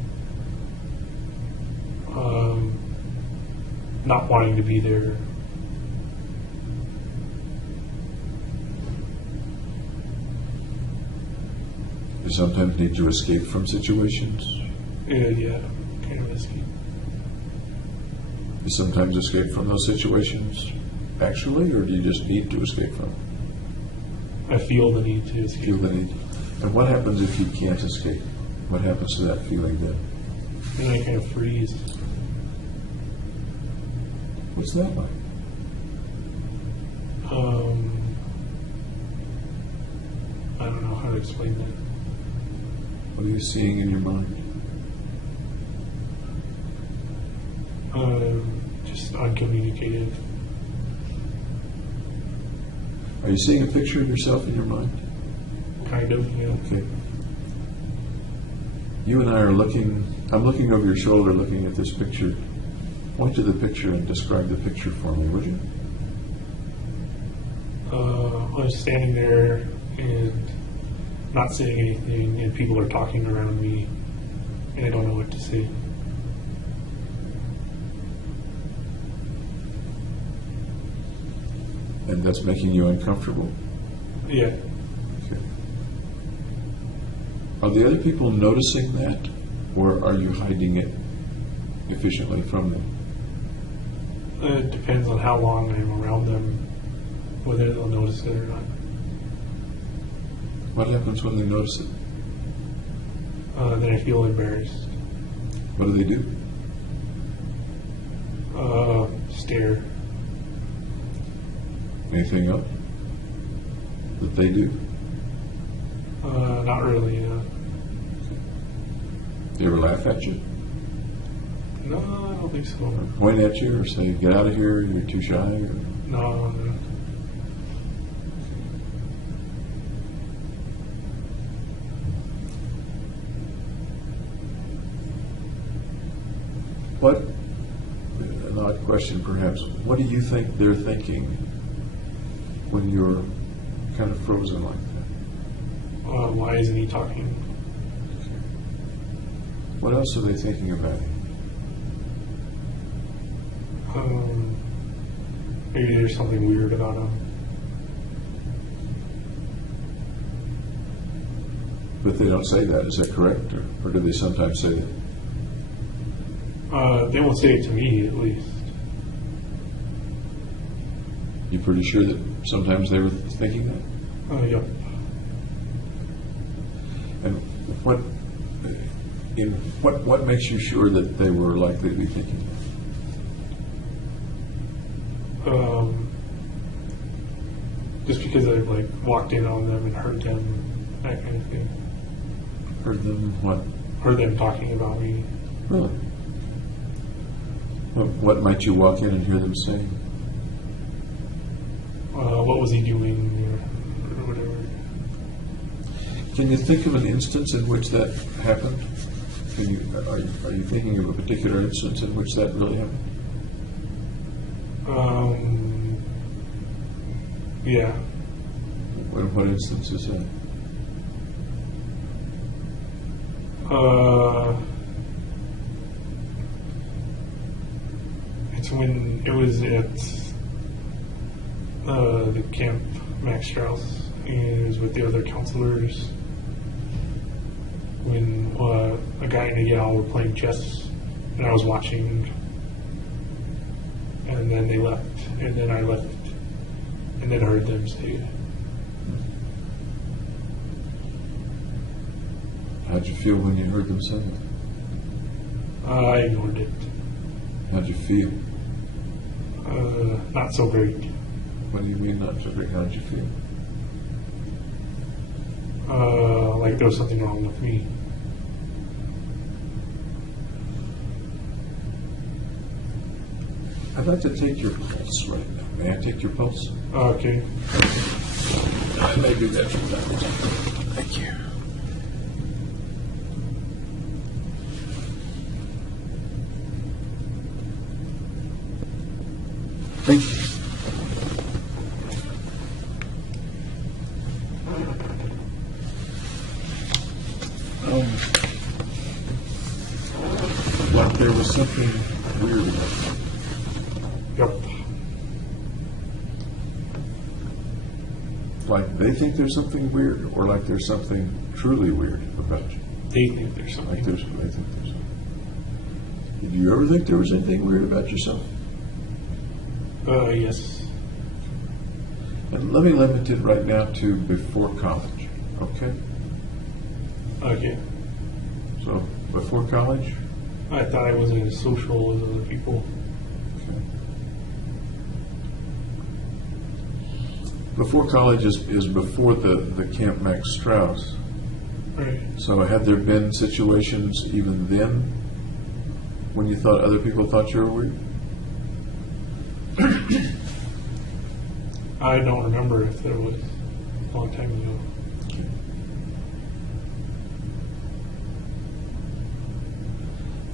Not wanting to be there. You sometimes need to escape from situations. Yeah, kind of risky. You sometimes escape from those situations actually, or do you just need to escape from them? I feel the need to escape. Feel the need. And what happens if you can't escape? What happens to that feeling then? And I kind of freeze. What's that like? I don't know how to explain that. What are you seeing in your mind? Just uncommunicative. Are you seeing a picture of yourself in your mind? Kind of, yeah. Okay. You and I are looking, I'm looking over your shoulder looking at this picture. Point to the picture and describe the picture for me, would you? I was standing there and not saying anything, and people are talking around me, and I don't know what to say. And that's making you uncomfortable. Yeah. Okay. Are the other people noticing that, or are you hiding it efficiently from them? It depends on how long I'm around them, whether they'll notice it or not. What happens when they notice it? Then I feel embarrassed. What do they do? Stare. Anything else that they do? Not really. They ever laugh at you? No, I don't think so. Point at you or say, get out of here, you're too shy? Or... No. What, an odd question perhaps, what do you think they're thinking when you're kind of frozen like that? Why isn't he talking? What else are they thinking about? Maybe there's something weird about him. But they don't say that, is that correct? Or do they sometimes say that? They won't say it to me, at least. You pretty sure that sometimes they were thinking that? Yep. And what makes you sure that they were likely to be thinking that? Just because I've like walked in on them and heard them, that kind of thing. Heard them what? Heard them talking about me. Really? What might you walk in and hear them saying? What was he doing, or whatever. Can you think of an instance in which that happened? Are you thinking of a particular instance in which that really happened? Yeah. What instance is that? It's when it was at The camp, Max Strauss, and he was with the other counselors when a guy and a gal were playing chess, and I was watching, and then they left, and then I left, and then heard them say, How'd you feel when you heard them say that? I ignored it. How'd you feel? Not so great. What do you mean not so great? How'd you feel? Like there was something wrong with me. I'd like to take your pulse right now. May I take your pulse? Okay. I may do that from time to time. Thank you. Thank you. Like there was something weird about it. Yep. Like they think there's something weird, or like there's something truly weird about you. They think there's Like something. they think there's something. Did you ever think there was anything weird about yourself? Yes. And let me limit it right now to before college, okay? Okay. So before college, I thought I wasn't as social as other people. okay. Before college is before the Camp Max Strauss. Right. So had there been situations even then when you thought other people thought you were weird? I don't remember if there was a long time ago.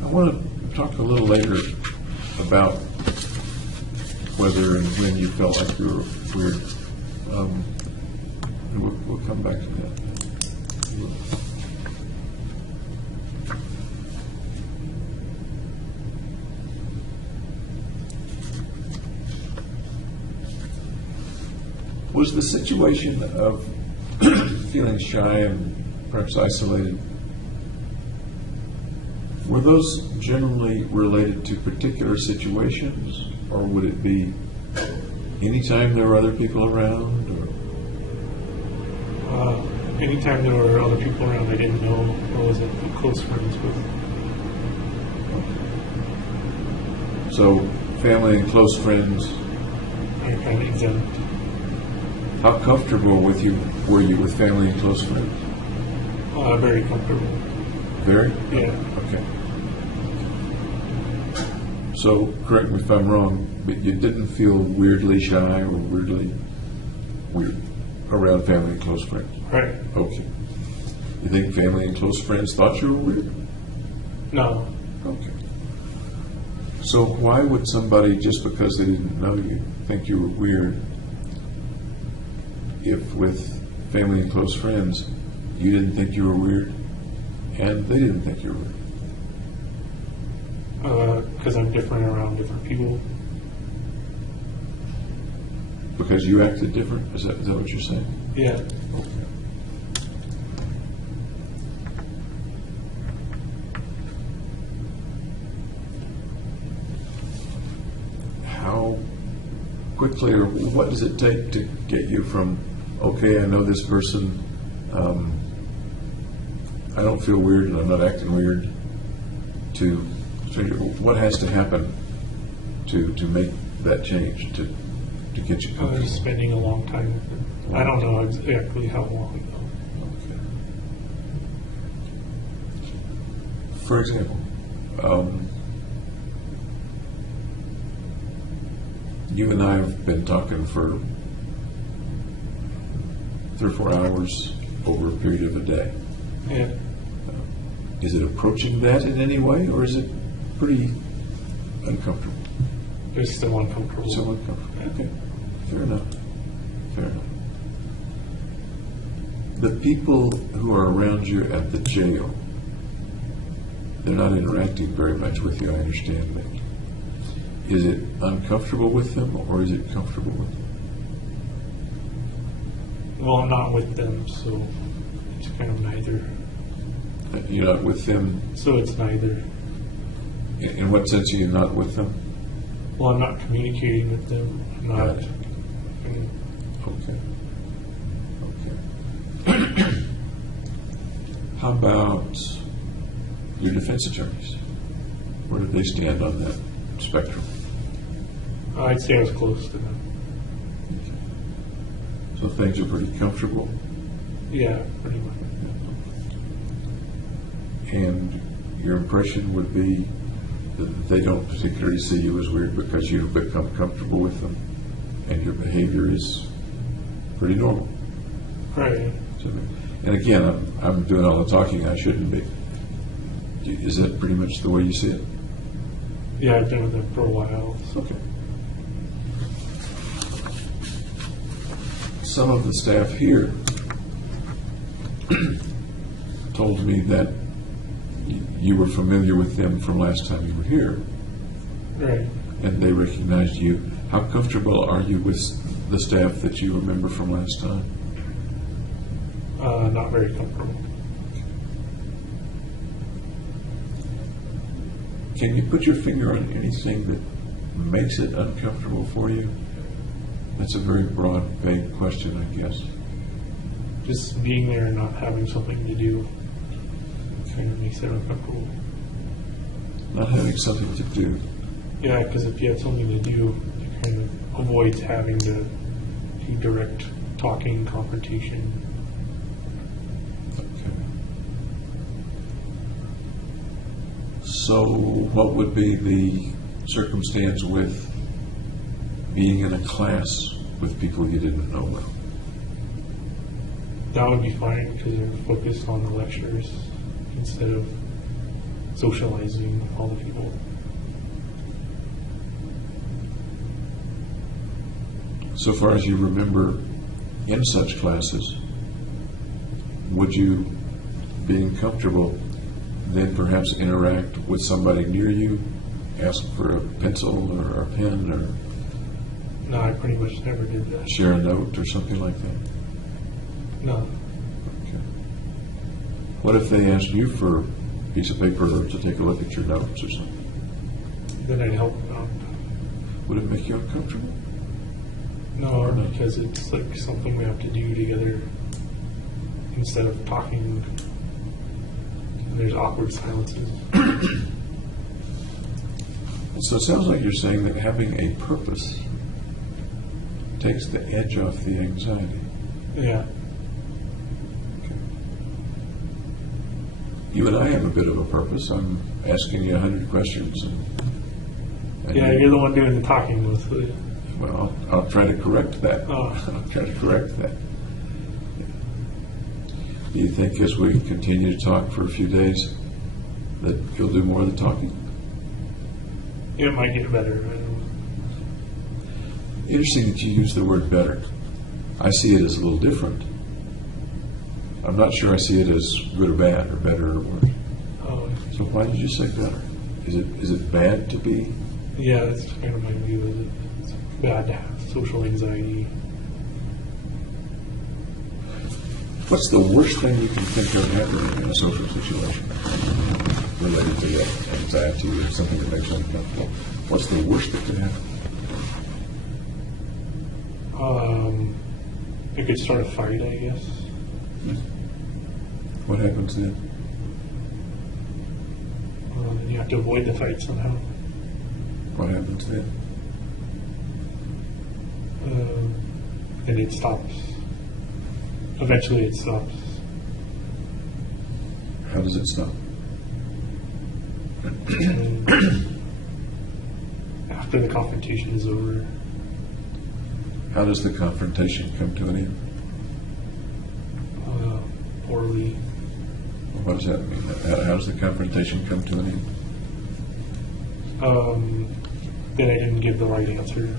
I want to talk a little later about whether and when you felt like you were weird. And we'll come back to that. Was the situation of feeling shy and perhaps isolated, were those generally related to particular situations, or would it be anytime there were other people around? Anytime there were other people around I didn't know or wasn't close friends with. So, family and close friends. I kind of exempt. How comfortable were you with family and close friends? Very comfortable. Very? Yeah. Okay. So, correct me if I'm wrong, but you didn't feel weirdly shy or weirdly weird around family and close friends? Right. Okay. You think family and close friends thought you were weird? No. Okay. So why would somebody, just because they didn't know you, think you were weird if with family and close friends you didn't think you were weird and they didn't think you were weird? Because I'm different around different people. Because you acted different? Is that what you're saying? Yeah. Okay. How quickly, or what does it take to get you from, okay, I know this person, I don't feel weird and I'm not acting weird, to what has to happen to make that change, to get you I was comfortable? spending a long time with them. I don't know exactly how long though. Okay. For example, you and I have been talking for 3 or 4 hours over a period of a day. Yeah. Is it approaching that in any way, or is it pretty uncomfortable? It's still uncomfortable. So uncomfortable. Okay, fair enough. Fair enough. The people who are around you at the jail, they're not interacting very much with you, I understand, but is it uncomfortable with them or is it comfortable with them? Well, I'm not with them, so it's kind of neither. You're not with them. So it's neither. In what sense are you not with them? Well, I'm not communicating with them. I'm not. Got it. Okay. How about your defense attorneys? Where do they stand on that spectrum? I'd say I was close to them. So things are pretty comfortable. Yeah, pretty much. And your impression would be that they don't particularly see you as weird because you've become comfortable with them and your behavior is pretty normal. Right. And again, I'm doing all the talking I shouldn't be. Is that pretty much the way you see it? Yeah, I've been with them for a while. Okay. Some of the staff here told me that you were familiar with them from last time you were here, Right. and they recognized you. How comfortable are you with the staff that you remember from last time? Not very comfortable. Can you put your finger on anything that makes it uncomfortable for you? That's a very broad, vague question, I guess. Just being there and not having something to do kind of makes it uncomfortable. Not having something to do. Yeah, because if you have something to do, it kind of avoids having to do direct talking, confrontation. Okay. So what would be the circumstance with being in a class with people you didn't know well? That would be fine because they're focused on the lectures instead of socializing with all the people. So far as you remember in such classes, would you, being comfortable, then perhaps interact with somebody near you, ask for a pencil or a pen or No, I pretty much never did that. share a note or something like that? No. Okay. What if they asked you for a piece of paper to take a look at your notes or something? Then I'd help them out. Would it make you uncomfortable? No, because it's like something we have to do together instead of talking. And there's awkward silences. So it sounds like you're saying that having a purpose takes the edge off the anxiety. Yeah. You and I have a bit of a purpose. I'm asking you 100 questions. And Yeah, you're the one doing the talking mostly. Well, I'll try to correct that. Oh. I'll try to correct that. Do you think as we continue to talk for a few days that you'll do more of the talking? It might get better. I don't know. Interesting that you use the word better. I see it as a little different. I'm not sure I see it as good or bad or better or worse. Oh, So why did you say better? Is it bad to be? yeah, that's kind of my view of it. It's bad to have social anxiety. What's the worst thing you can think of happening in a social situation related to that anxiety or something that makes you uncomfortable? What's the worst that could happen? It could start a fight, I guess. What happens then? You have to avoid the fight somehow. What happens then? And it stops. Eventually it stops. How does it stop? And after the confrontation is over, How does the confrontation come to an end? poorly. What does that mean? How does the confrontation come to an end? Then I didn't give the right answer.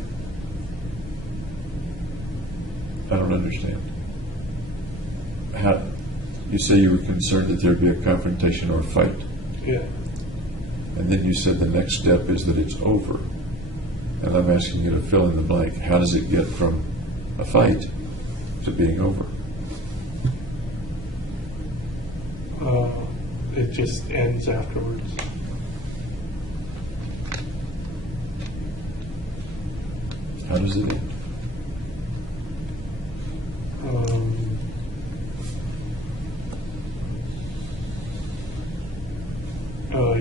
I don't understand. How, you say you were concerned that there'd be a confrontation or a fight, Yeah. and then you said the next step is that it's over. And I'm asking you to fill in the blank. How does it get from a fight to being over? It just ends afterwards. How does it end?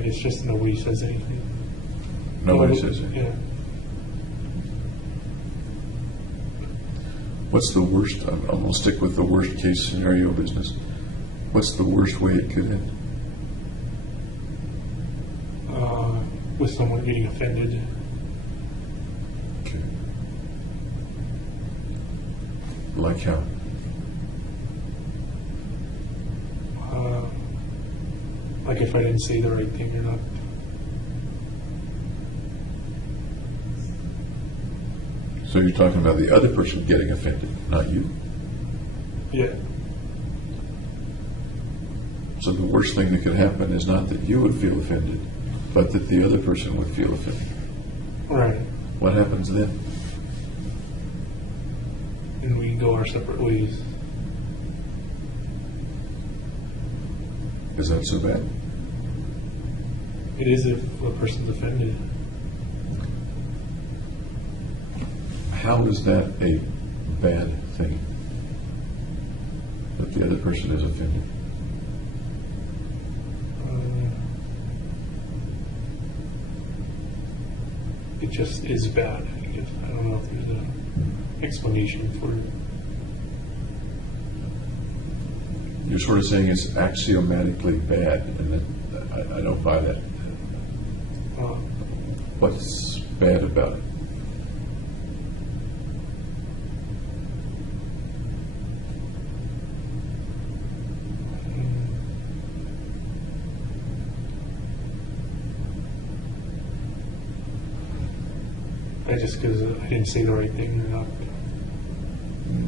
It's just nobody says anything. Nobody says it. Yeah. What's the worst? I'm going to stick with the worst case scenario business. What's the worst way it could end? With someone getting offended. Okay. Like how? Like if I didn't say the right thing or not. So you're talking about the other person getting offended, not you. Yeah. So the worst thing that could happen is not that you would feel offended, but that the other person would feel offended. Right. What happens then? And we go our separate ways. Is that so bad? It is if a person's offended. How is that a bad thing? That the other person is offended? It just is bad. I guess. I don't know if there's an explanation for it. You're sort of saying it's axiomatically bad, and that, I don't buy that. What's bad about it? Just because I didn't say the right thing or not.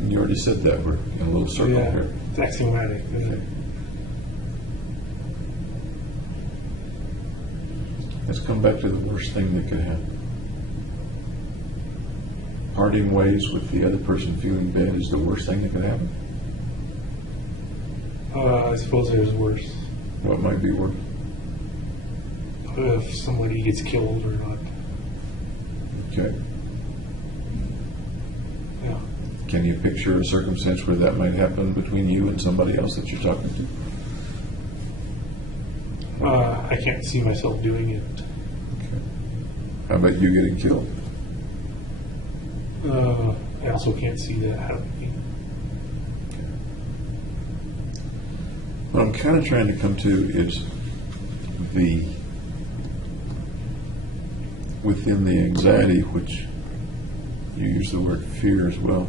You already said that. We're in a little circle Yeah, here. it's axiomatic. Isn't it? Let's come back to the worst thing that could happen. Parting ways with the other person feeling bad is the worst thing that could happen? I suppose there's worse. What might be worse? If somebody gets killed or not. Okay. Yeah. Can you picture a circumstance where that might happen between you and somebody else that you're talking to? I can't see myself doing it. Okay. How about you getting killed? I also can't see that happening. What I'm kind of trying to come to is within the anxiety, which you use the word fear as well,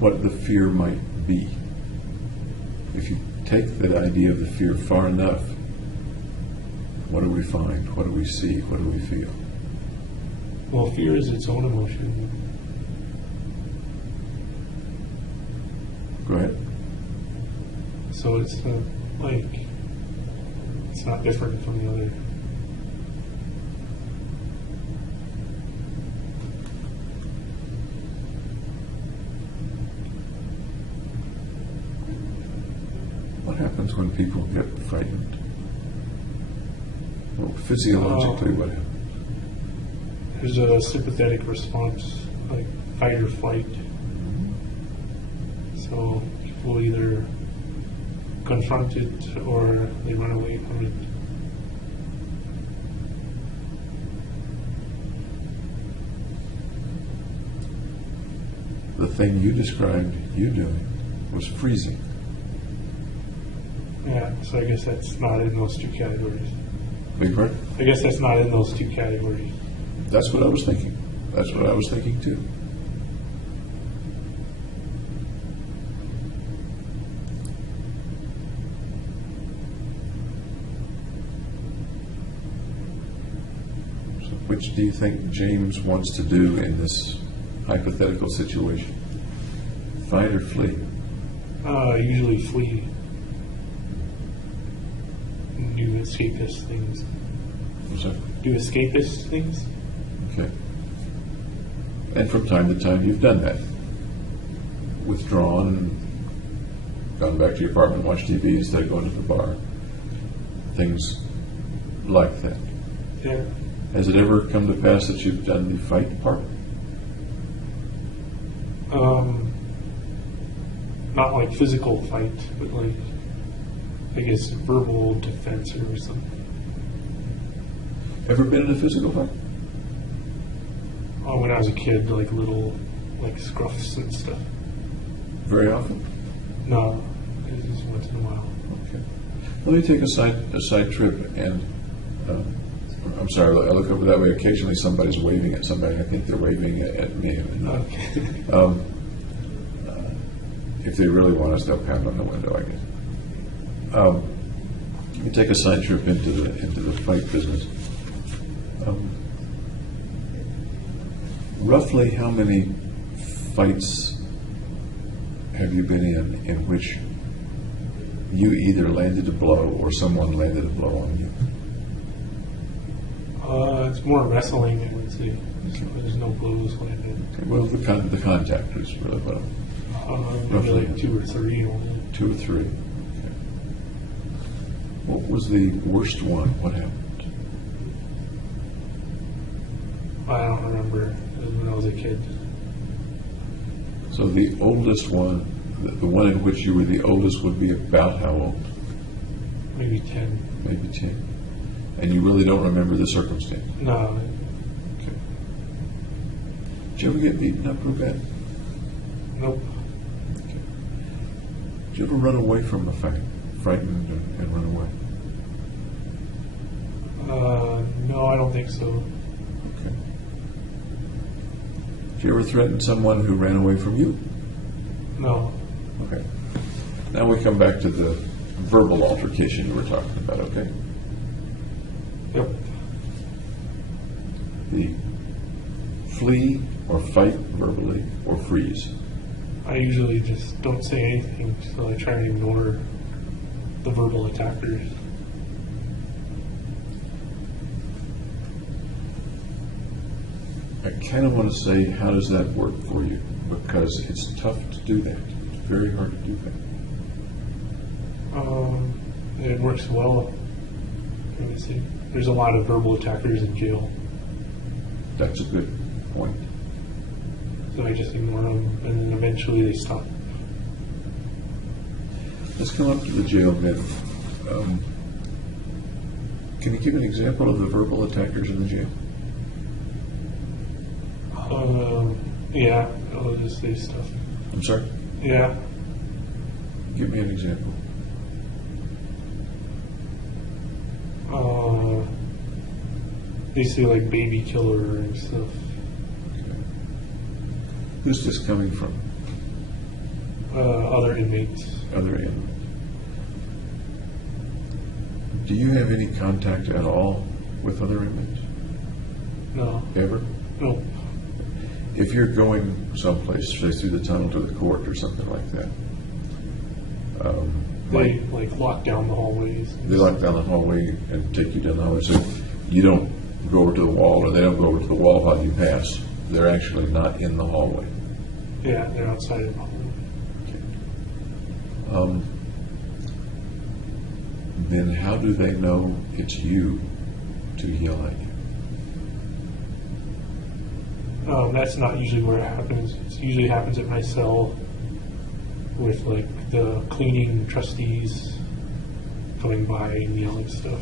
what the fear might be. If you take the idea of the fear far enough, what do we find? What do we see? What do we feel? Well, fear is its own emotion. Go ahead. So it's it's not different from the other. What happens when people get frightened? Well, physiologically, what happens? There's a sympathetic response, like fight or flight. So people either confront it or they run away from it. The thing you described you doing was freezing. Yeah, so I guess that's not in those two categories. Big part? I guess that's not in those two categories. That's what I was thinking. That's what I was thinking too. So which do you think James wants to do in this hypothetical situation? Fight or flee? Usually flee. Do escapist things. What's that? Do escapist things? Okay. And from time to time, you've done that. Withdrawn, gone back to your apartment, watched TV instead of going to the bar. Things like that. Yeah. Has it ever come to pass that you've done the fight part? Not like physical fight, but like, I guess, verbal defense or something. Ever been in a physical fight? When I was a kid, like little, like scruffs and stuff. Very often? No, it just once in a while. Okay. Let me take a side trip, and I'm sorry, I look over that way. Occasionally somebody's waving at somebody. I think they're waving at me. Okay. If they really want us, they'll pound on the window, I guess. Let me take a side trip into the fight business. Roughly how many fights have you been in which you either landed a blow or someone landed a blow on you? It's more wrestling, I would say. There's no blows landed. Okay, well, the contact is really what I'm... Maybe Roughly. like 2 or 3 only. 2 or 3. Okay. What was the worst one? What happened? I don't remember. It was when I was a kid. So the oldest one, the one in which you were the oldest, would be about how old? Maybe 10. Maybe 10. And you really don't remember the circumstance? No. Okay. Did you ever get beaten up real bad? Nope. Did you ever run away from a fight? Frightened and run away? No, I don't think so. Okay. Did you ever threaten someone who ran away from you? No. Okay. Now we come back to the verbal altercation you were talking about, okay? Yep. The flee or fight verbally or freeze. I usually just don't say anything, so I try and ignore the verbal attackers. I kind of want to say, how does that work for you? Because it's tough to do that. It's very hard to do that. It works well. Let me see. There's a lot of verbal attackers in jail, That's a good point. so I just ignore them, and then eventually they stop. Let's come up to the jail then. Can you give an example of the verbal attackers in the jail? Yeah, I'll just say stuff. I'm sorry? Yeah. Give me an example. They say like baby killer and stuff. Who's this coming from? Other inmates. Other inmates. Do you have any contact at all with other inmates? No. Ever? No. If you're going someplace, say through the tunnel to the court or something like that, They like lock down the hallways. they lock down the hallway and take you down the hallway. So you don't go over to the wall, or they don't go over to the wall while you pass. They're actually not in the hallway. Yeah, they're outside of the hallway. Then how do they know it's you to yell at you? That's not usually where it happens. It usually happens at my cell with like the cleaning trustees going by and yelling stuff.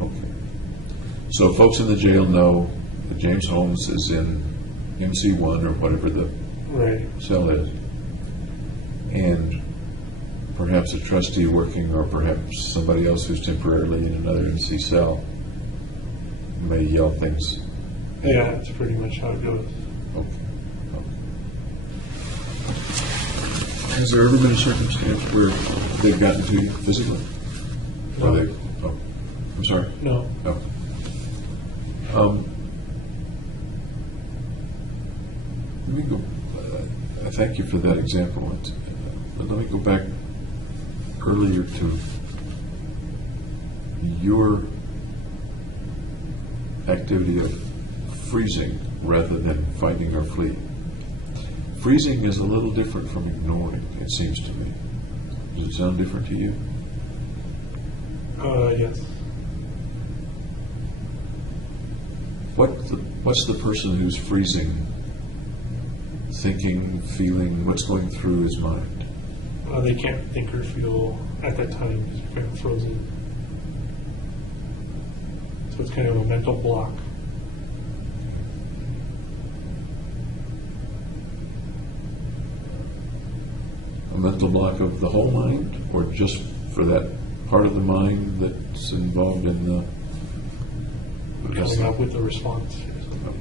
Okay. So folks in the jail know that James Holmes is in MC1 or whatever the Right. cell is, and perhaps a trustee working, or perhaps somebody else who's temporarily in another MC cell may yell things. Yeah, that's pretty much how it goes. Okay. Has there ever been a circumstance where they've gotten to you physically? No. Or they, oh, I'm sorry? No. No. Let me go. Thank you for that example. But let me go back earlier to your activity of freezing rather than fighting or fleeing. Freezing is a little different from ignoring, it seems to me. Does it sound different to you? Yes. What's the person who's freezing thinking, feeling, what's going through his mind? They can't think or feel at that time because you're kind of frozen. So it's kind of a mental block. A mental block of the whole mind, or just for that part of the mind that's involved in the Coming up with a response. Okay.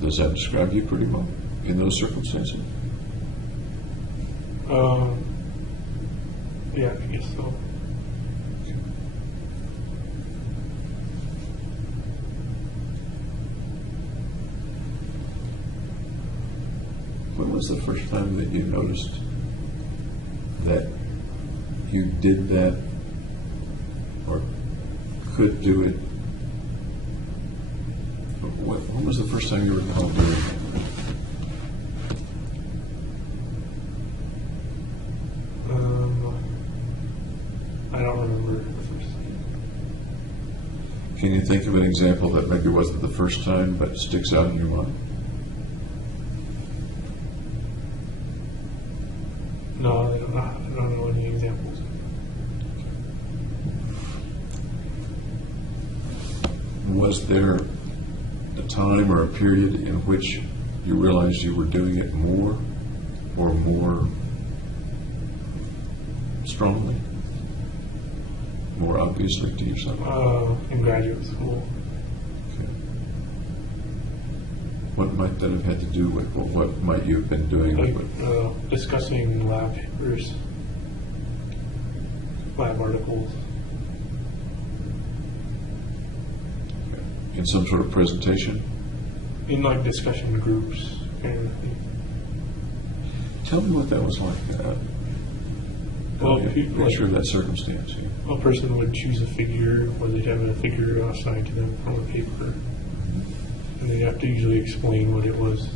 Does that describe you pretty well in those circumstances? Yeah, I guess so. When was the first time that you noticed that you did that or could do it? When was the first time you recall doing it? I don't remember the first time. Can you think of an example that maybe wasn't the first time but sticks out in your mind? No, I don't know any examples. Was there a time or a period in which you realized you were doing it more or more strongly, more obviously to yourself? In graduate school. Okay. What might that have had to do with? What might you have been doing? Like discussing lab papers, lab articles. In some sort of presentation? In like discussion groups kind of thing. Tell me what that was like. Well, people, Picture that circumstance. Yeah. a person would choose a figure, or they'd have a figure assigned to them from a paper, and they'd have to usually explain what it was.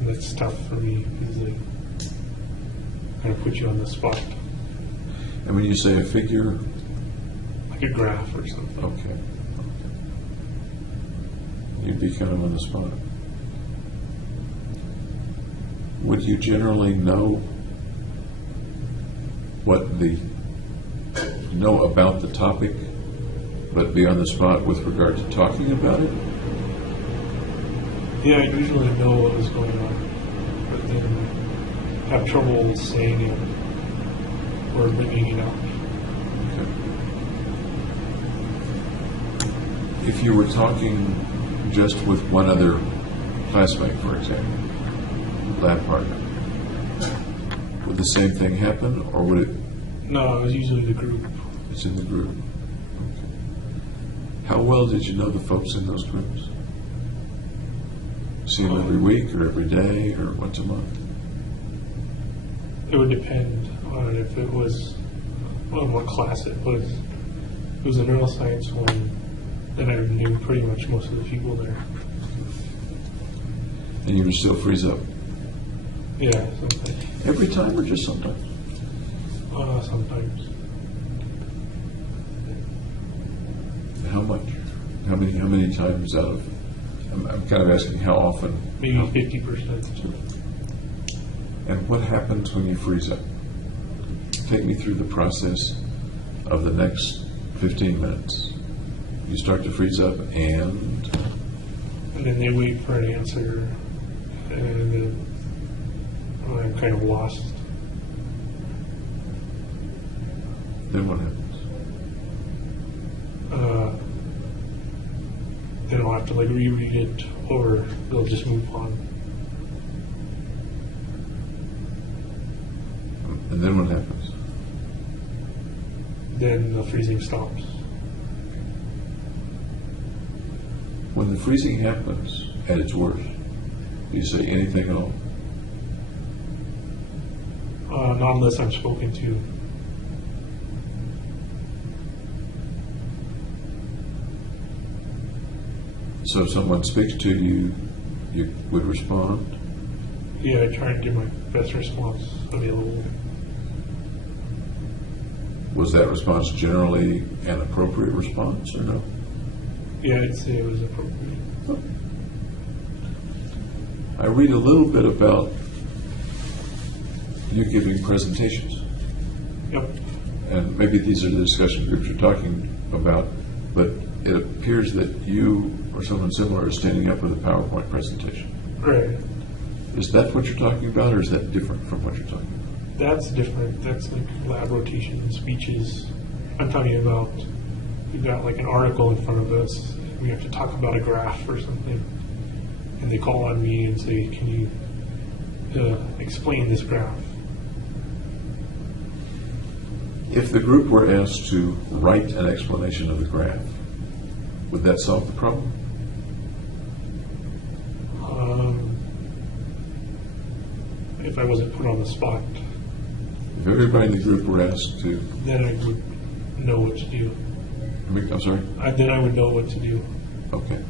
And that's tough for me because they kind of put you on the spot, And when you say a figure, like a graph or something. okay. You'd be kind of on the spot. Would you generally know know about the topic, but be on the spot with regard to talking about it? Yeah, I usually know what was going on, but then have trouble saying it or bringing it out. Okay. If you were talking just with one other classmate, for example, lab partner, would the same thing happen, or would it? No, it was usually the group. It's in the group. Okay. How well did you know the folks in those groups? See them every week, or every day, or once a month? It would depend on if it was on what class it was. If it was a neuroscience one, then I knew pretty much most of the people there. And you would still freeze up? Yeah, sometimes. Every time, or just sometimes? Sometimes. How much? How many times out of? I'm kind of asking how often. Maybe 50%. And what happens when you freeze up? Take me through the process of the next 15 minutes. You start to freeze up, and then they wait for an answer, and then I'm kind of lost. then what happens? Then I'll have to like reread it, or they'll just move on. And then what happens? Then the freezing stops. When the freezing happens at its worst, do you say anything at all? Not unless I'm spoken to. So if someone speaks to you, you would respond? Yeah, I try and give my best response available. Was that response generally an appropriate response or no? Yeah, I'd say it was appropriate. I read a little bit about you giving presentations. Yep. And maybe these are the discussion groups you're talking about, but it appears that you or someone similar is standing up with a PowerPoint presentation. Right. Is that what you're talking about, or is that different from what you're talking about? That's different. That's like lab rotation speeches. I'm talking about, we've got like an article in front of us. We have to talk about a graph or something. And they call on me and say, can you explain this graph? If the group were asked to write an explanation of the graph, would that solve the problem? If I wasn't put on the spot, If everybody in the group were asked to, then I would know what to do. I'm sorry? Then I would know what to do. Okay.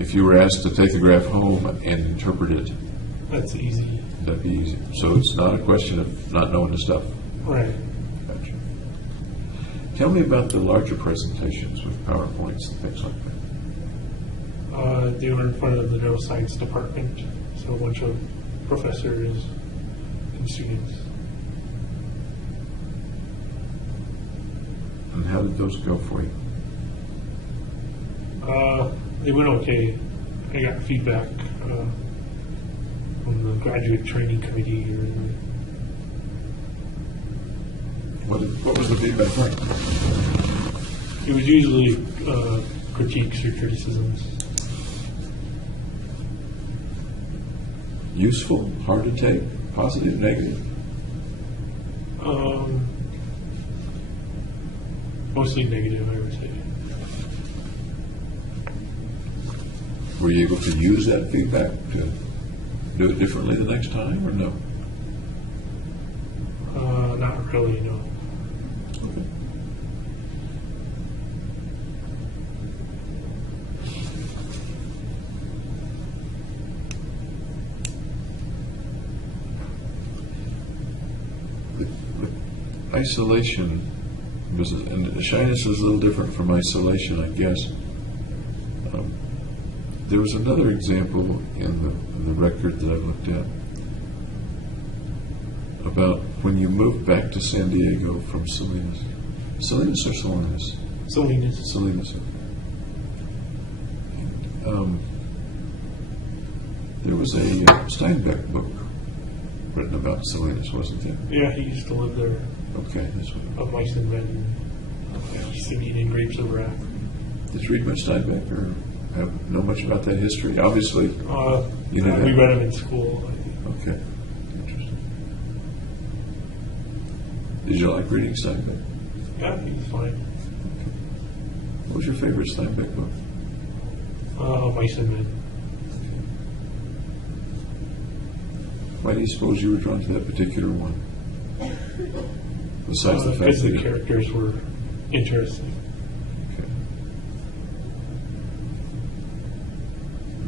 If you were asked to take the graph home and interpret it, That's easy. that'd be easy. So it's not a question of not knowing the stuff. Right. Gotcha. Tell me about the larger presentations with PowerPoints and things like that. They were in front of the neuroscience department, so a bunch of professors and students. And how did those go for you? They went okay. I got feedback from the graduate training committee. What was the feedback like? It was usually critiques or criticisms. Useful, hard to take, positive, negative? Mostly negative, I would say. Were you able to use that feedback to do it differently the next time, or no? Not really, no. Okay. With isolation, and shyness is a little different from isolation, I guess. There was another example in the record that I've looked at about when you moved back to San Diego from Salinas. Salinas or Salinas? Salinas. Salinas. There was a Steinbeck book written about Salinas, wasn't there? Yeah, he used to live there. Okay, that's what. Of mice and men. He used to be eating grapes of wrath. Did you read much Steinbeck or know much about that history? Obviously, you know We that. read him in school, I think. Okay, interesting. Did you like reading Steinbeck? Yeah, he was fine. What was your favorite Steinbeck book? Mice and men. Why do you suppose you were drawn to that particular one? Besides the fact Because that the characters were interesting. Okay.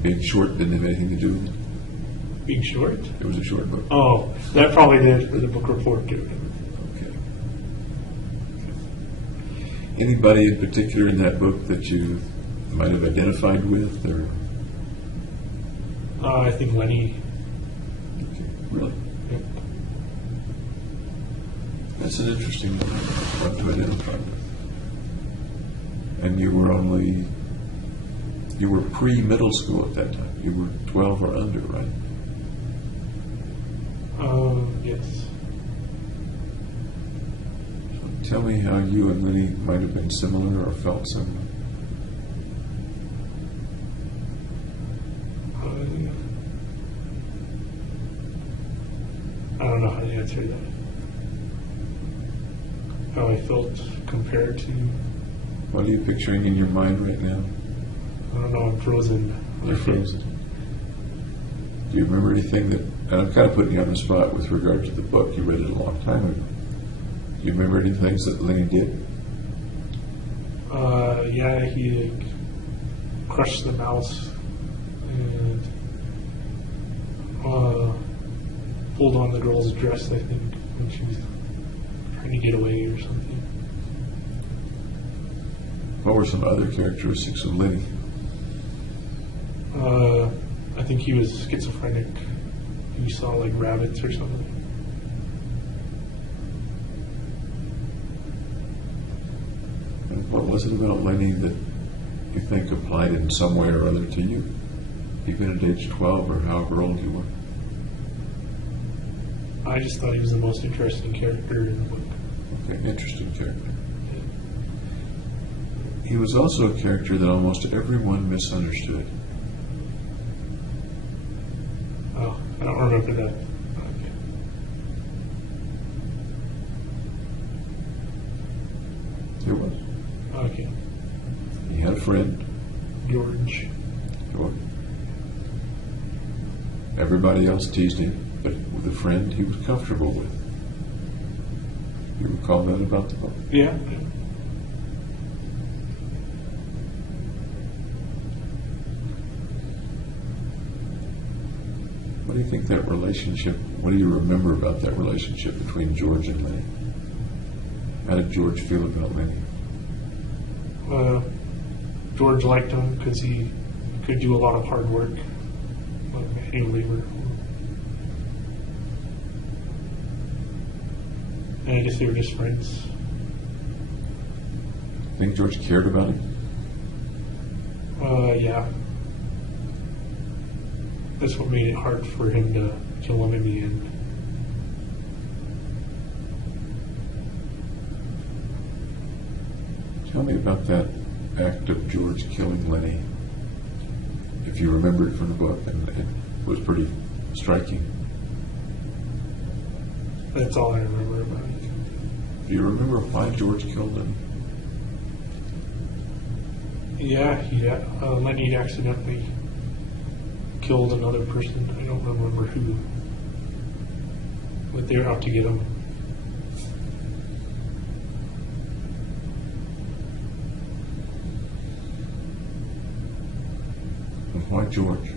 Being short didn't have anything to do with it. Being short? It was a short book. Oh, that probably did for the book report. Okay. Anybody in particular in that book that you might have identified with, or I think Lenny. really? Yep. That's an interesting one to identify with. And you were pre-middle school at that time. You were 12 or under, right? Yes. Tell me how you and Lenny might have been similar or felt similar. I don't know how to answer that. How I felt compared to, What are you picturing in your mind right now? I don't know, I'm frozen. You're frozen. Do you remember anything that, and I'm kind of putting you on the spot with regard to the book, you read it a long time ago. Do you remember any things that Lenny did? Yeah, he crushed the mouse and pulled on the girl's dress, I think, when she was trying to get away or something. What were some other characteristics of Lenny? I think he was schizophrenic. He saw like rabbits or something. And what was it about Lenny that you think applied in some way or other to you, even at age 12 or however old you were? I just thought he was the most interesting character in the book. Okay, interesting character. He was also a character that almost everyone misunderstood. Oh, I don't remember that. Okay. It was. Okay. He had a friend. George. Or everybody else teased him, but with a friend he was comfortable with. You recall that about the book? Yeah. What do you think that relationship, what do you remember about that relationship between George and Lenny? How did George feel about Lenny? George liked him because he could do a lot of hard work, like manual labor. And I guess they were just friends. Think George cared about him? Yeah. That's what made it hard for him to kill him in the end. Tell me about that act of George killing Lenny, if you remember it from the book, and it was pretty striking. That's all I remember about it. Do you remember why George killed Lenny? Yeah, Lenny accidentally killed another person. I don't remember who, but they were out to get him. And why George?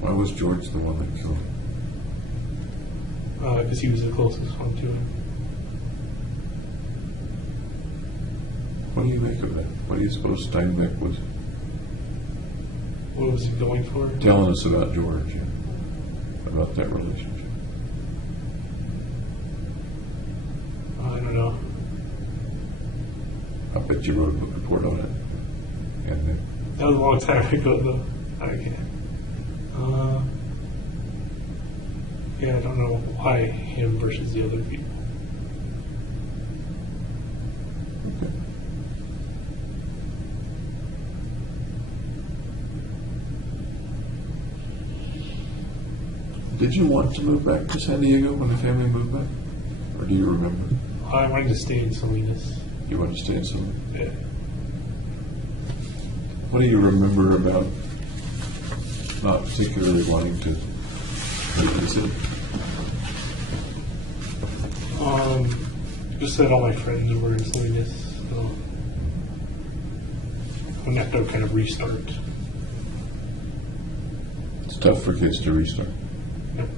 Why was George the one that killed him? Because he was the closest one to him. What do you make of that? What do you suppose Steinbeck was What was he going for? telling us about George, yeah? About that relationship? I don't know. I bet you wrote a book report on it. And That was a long time ago, though. Okay. Yeah, I don't know why him versus the other people. okay. Did you want to move back to San Diego when the family moved back? Or do you remember? I wanted to stay in Salinas. You wanted to stay in Salinas? Yeah. What do you remember about not particularly wanting to leave the city? Just that all my friends were in Salinas, so I'm gonna have to kind of restart. It's tough for kids to restart. Yep.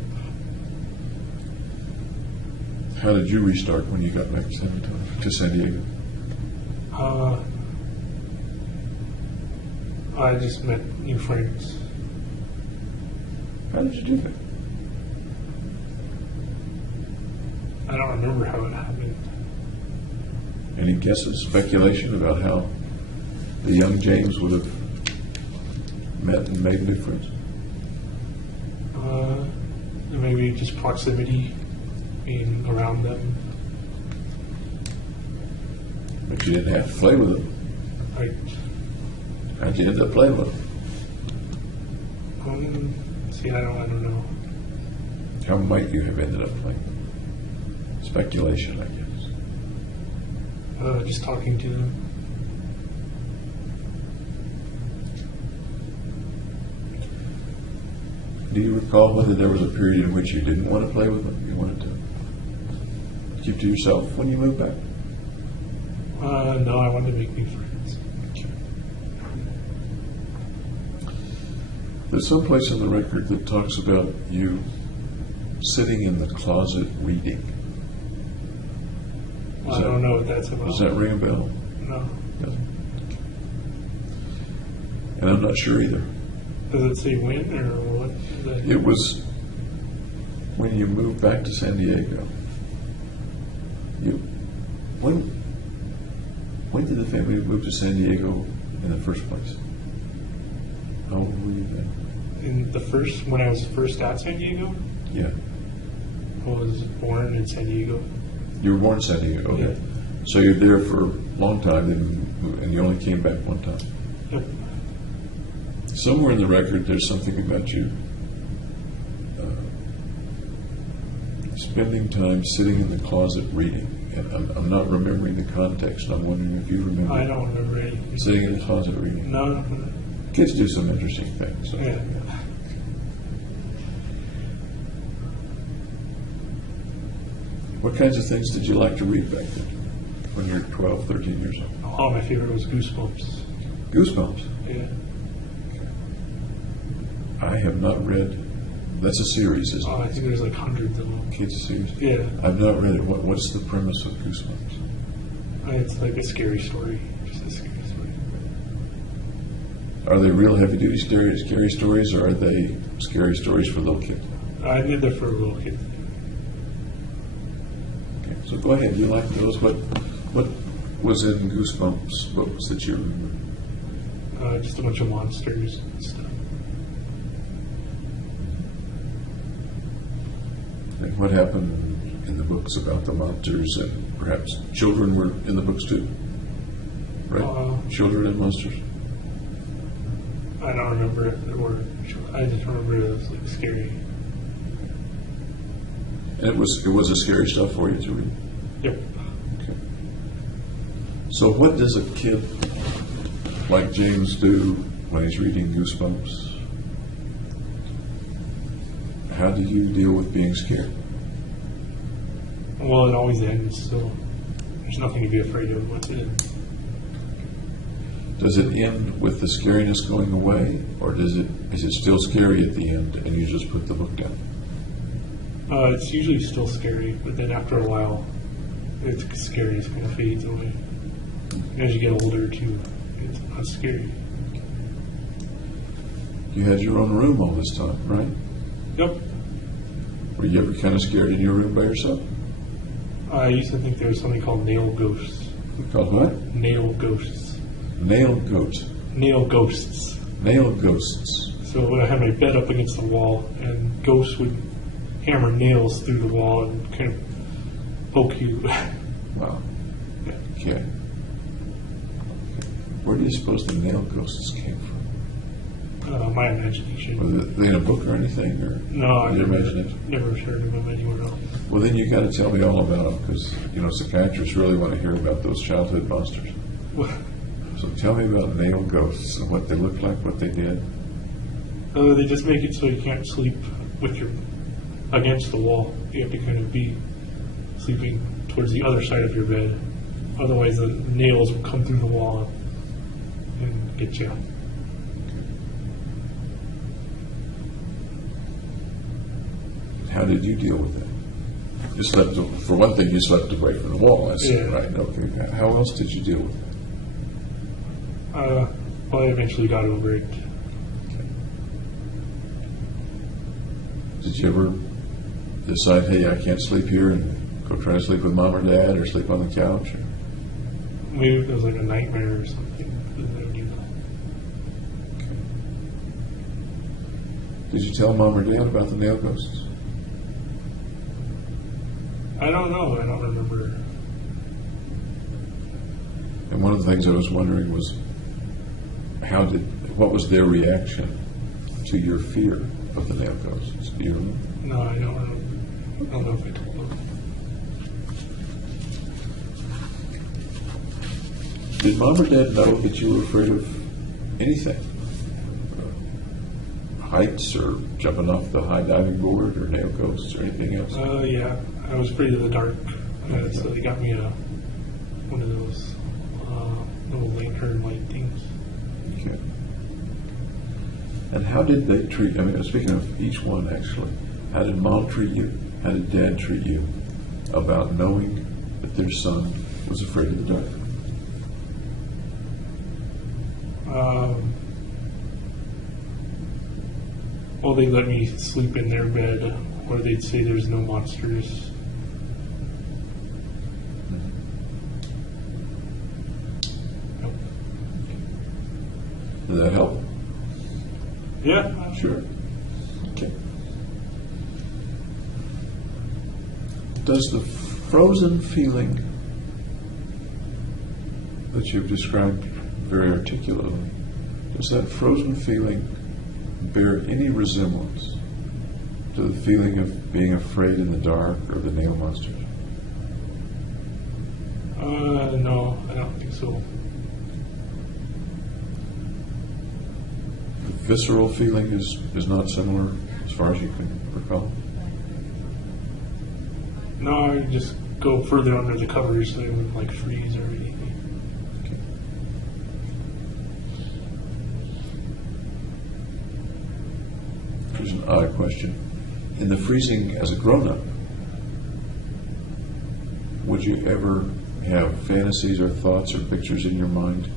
How did you restart when you got back to San Diego? I just met new friends. How did you do that? I don't remember how it happened. Any guesses, speculation about how the young James would have met and made new friends? Maybe just proximity, being around them. But you didn't have to play with them. How'd you end up playing with them? See, I don't know. How might you have ended up playing? Speculation, I guess. Just talking to them. Do you recall whether there was a period in which you didn't want to play with them? You wanted to keep to yourself when you moved back? No, I wanted to make new friends. There's some place in the record that talks about you sitting in the closet reading. I don't know what that's about. Does that ring a bell? No. No. And I'm not sure either. Does it say when or what? Is that- It was when you moved back to San Diego. When did the family move to San Diego in the first place? How old were you then? When I was first at San Diego, Yeah. I was born in San Diego. You were born in San Diego, okay. Yeah. So you're there for a long time, and you only came back one time. Yep. Somewhere in the record, there's something about you spending time sitting in the closet reading. And I'm not remembering the context. I'm wondering if you remember. I don't remember anything. Sitting in the closet reading. No. Kids do some interesting things. So. Yeah. What kinds of things did you like to read back then, when you were 12, 13 years old? Oh, my favorite was Goosebumps. Goosebumps. Yeah. I have not read. That's a series, isn't Oh, I it? think there's like hundreds of them. Kids series. Yeah. I've not read it. What's the premise of Goosebumps? It's like a scary story. Just a scary story. Are they real heavy-duty scary stories, or are they scary stories for little kids? I did that for a little kid. Okay, so go ahead. You like those? What was in Goosebumps books that you remember? Just a bunch of monsters and stuff. And what happened in the books about the monsters, and perhaps children were in the books too? Right? Children and monsters? I don't remember if there were. I just remember it was like scary. And it was a scary stuff for you to read? Yep. Okay. So what does a kid like James do when he's reading Goosebumps? How do you deal with being scared? Well, it always ends, so there's nothing to be afraid of once it ends. Does it end with the scariness going away, or is it still scary at the end and you just put the book down? It's usually still scary, but then after a while, its scariness kind of fades away. As you get older, too, it's not scary. You had your own room all this time, right? Yep. Were you ever kind of scared in your room by yourself? I used to think there was something called nail ghosts. Called what? Nail ghosts. Nail goat. Nail ghosts. Nail ghosts. So when I had my bed up against the wall, and ghosts would hammer nails through the wall and kind of poke you. Wow. Yeah. Okay. Where do you suppose the nail ghosts came from? My imagination. Were they in a book or anything? Or No, I your never imagination? heard of them anywhere else. Well, then you got to tell me all about them, because psychiatrists really want to hear about those childhood monsters. So tell me about nail ghosts and what they look like, what they did. They just make it so you can't sleep with your against the wall. You have to kind of be sleeping towards the other side of your bed. Otherwise, the nails will come through the wall and get you. How did you deal with that? You slept, for one thing, you slept away from the wall, I see, Yeah. right? Okay. How else did you deal with that? Well, I eventually got over it. Did you ever decide, hey, I can't sleep here, and go try to sleep with mom or dad, or sleep on the couch? Or... Maybe it was like a nightmare or something. But I would do that. Okay. Did you tell mom or dad about the nail ghosts? I don't know. I don't remember. And one of the things I was wondering was, what was their reaction to your fear of the nail ghosts? Do you remember? No, I don't remember. I don't know if I told them. Did mom or dad know that you were afraid of anything? Heights, or jumping off the high diving board, or nail ghosts, or anything else? Yeah, I was afraid of the dark. So they got me one of those little lantern light things. Okay. And how did they treat, I mean, speaking of each one actually, how did mom treat you? How did dad treat you about knowing that their son was afraid of the dark? Well, they let me sleep in their bed, or they'd say there's no monsters. Did that help? Yeah. Sure. Okay. Does the frozen feeling that you've described very articulately, does that frozen feeling bear any resemblance to the feeling of being afraid in the dark or the nail monsters? No, I don't think so. The visceral feeling is not similar as far as you can recall? No, I just go further under the covers so they wouldn't like freeze or anything. Okay. Here's an odd question. In the freezing as a grown-up, would you ever have fantasies or thoughts or pictures in your mind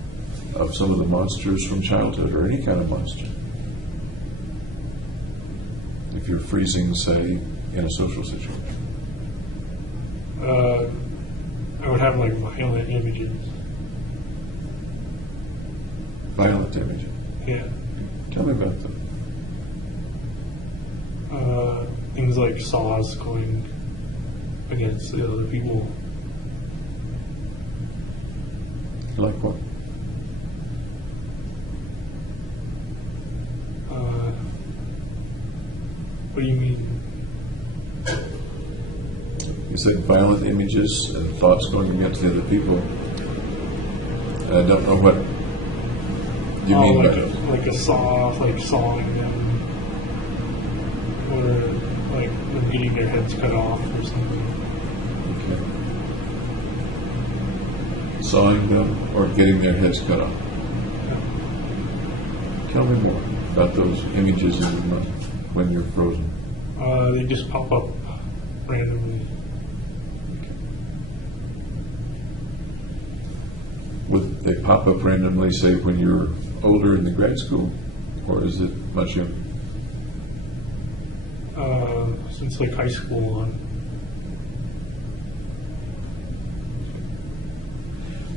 of some of the monsters from childhood or any kind of monster? If you're freezing, say, in a social situation. I would have like violent images. Violent images. Yeah. Tell me about them. Things like saws going against the other people. Like what? What do you mean? You said violent images and thoughts going against the other people. And I don't know what you mean by it. Like a saw, like sawing them, or like them getting their heads cut off or something. Okay. Sawing them or getting their heads cut off. Tell me more about those images in your mind when you're frozen. They just pop up randomly. Would they pop up randomly, say, when you're older in the grad school? Or is it much younger? Since like high school on.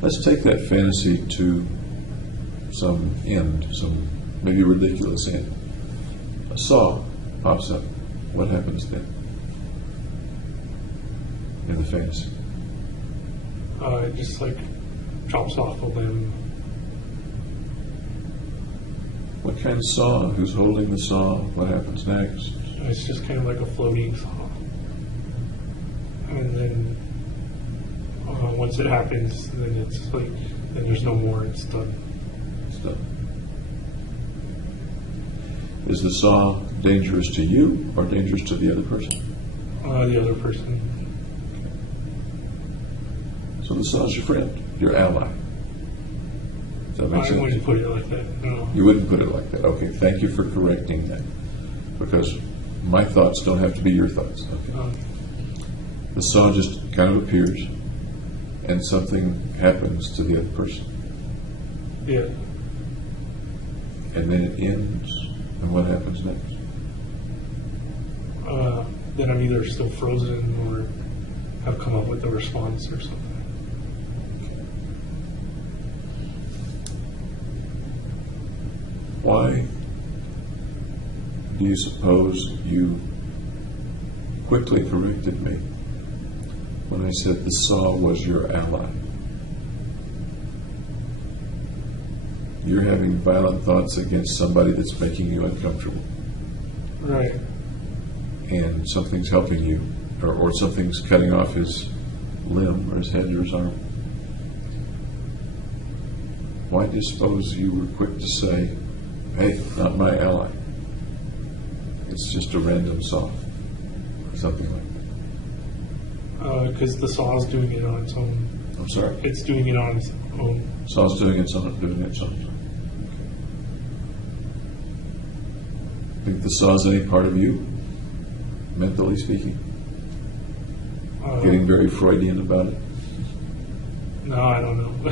Let's take that fantasy to some end, some maybe ridiculous end. A saw pops up. What happens then in the fantasy? It just like chops off a limb. What kind of saw? Who's holding the saw? What happens next? It's just kind of like a floating saw. And then once it happens, then it's like, then there's no more, it's done. It's done. Is the saw dangerous to you or dangerous to the other person? The other person. So the saw's your friend, your ally. Does that make I sense? wouldn't put it like that, no. You wouldn't put it like that. Okay, thank you for correcting that. Because my thoughts don't have to be your thoughts. Okay. The saw just kind of appears and something happens to the other person. Yeah. And then it ends. And what happens next? Then I'm either still frozen or have come up with a response or something. Why do you suppose you quickly corrected me when I said the saw was your ally? You're having violent thoughts against somebody that's making you uncomfortable, Right. and something's helping you, or something's cutting off his limb or his head or his arm. Why do you suppose you were quick to say, hey, not my ally? It's just a random saw, or something like that. Because the saw's doing it on its own. I'm sorry? It's doing it on its own. Saw's doing its own. Think the saw's any part of you, mentally speaking? Getting very Freudian about it? No, I don't know.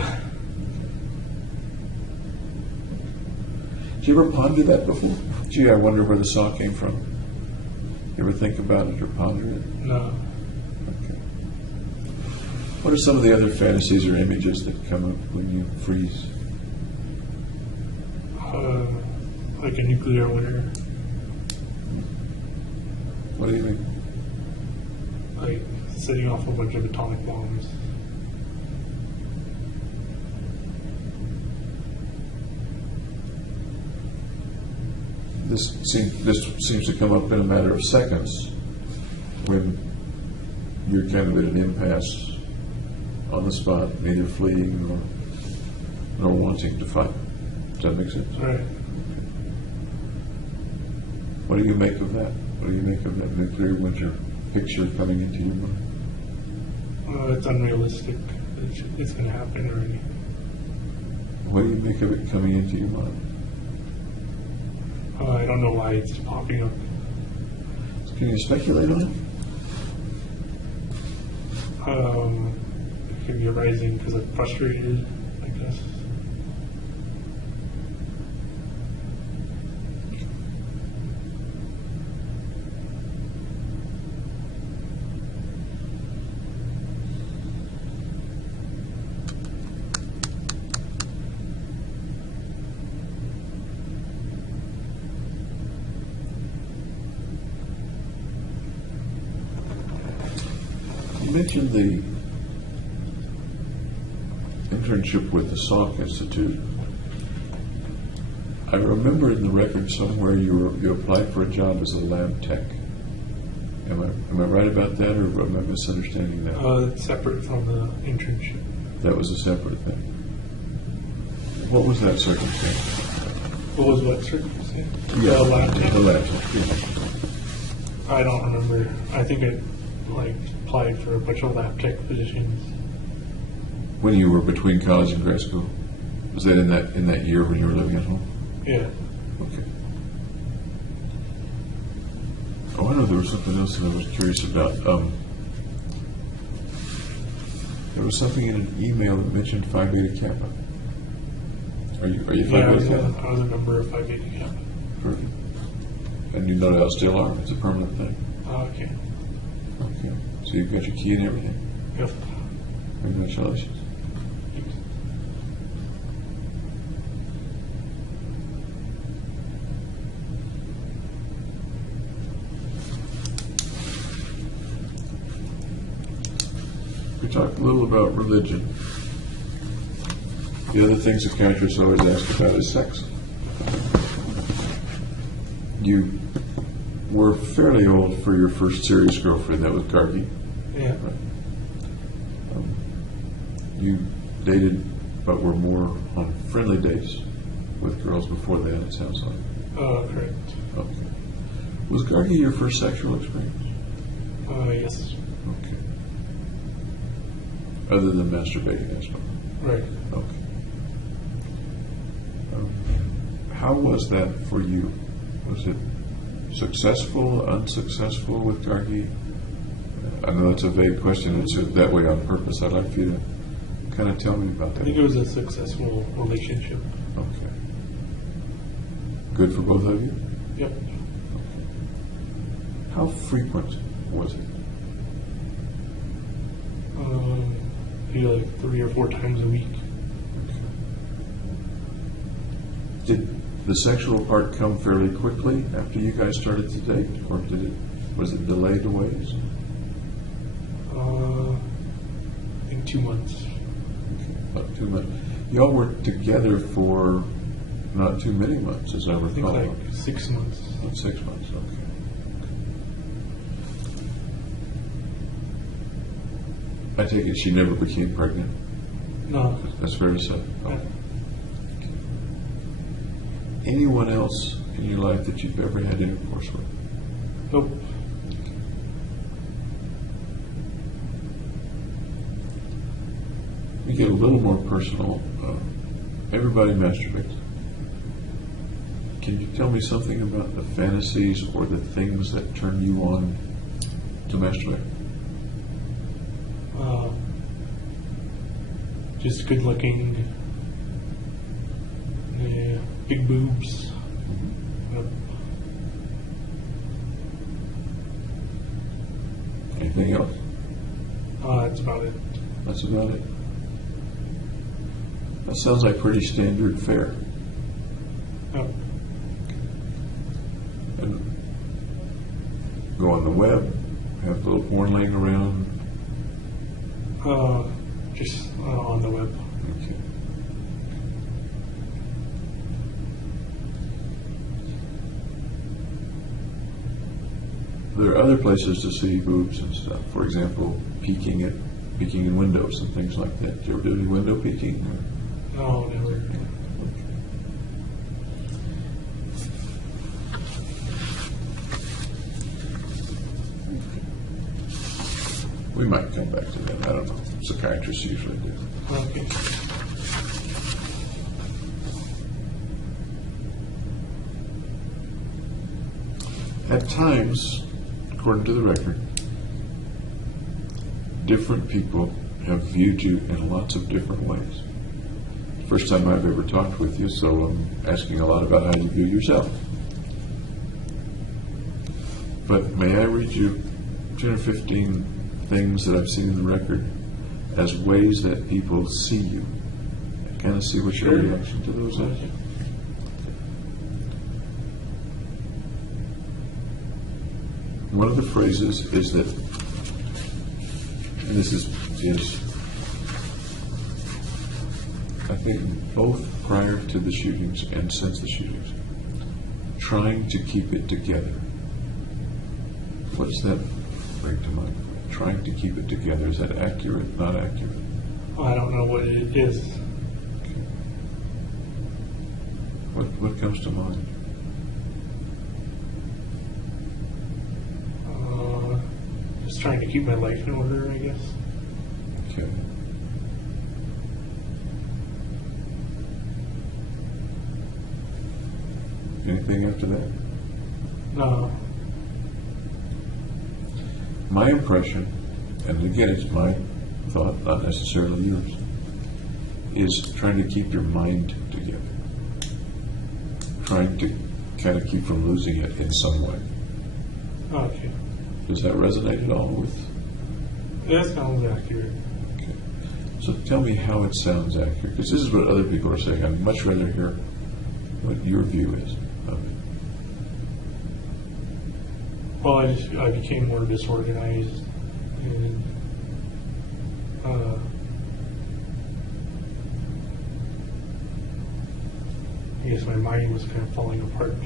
Did you ever ponder that before? Gee, I wonder where the saw came from. You ever think about it or ponder it? No. Okay. What are some of the other fantasies or images that come up when you freeze? Like a nuclear winter. What do you mean? Like setting off a bunch of atomic bombs. This seems to come up in a matter of seconds when you're kind of at an impasse on the spot, neither fleeing nor wanting to fight. Does that make sense? Right. What do you make of that? What do you make of that nuclear winter picture coming into your mind? It's unrealistic. It's going to happen already. What do you make of it coming into your mind? I don't know why it's popping up. Can you speculate on it? It could be arising because I'm frustrated, I guess. You mentioned the internship with the Salk Institute. I remember in the record somewhere you applied for a job as a lab tech. Am I right about that, or am I misunderstanding that? It's separate from the internship. That was a separate thing. What was that circumstance? What was what circumstance? The lab tech? The lab tech, yeah. I don't remember. I think I applied for a bunch of lab tech positions. When you were between college and grad school? Was that in that year when you were living at home? Yeah. Okay. Oh, I know there was something else that I was curious about. There was something in an email that mentioned Phi Beta Kappa. Are you Phi Yeah, Beta Kappa? I was a member of Phi Beta Kappa. Perfect. And you no doubt still are. It's a permanent thing. Okay. Okay. So you've got your key and everything. Yep. Congratulations. We talked a little about religion. The other thing psychiatrists always ask about is sex. You were fairly old for your first serious girlfriend. That was Gargi. Yeah. Right. You dated, but were more on friendly dates with girls before that, it sounds like. Correct. Okay. Was Gargi your first sexual experience? Yes. Okay. Other than masturbating, I suppose. Right. Okay. How was that for you? Was it successful, unsuccessful with Gargi? I know that's a vague question. It's that way on purpose. I'd like for you to kind of tell me about I that. think it was a successful relationship. Okay. Good for both of you? Yep. How frequent was it? Maybe like 3 or 4 times a week. Did the sexual part come fairly quickly after you guys started to date, or was it delayed a ways? I think 2 months. About 2 months. Y'all were together for not too many months, as I I think recall. like 6 months. About 6 months, okay. I take it she never became pregnant. No. That's fair to say. Okay. Anyone else in your life that you've ever had intercourse with? Nope. We get a little more personal. Everybody masturbates. Can you tell me something about the fantasies or the things that turn you on to masturbate? Just good looking, yeah, big boobs. Anything else? That's about it. That's about it. That sounds like pretty standard fare. Oh, And go on the web, have a little porn laying around. just on the web. Okay. There are other places to see boobs and stuff. For example, peeking in windows and things like that. Do you ever do any window peeking? No, never. We might come back to that. I don't know. Psychiatrists usually do. Okay. At times, according to the record, different people have viewed you in lots of different ways. First time I've ever talked with you, so I'm asking a lot about how you view yourself. But may I read you 10 or 15 things that I've seen in the record as ways that people see you? Kind of see what your reaction to those is. One of the phrases is that, and this is I think both prior to the shootings and since the shootings, trying to keep it together. What does that bring to mind? Trying to keep it together. Is that accurate, not accurate? I don't know what it is. What comes to mind? Just trying to keep my life in order, I guess. Okay. Anything after that? No. My impression, and again, it's my thought, not necessarily yours, is trying to keep your mind together. Trying to kind of keep from losing it in some way. Okay. Does that resonate at all with? That sounds accurate. Okay. So tell me how it sounds accurate, because this is what other people are saying. I'd much rather hear what your view is of it. Well, I became more disorganized, and I guess my mind was kind of falling apart.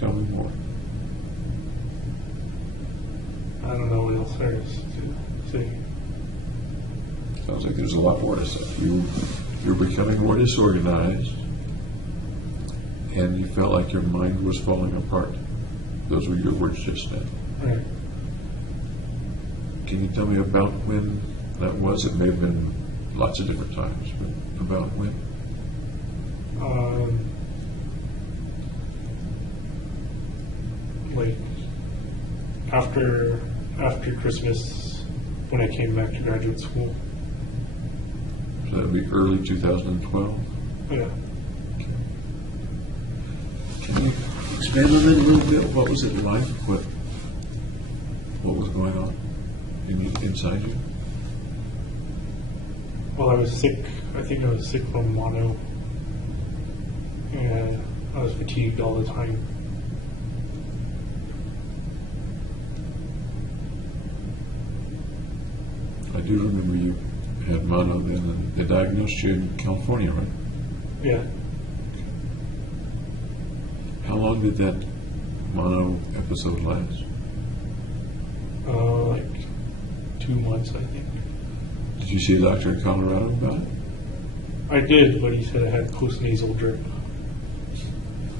Tell me more. I don't know what else there is to say. Sounds like there's a lot more to say. You're becoming more disorganized, and you felt like your mind was falling apart. Those were your words just now. Right. Can you tell me about when that was? It may have been lots of different times, but about when? Like after Christmas, when I came back to graduate school. So that would be early 2012. Yeah. Can you expand on that a little bit? What was it like? What was going on inside you? Well, I was sick. I think I was sick from mono, and I was fatigued all the time. I do remember you had mono then, and they diagnosed you in California, right? Yeah. How long did that mono episode last? Like 2 months, I think. Did you see a doctor in Colorado about it? I did, but he said I had post-nasal drip.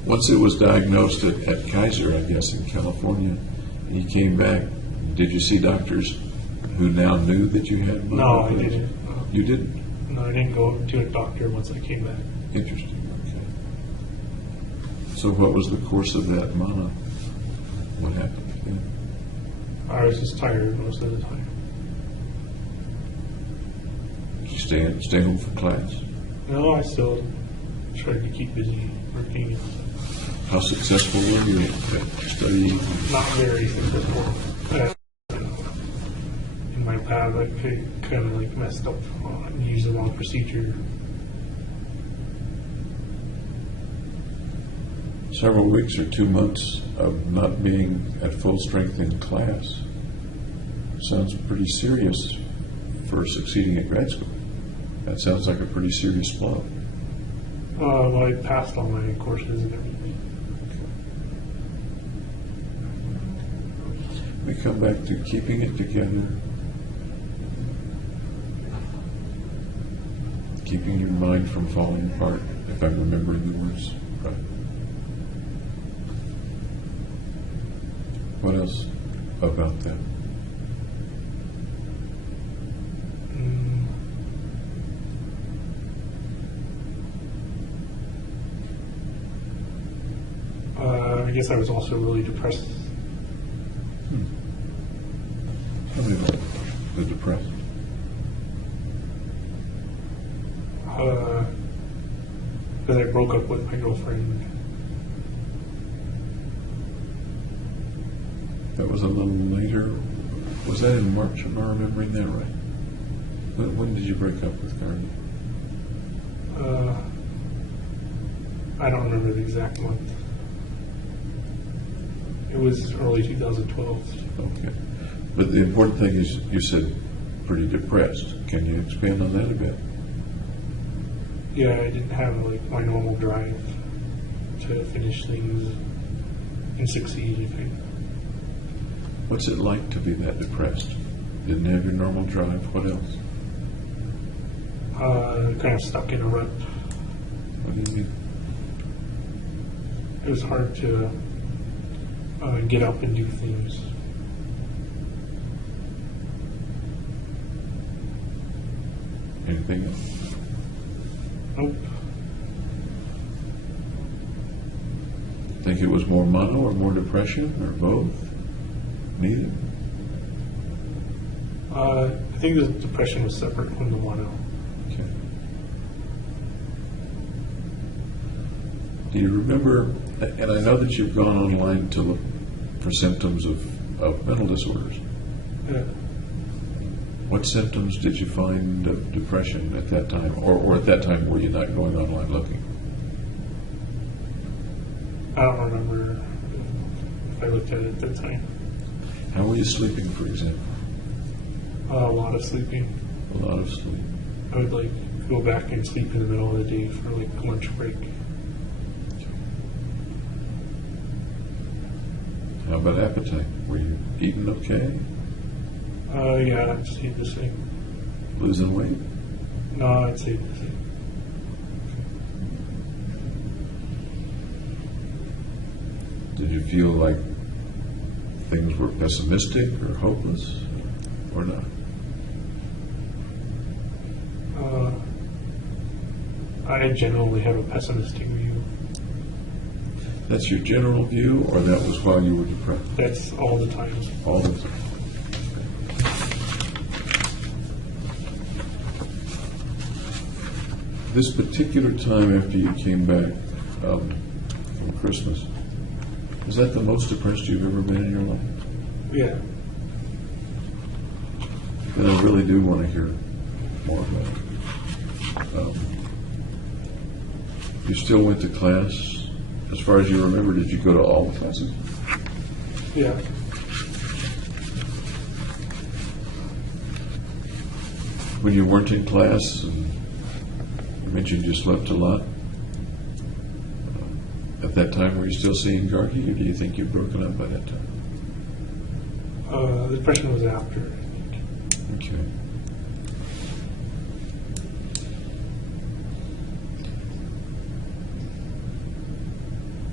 Once it was diagnosed at Kaiser, I guess, in California, and you came back, did you see doctors who now knew that you had mono? No, I didn't. You didn't? No, I didn't go to a doctor once I came back. Interesting, okay. So what was the course of that mono? What happened? Yeah. I was just tired most of the time. Did you stay home for class? No, I still tried to keep busy working. How successful were you at studying? Not very successful. In my lab, I kind of like messed up and used the wrong procedure. Several weeks or 2 months of not being at full strength in class sounds pretty serious for succeeding at grad school. That sounds like a pretty serious blow. Well, I passed all my courses and everything. We come back to keeping it together, keeping your mind from falling apart, if I'm remembering the words right. What else about that? I guess I was also really depressed. Tell me about the depressed. Because I broke up with my girlfriend. That was a little later. Was that in March? Am I remembering that right? When did you break up with Carly? I don't remember the exact month. It was early 2012. Okay. But the important thing is you said pretty depressed. Can you expand on that a bit? Yeah, I didn't have like my normal drive to finish things and succeed. I think. What's it like to be that depressed? Didn't have your normal drive. What else? Kind of stuck in a rut. What do you mean? It was hard to get up and do things. Anything else? Nope. Think it was more mono or more depression or both? Neither? I think the depression was separate from the mono. Okay. Do you remember, and I know that you've gone online to look for symptoms of mental disorders. Yeah. What symptoms did you find of depression at that time? Or at that time, were you not going online looking? I don't remember if I looked at it at that time. How were you sleeping, for example? A lot of sleeping. A lot of sleep. I would like go back and sleep in the middle of the day for like lunch break. How about appetite? Were you eating okay? Yeah, I'd say the same. Losing weight? No, I'd say the same. Did you feel like things were pessimistic or hopeless or not? I generally have a pessimistic view. That's your general view, or that was while you were depressed? That's all the time. All the time. This particular time after you came back from Christmas, was that the most depressed you've ever been in your life? Yeah. And I really do want to hear more about it. You still went to class? As far as you remember, did you go to all the classes? Yeah. When you weren't in class, and you mentioned you slept a lot, at that time, were you still seeing Gargi, or do you think you'd broken up by that time? The depression was after, I think. Okay.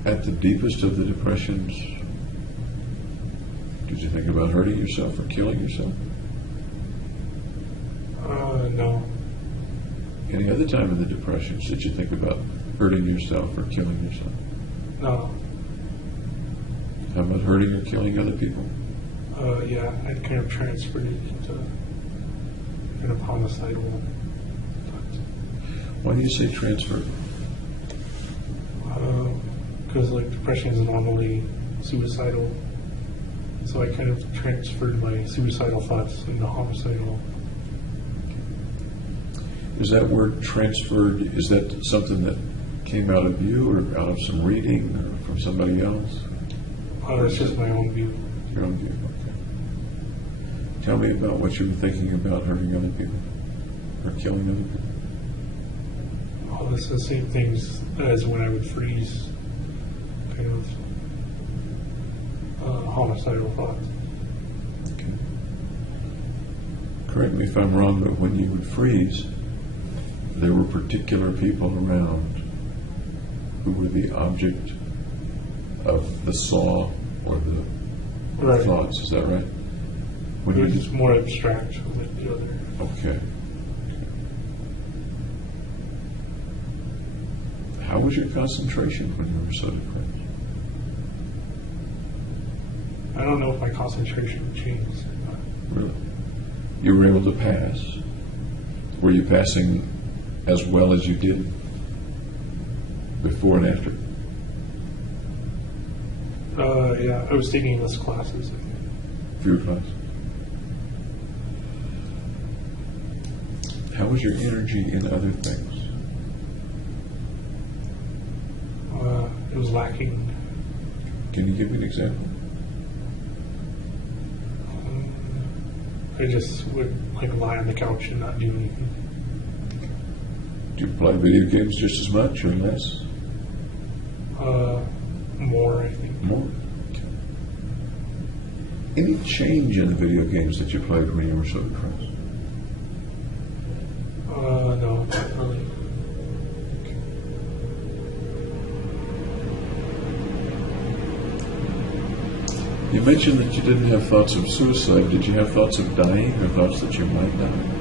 At the deepest of the depressions, did you think about hurting yourself or killing yourself? No. Any other time in the depression did you think about hurting yourself or killing yourself? No. How about hurting or killing other people? Yeah, I kind of transferred it into kind of homicidal. Why do you say transfer? Because like depression is normally suicidal, so I kind of transferred my suicidal thoughts into homicidal. Is that word transferred, is that something that came out of you or out of some reading or from somebody else? It's just my own view. Your own view, okay. Tell me about what you were thinking about hurting other people or killing other people. Oh, it's the same things as when I would freeze, kind of homicidal thoughts. Okay. Correct me if I'm wrong, but when you would freeze, there were particular people around who were the object of the saw or the Right. thoughts. Is that right? When It you was just more abstract with the other. okay. How was your concentration when you were so depressed? I don't know if my concentration changed. Really? You were able to pass. Were you passing as well as you did before and after? Yeah, I was taking less classes. I think. Fewer classes. How was your energy in other things? It was lacking. Can you give me an example? I just would like lie on the couch and not do anything. Do you play video games just as much or less? More, I think. More? Okay. Any change in the video games that you played when you were so depressed? No, not really. You mentioned that you didn't have thoughts of suicide. Did you have thoughts of dying or thoughts that you might die?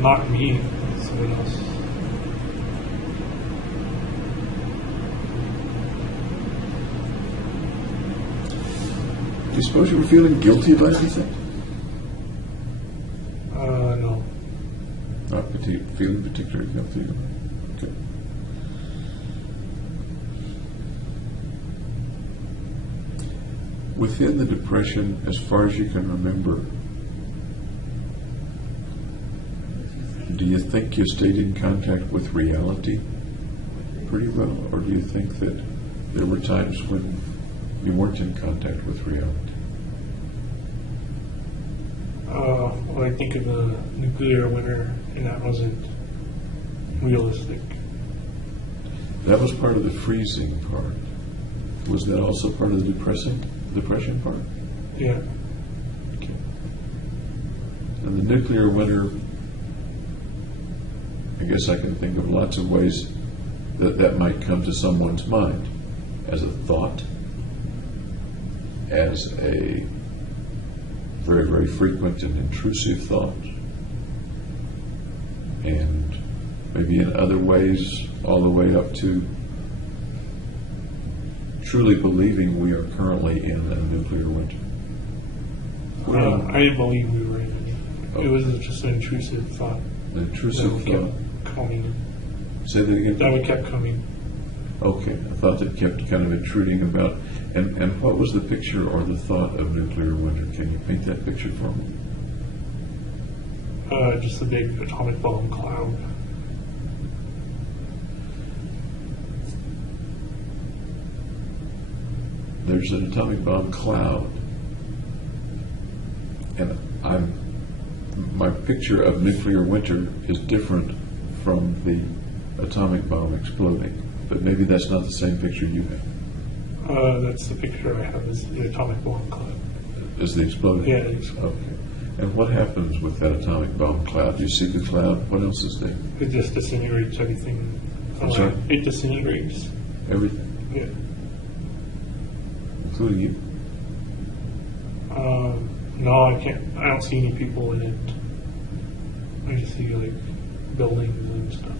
Not me, someone else. Do you suppose you were feeling guilty about anything? No. Not feeling particularly guilty. Okay. Within the depression, as far as you can remember, do you think you stayed in contact with reality pretty well, or do you think that there were times when you weren't in contact with reality? Well, I think of the nuclear winter, and that wasn't realistic. That was part of the freezing part. Was that also part of the depression part? Yeah. Okay. And the nuclear winter, I guess I can think of lots of ways that might come to someone's mind as a thought, as a very, very frequent and intrusive thought, and maybe in other ways all the way up to truly believing we are currently in a nuclear winter. I didn't believe we were in it. It was just an intrusive thought. The intrusive that thought. kept coming. Say that again. That would kept coming. Okay, a thought that kept kind of intruding about. And what was the picture or the thought of nuclear winter? Can you paint that picture for me? Just a big atomic bomb cloud. There's an atomic bomb cloud, and my picture of nuclear winter is different from the atomic bomb exploding. But maybe that's not the same picture you have. That's the picture I have, is the atomic bomb cloud. Is the exploding? Yeah, the exploding. Okay. And what happens with that atomic bomb cloud? Do you see the cloud? What else is there? It just disintegrates everything. I'm sorry? It disintegrates. Everything, Yeah. including you. No, I can't. I don't see any people in it. I just see like buildings and stuff.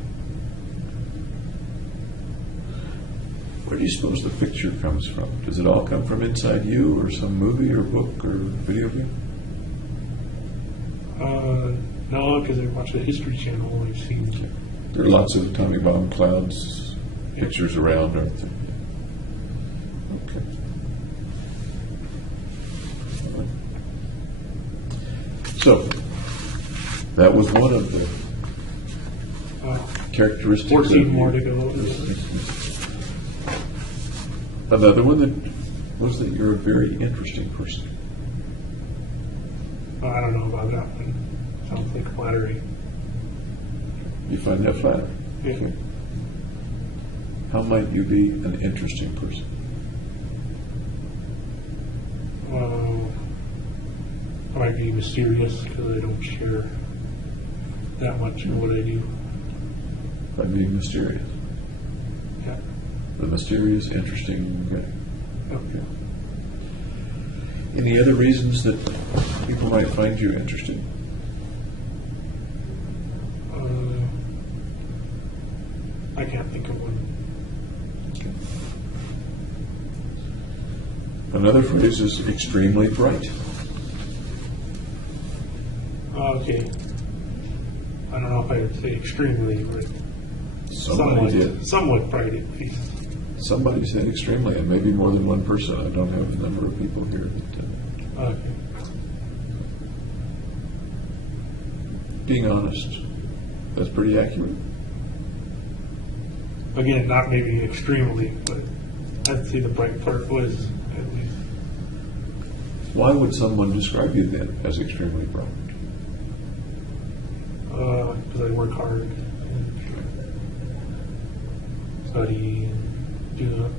Where do you suppose the picture comes from? Does it all come from inside you, or some movie or book or video game? No, because I watch the History Channel. I've seen. There are lots of atomic bomb clouds pictures around, aren't there? Okay. So, that was one of the characteristics. 14 more to go. Another one that was that you're a very interesting person. I don't know about that one. Sounds like flattery. You find that flattering? Yeah. Okay. How might you be an interesting person? I might be mysterious because I don't share that much of what I do. By being mysterious. Yeah. The mysterious, interesting guy. Okay. Any other reasons that people might find you interesting? I can't think of one. Another phrase is extremely bright. Okay. I don't know if I would say extremely, but Somebody did. somewhat bright at least. Somebody said extremely, and maybe more than one person. I don't have the number of people here. That, Okay. being honest, that's pretty accurate. Again, not maybe extremely, but I'd say the bright part was at least. Why would someone describe you then as extremely bright? Because I work hard and study and do that.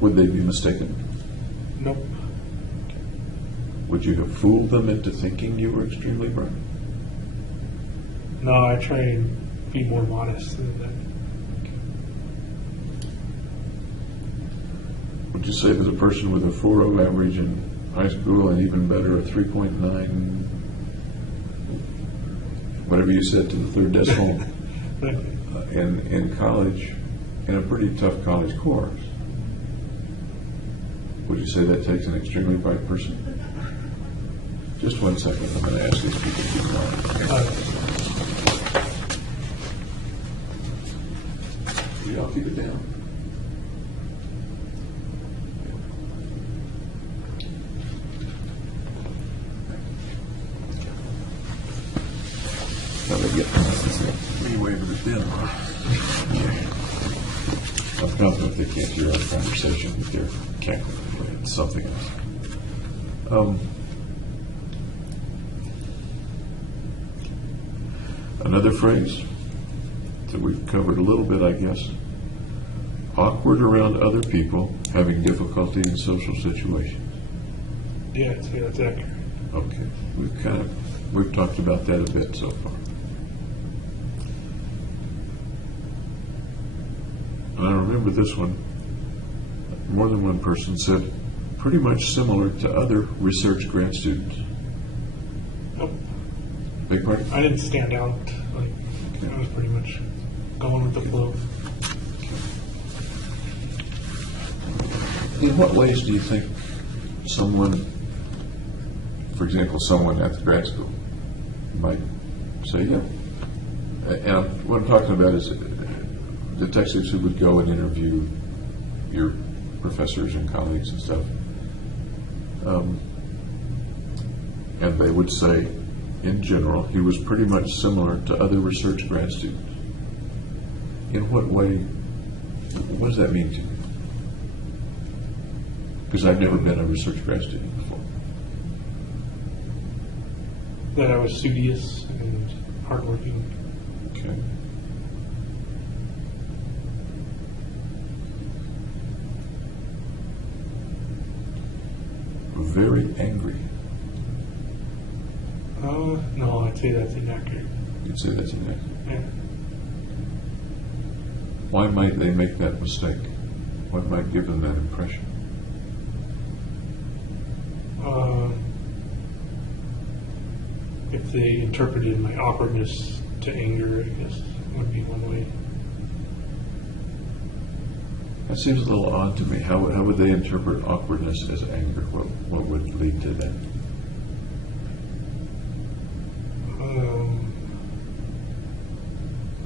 Would they be mistaken? Nope. Would you have fooled them into thinking you were extremely bright? No, I try and be more modest than that. Would you say that a person with a 4.0 average in high school and even better a 3.9, whatever you said to the third decimal, in college, in a pretty tough college course, would you say that takes an extremely bright person? Just 1 second. I'm going to ask these people to be quiet. Will y'all keep it down? Now they get free waiver to bid. I'm confident they can't hear our conversation with their cackling. It's something else. Another phrase that we've covered a little bit, I guess. Awkward around other people, having difficulty in social situations. Yeah, I'd say that's accurate. Okay, we've talked about that a bit so far. And I remember this one. More than one person said, pretty much similar to other research grad students. Nope. Big part? I didn't stand out. Like, I was pretty much going with the flow. In what ways do you think someone, for example, someone at the grad school might say, yeah? And what I'm talking about is detectives who would go and interview your professors and colleagues and stuff. And they would say, in general, he was pretty much similar to other research grad students. In what way, what does that mean to you? Because I've never been a research grad student before. That I was studious and hardworking. Okay. Very angry. No, I'd say that's inaccurate. You'd say that's inaccurate. Yeah. Why might they make that mistake? What might give them that impression? if they interpreted my awkwardness to anger, I guess would be one way. That seems a little odd to me. How would they interpret awkwardness as anger? What would lead to that?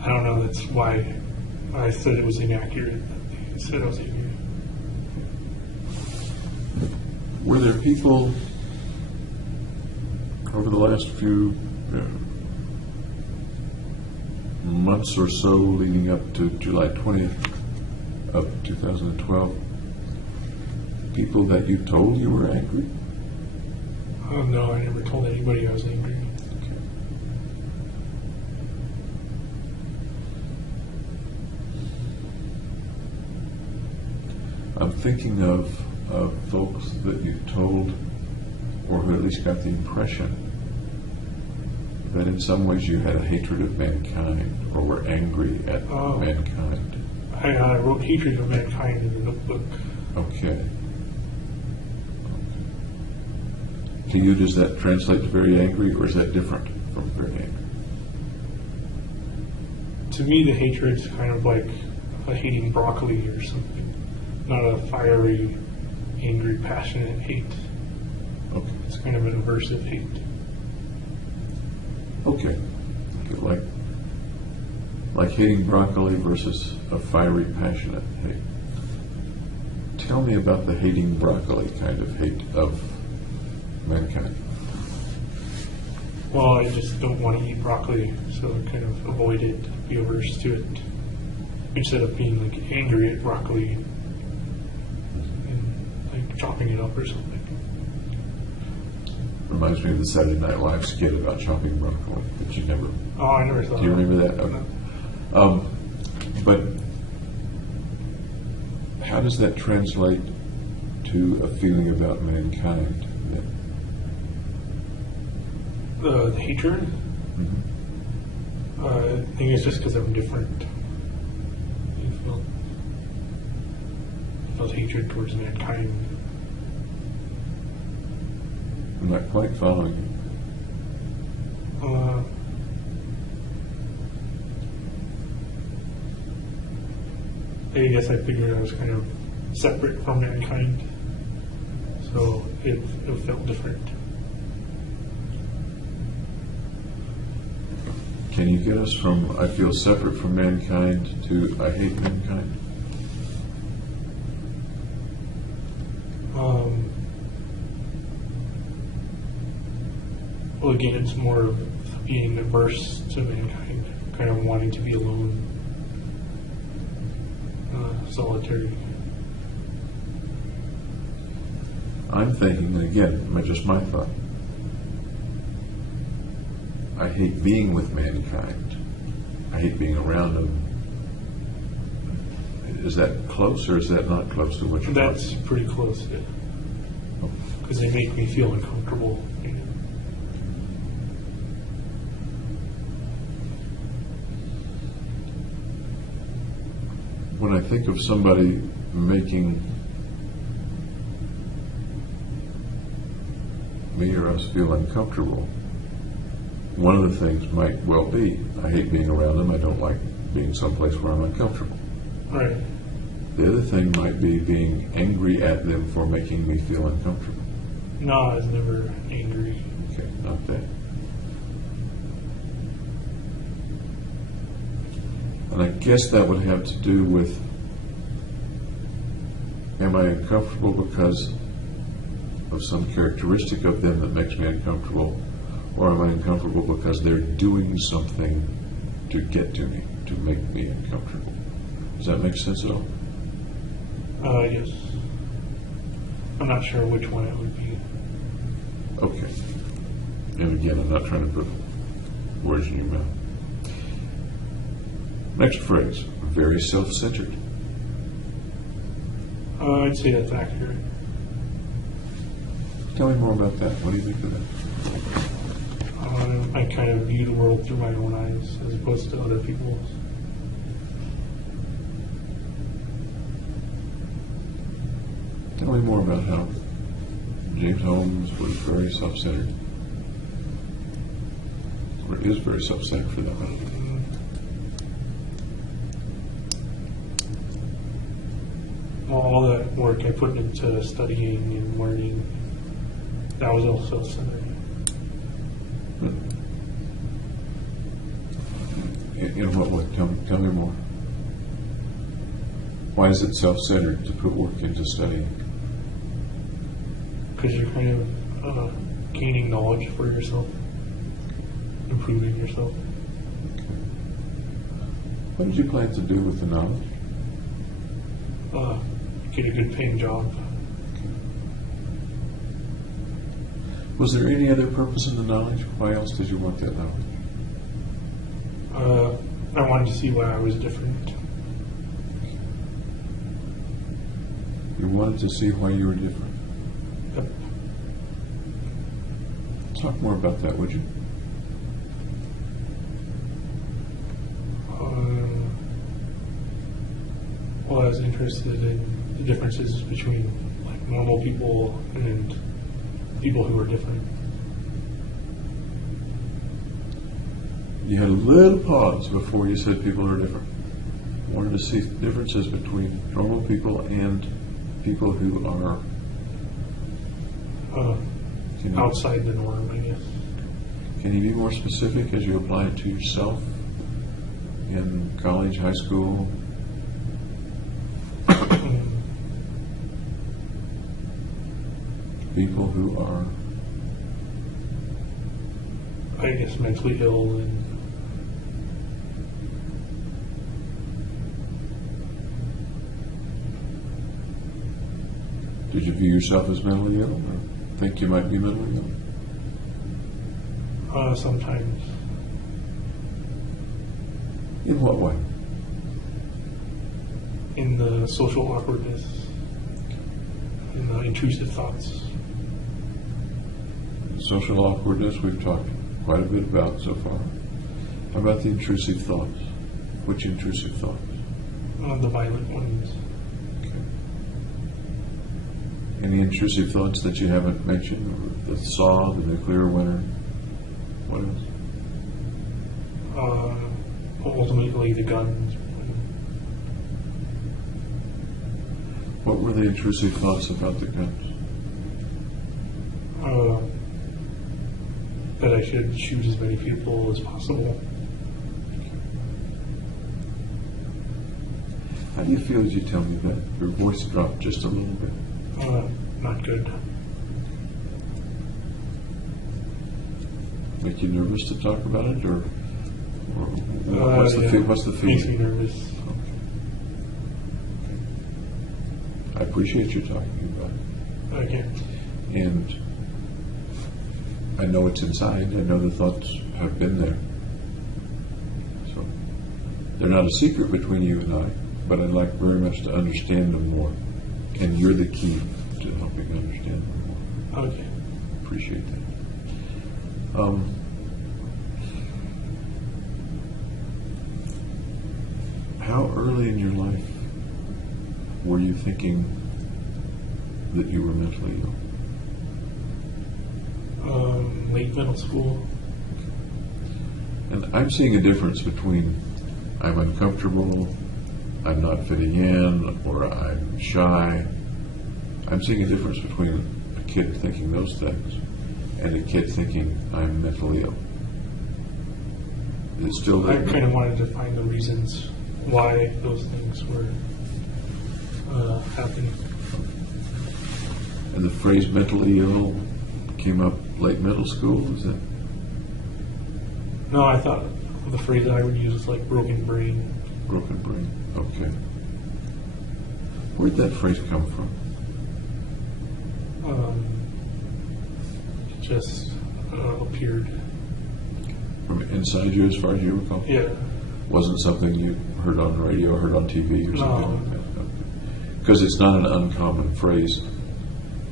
I don't know. That's why I said it was inaccurate. They said I was angry. Were there people over the last few months or so leading up to July 20th of 2012, people that you told you were angry? Oh, no, I never told anybody I was angry. I'm thinking of folks that you told, or who at least got the impression that in some ways you had a hatred of mankind, or were angry at mankind. I wrote hatred of mankind in the notebook. Okay. To you, does that translate to very angry, or is that different from very angry? To me, the hatred's kind of like hating broccoli or something. Not a fiery, angry, passionate hate. Okay. It's kind of an aversive hate. Okay. Like hating broccoli versus a fiery, passionate hate. Tell me about the hating broccoli kind of hate of mankind. Well, I just don't want to eat broccoli, so I kind of avoid it, be averse to it. Instead of being like angry at broccoli and like chopping it up or something. Reminds me of the Saturday Night Live skit about chopping broccoli, but you never. Oh, I never thought. Do you remember that? Okay. But how does that translate to a feeling about mankind? The hatred? I think it's just because I'm different. I felt hatred towards mankind. I'm not quite following you. I guess I figured I was kind of separate from mankind, so it felt different. Can you get us from I feel separate from mankind to I hate mankind? Well, again, it's more of being averse to mankind, kind of wanting to be alone, solitary. I'm thinking, and again, just my thought. I hate being with mankind. I hate being around them. Is that close, or is that not close to what you're That's pretty close, because they make me feel uncomfortable. When I think of somebody making me or us feel uncomfortable, one of the things might well be, I hate being around them, I don't like being someplace where I'm uncomfortable. Right. The other thing might be being angry at them for making me feel uncomfortable. No, I was never angry. Okay, not that. And I guess that would have to do with, am I uncomfortable because of some characteristic of them that makes me uncomfortable, or am I uncomfortable because they're doing something to get to me, to make me uncomfortable? Does that make sense at all? Yes. I'm not sure which one it would be. Okay. And again, I'm not trying to put words in your mouth. Next phrase, very self-centered. I'd say that's accurate. Tell me more about that. What do you think of that? I kind of view the world through my own eyes as opposed to other people's. Tell me more about how James Holmes was very self-centered. is very self-centered for that matter. Well, all that work I put into studying and learning, that was all self-centered. In what way? Tell me more. Why is it self-centered to put work into studying? Because you're kind of gaining knowledge for yourself, improving yourself. What did you plan to do with the knowledge? Get a good paying job. Was there any other purpose in the knowledge? Why else did you want that knowledge? I wanted to see why I was different. You wanted to see why you were different. Yep. Talk more about that, would you? Well, I was interested in the differences between like normal people and people who are different. You had a little pause before you said people are different. Wanted to see differences between normal people and people who are Outside the norm, I guess. Can you be more specific as you apply it to yourself in college, high school? People who are, I guess, mentally ill and did you view yourself as mentally ill or think you might be mentally ill? sometimes. In what way? In the social awkwardness, in the intrusive thoughts. Social awkwardness we've talked quite a bit about so far. How about the intrusive thoughts? Which intrusive thoughts? The violent ones. Any intrusive thoughts that you haven't mentioned? The saw, the nuclear winter? What else? Ultimately, the guns. What were the intrusive thoughts about the guns? That I should shoot as many people as possible. How do you feel as you tell me that? Your voice dropped just a little bit. Not good. Make you nervous to talk about it, or what's the yeah. what's the Makes me feeling? nervous. I appreciate you talking about it, Okay. and I know it's inside. I know the thoughts have been there, so they're not a secret between you and I. But I'd like very much to understand them more, and you're the key to helping understand them more. Okay. Appreciate that. How early in your life were you thinking that you were mentally ill? Late middle school. And I'm seeing a difference between I'm uncomfortable, I'm not fitting in, or I'm shy. I'm seeing a difference between a kid thinking those things and a kid thinking I'm mentally ill. It's still I there. kind of wanted to find the reasons why those things were happening. And the phrase mentally ill came up late middle school, is it? No, I thought the phrase that I would use is like broken brain. Broken brain. Okay. Where'd that phrase come from? It just appeared. From inside you, as far as you recall? Yeah. Wasn't something you heard on the radio or heard on TV or something No. like that? Because it's not an uncommon phrase.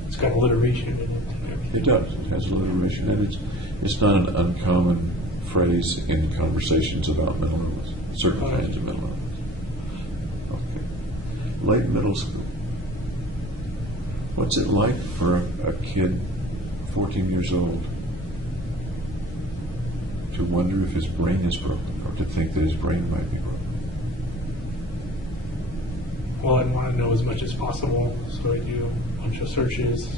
It's got alliteration in it and everything. It does. It has alliteration, and it's not an uncommon phrase in conversations about mental illness, certain kinds of mental illness. Okay. Late middle school. What's it like for a kid, 14 years old, to wonder if his brain is broken or to think that his brain might be broken? Well, I want to know as much as possible, so I do a bunch of searches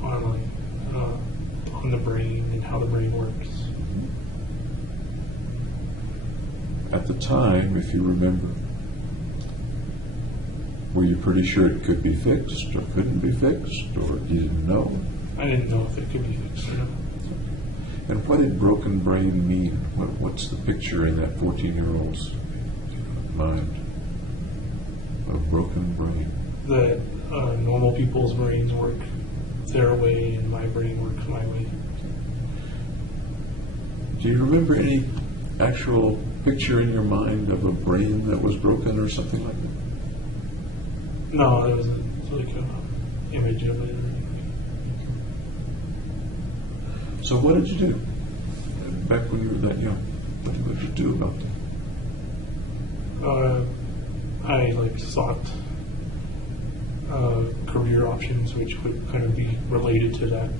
on the brain and how the brain works. At the time, if you remember, were you pretty sure it could be fixed or couldn't be fixed, or you didn't know? I didn't know if it could be fixed or not. And what did broken brain mean? What's the picture in that 14-year-old's mind of broken brain? That normal people's brains work their way and my brain works my way. Do you remember any actual picture in your mind of a brain that was broken or something like that? No, it wasn't like an image of it. So what did you do back when you were that young? What did you do about that? I sought career options which would kind of be related to that.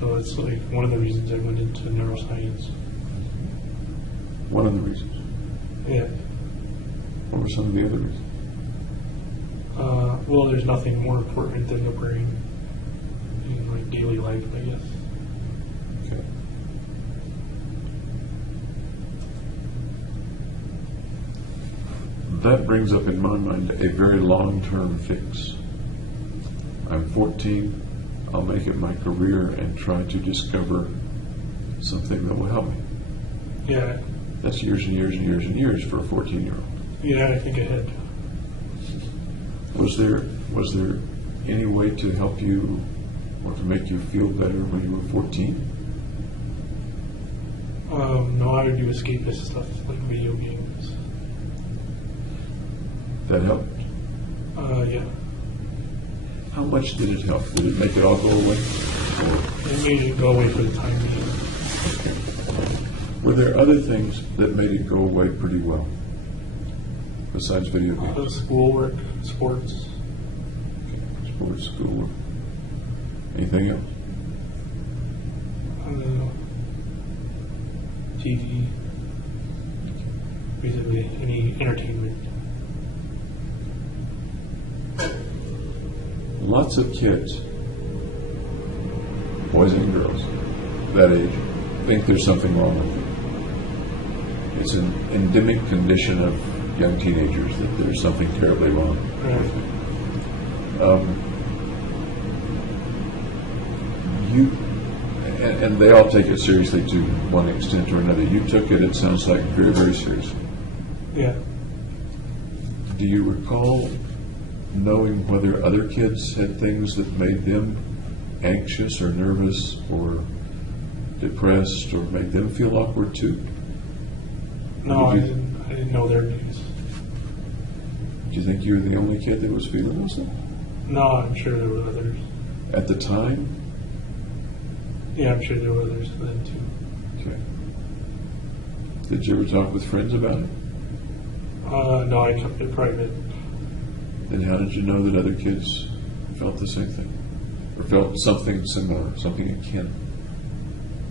So it's like one of the reasons I went into neuroscience. One of the reasons. Yeah. What were some of the other reasons? Well, there's nothing more important than the brain in like daily life, I guess. Okay. That brings up in my mind a very long-term fix. I'm 14. I'll make it my career and try to discover something that will help me. Yeah. That's years and years and years and years for a 14-year-old. Yeah, I think ahead. Was there any way to help you or to make you feel better when you were 14? No, I would do escapist stuff like video games. That helped? Yeah. How much did it help? Did it make it all go away? It made it go away for the time being. Were there other things that made it go away pretty well besides video games? Schoolwork, sports. Sports, schoolwork. Anything else? TV. Basically, any entertainment. Lots of kids, boys and girls, that age, think there's something wrong with them. It's an endemic condition of young teenagers that there's something terribly wrong. And they all take it seriously to one extent or another. You took it, it sounds like, very, very seriously. Yeah. Do you recall knowing whether other kids had things that made them anxious or nervous or depressed or made them feel awkward too? No, I didn't know their needs. Do you think you were the only kid that was feeling those things? No, I'm sure there were others. At the time? Yeah, I'm sure there were others then too. Okay. Did you ever talk with friends about it? No, I kept it private. Then how did you know that other kids felt the same thing? Or felt something similar, something akin?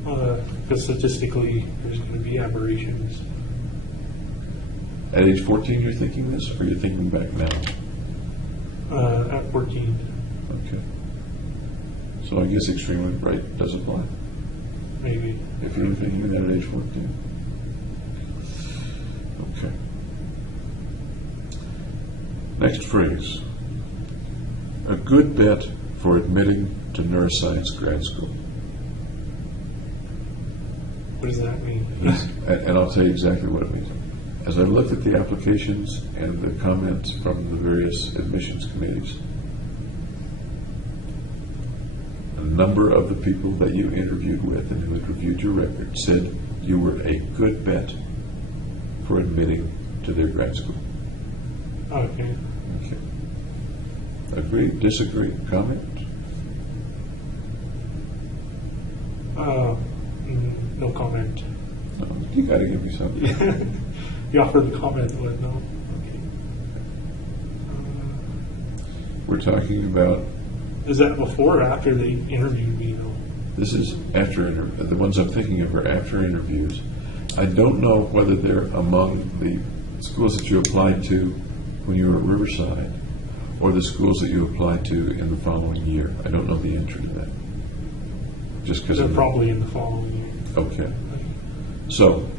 Because statistically, there's going to be aberrations. At age 14 you're thinking this, or you're thinking back now? At 14. Okay. So I guess extremely bright does apply. Maybe. If you were thinking that at age 14. Okay. Next phrase. A good bet for admitting to neuroscience grad school. What does that mean? And I'll tell you exactly what it means. As I looked at the applications and the comments from the various admissions committees, a number of the people that you interviewed with and who had reviewed your record said you were a good bet for admitting to their grad school. Okay. Okay. Agree, disagree, comment? No comment. No, you got to give me something. You offered the comment, but no. Okay. We're talking about Is that before or after they interviewed me, though? This is after the ones I'm thinking of are after interviews. I don't know whether they're among the schools that you applied to when you were at Riverside or the schools that you applied to in the following year. I don't know the answer to that. Just because They're probably in the following year. Okay. So,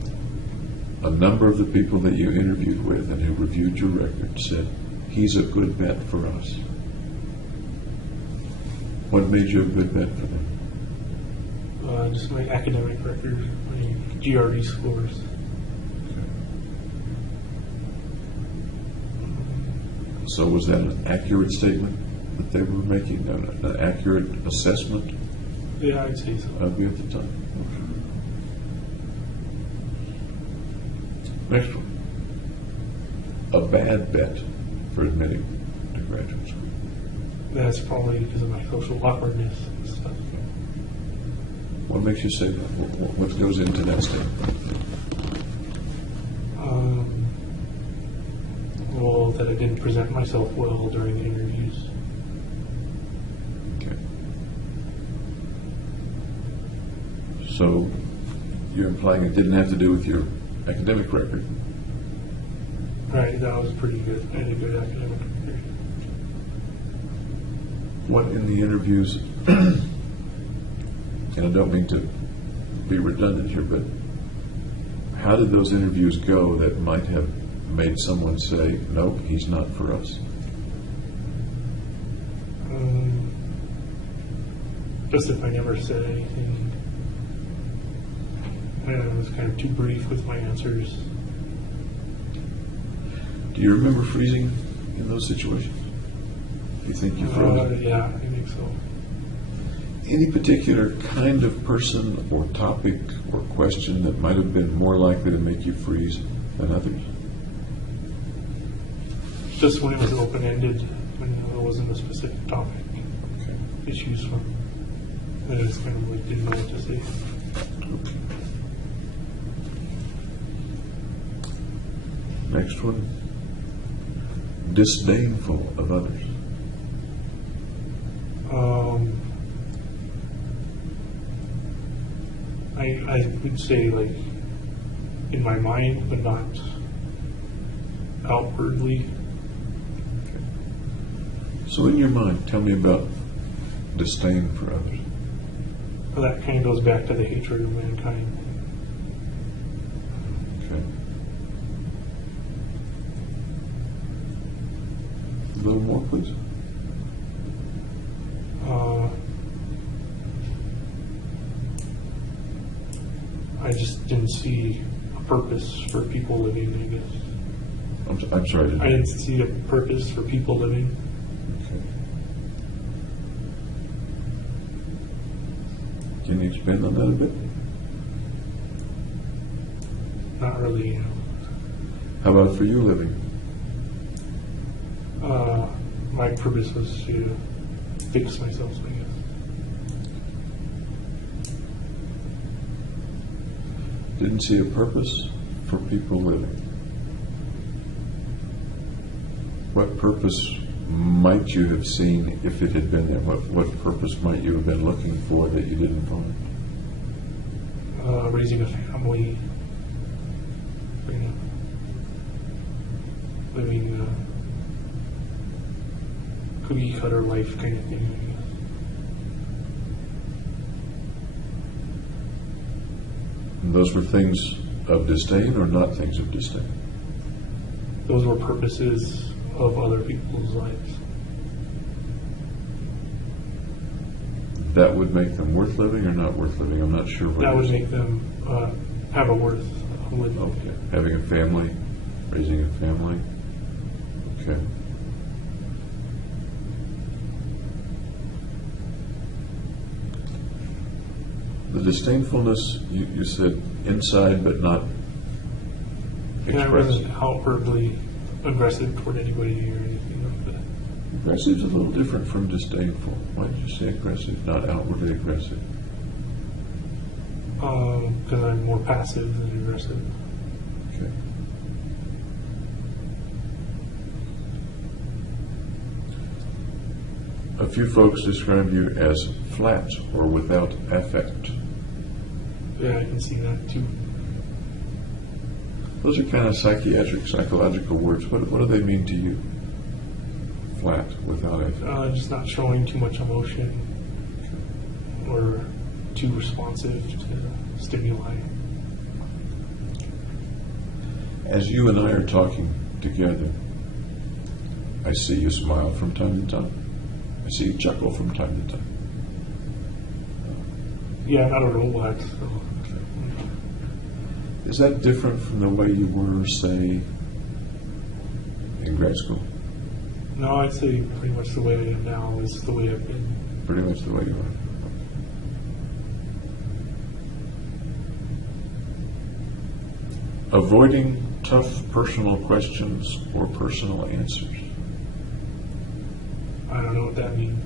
a number of the people that you interviewed with and who reviewed your record said, he's a good bet for us. What made you a good bet for them? Just my academic record, my GRE scores. So was that an accurate statement that they were making, an accurate assessment Yeah, I'd say so. of you at the time? Next one. A bad bet for admitting to graduate school. That's probably because of my social awkwardness and stuff. What makes you say that? What goes into that statement? Well, that I didn't present myself well during the interviews. Okay. So you're implying it didn't have to do with your academic record? Right, that was pretty good. I had a good academic record. What in the interviews, and I don't mean to be redundant here, but how did those interviews go that might have made someone say, nope, he's not for us? Just if I never said anything. I was kind of too brief with my answers. Do you remember freezing in those situations? Do you think you froze? Yeah, I think so. Any particular kind of person or topic or question that might have been more likely to make you freeze than others? Just when it was open-ended, when there wasn't a specific topic, Okay. issues from, I just kind of like didn't know what to say. Next one. Disdainful of others. I would say like in my mind, but not outwardly. So in your mind, tell me about disdain for others. Well, that kind of goes back to the hatred of mankind. Okay. A little more, please. I just didn't see a purpose for people living, I guess. I'm sorry. I didn't see a purpose for people living. Okay. Can you expand on that a bit? Not really, you know. How about for you living? My purpose was to fix myself, I guess. Didn't see a purpose for people living. What purpose might you have seen if it had been there? What purpose might you have been looking for that you didn't find? Raising a family, you know, living a cookie cutter life kind of thing, I guess. And those were things of disdain or not things of disdain? Those were purposes of other people's lives. That would make them worth living or not worth living? I'm not sure. That would make them have a worth of living. Okay. Having a family, raising a family. Okay. The disdainfulness, you said inside but not And I expressed. wasn't outwardly aggressive toward anybody or anything like that. Aggressive is a little different from disdainful. Why did you say aggressive, not outwardly aggressive? Because I'm more passive than aggressive. Okay. A few folks describe you as flat or without affect. Yeah, I can see that too. Those are kind of psychiatric, psychological words. What do they mean to you? Flat, without affect. Just not showing too much emotion or too responsive to stimuli. As you and I are talking together, I see you smile from time to time. I see you chuckle from time to time. Yeah, not a robot. So. Is that different from the way you were, say, in grad school? No, I'd say pretty much the way I am now is the way I've been. Pretty much the way you are. Avoiding tough personal questions or personal answers. I don't know what that means.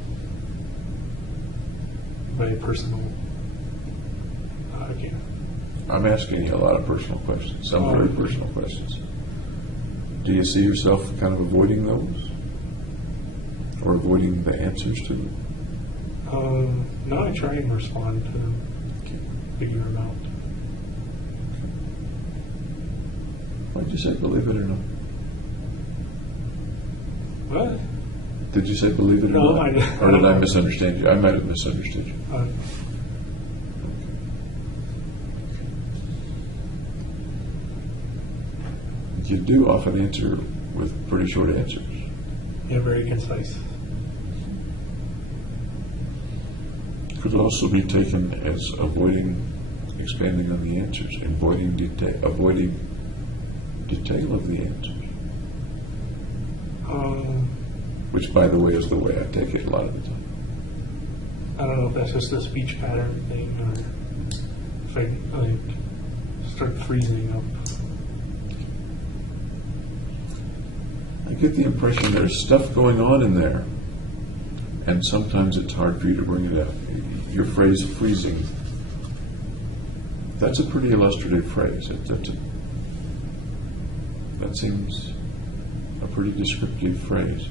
Very personal. I can't. I'm asking you a lot of personal questions, some very personal questions. Do you see yourself kind of avoiding those? Or avoiding the answers to them? No, I try and respond to them, figure them out. Why'd you say believe it or not? What? Did you say believe it or No, not? I Or did I don't. misunderstand you? I might have misunderstood you. You do often answer with pretty short answers. Yeah, very concise. Could also be taken as avoiding expanding on the answers, avoiding detail of the answers. Which, by the way, is the way I take it a lot of the time. I don't know if that's just a speech pattern thing or if I start freezing up. I get the impression there's stuff going on in there, and sometimes it's hard for you to bring it out. Your phrase, freezing, that's a pretty illustrative phrase. That seems a pretty descriptive phrase.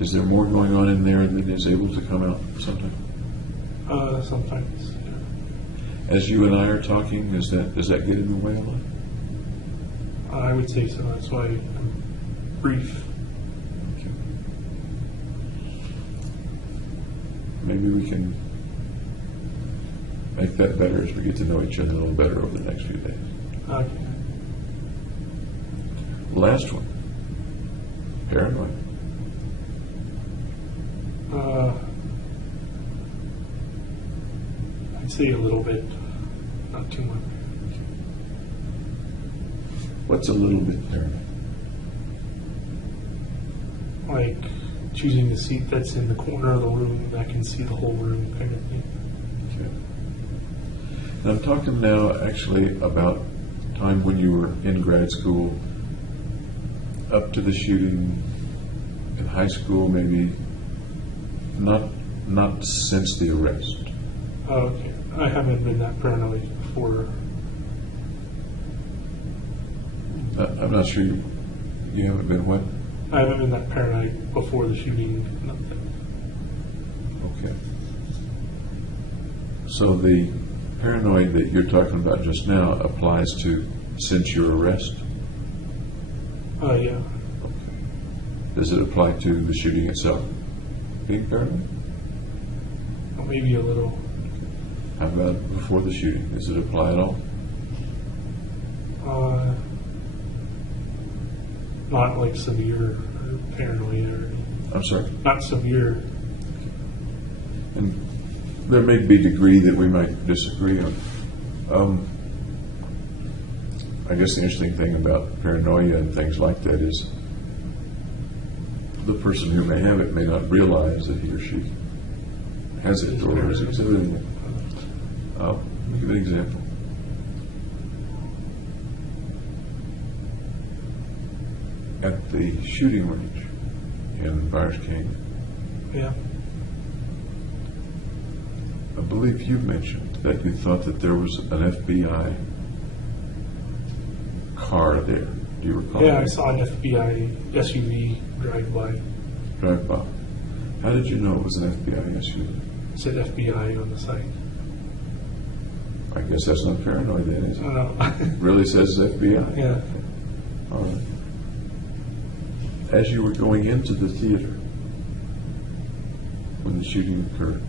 Is there more going on in there than is able to come out sometimes? Sometimes. Yeah. As you and I are talking, does that get in the way a lot? I would say so. That's why I'm brief. Okay. Maybe we can make that better as we get to know each other a little better over the next few days. Okay. Last one. Paranoia. I'd say a little bit, not too much. What's a little bit paranoid? Like choosing the seat that's in the corner of the room that can see the whole room kind of thing. Okay. And I'm talking now actually about time when you were in grad school, up to the shooting in high school, maybe not since the arrest. Okay. I haven't been that paranoid before. I'm not sure you haven't been what? I haven't been that paranoid before the shooting. Okay. So the paranoid that you're talking about just now applies to since your arrest? Yeah. Does it apply to the shooting itself? Being paranoid? Well, maybe a little. How about before the shooting? Does it apply at all? Not like severe paranoia or anything. I'm sorry? Not severe. And there may be a degree that we might disagree on. I guess the interesting thing about paranoia and things like that is the person who may have it may not realize that he or she has it or is exhibiting it. Let me give an example. At the shooting range in Byers Canyon, Yeah. I believe you mentioned that you thought that there was an FBI car there. Do you recall? Yeah, I saw an FBI SUV drive by. Drive by. How did you know it was an FBI issue? It said FBI on the site. I guess that's not paranoid then, is it? Uh, Really says FBI? yeah. All right. As you were going into the theater when the shooting occurred,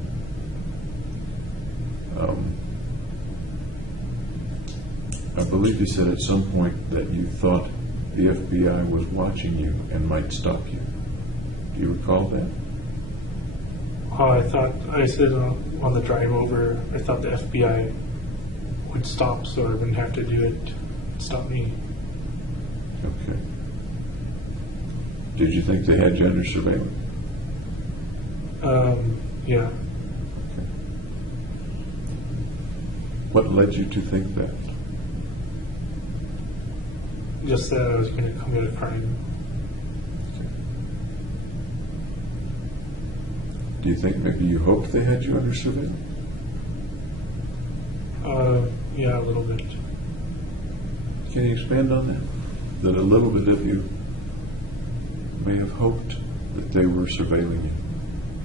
I believe you said at some point that you thought the FBI was watching you and might stop you. Do you recall that? I said on the drive over, I thought the FBI would stop so I wouldn't have to do it, stop me. Okay. Did you think they had you under surveillance? Yeah. What led you to think that? Just that I was going to commit a crime. Do you think maybe you hoped they had you under surveillance? Yeah, a little bit. Can you expand on that? That a little bit of you may have hoped that they were surveilling you.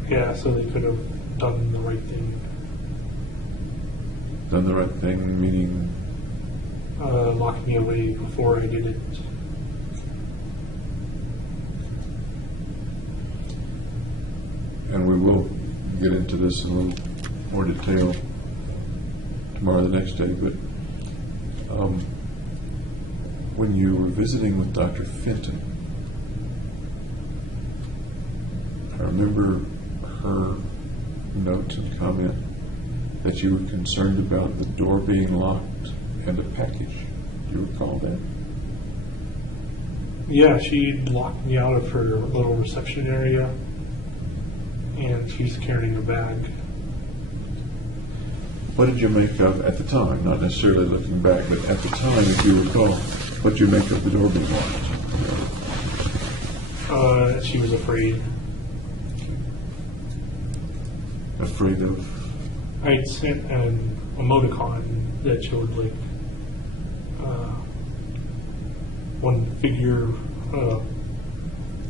Yeah, so they could have done the right thing. Done the right thing, meaning Locked me away before I did it. and we will get into this in a little more detail tomorrow or the next day, but when you were visiting with Dr. Fenton, I remember her note and comment that you were concerned about the door being locked and a package. Do you recall that? Yeah, she locked me out of her little reception area, and she was carrying a bag. What did you make of, at the time, not necessarily looking back, but at the time, if you recall, what did you make of the door being locked? She was afraid. Afraid of? I'd sent an emoticon that showed like one figure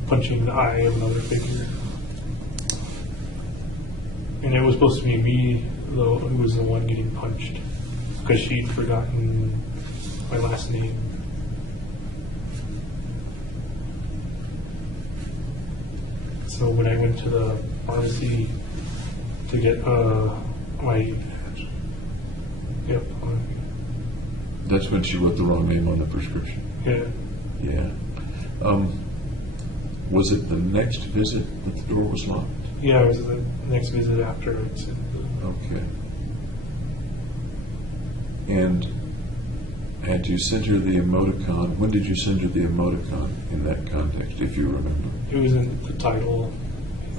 punching the eye of another figure. And it was supposed to be me, though, who was the one getting punched, because she'd forgotten my last name. So when I went to the pharmacy to get my, yep, That's when she wrote the wrong name on the prescription. yeah, Yeah. Was it the next visit that the door was locked? yeah, it was the next visit after I'd sent the, Okay. And had you sent her the emoticon? When did you send her the emoticon in that context, if you remember? it was in the title.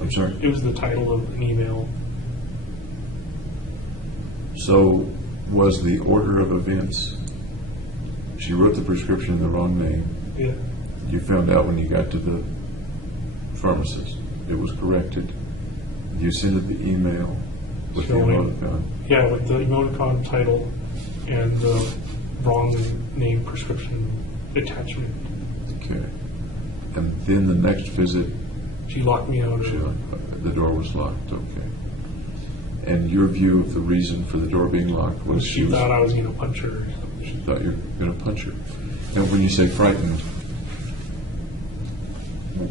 I'm sorry? It was the title of an email. So was the order of events, she wrote the prescription in the wrong name. Yeah, You found out when you got to the pharmacist. It was corrected. You sent her the email with the Showing- emoticon. yeah, with the emoticon title and the wrong name prescription attachment. Okay. And then the next visit, She locked me out of the door was locked. Okay. And your view of the reason for the door being locked was She thought I was going to punch her. she thought you were going to punch her. And when you say frightened,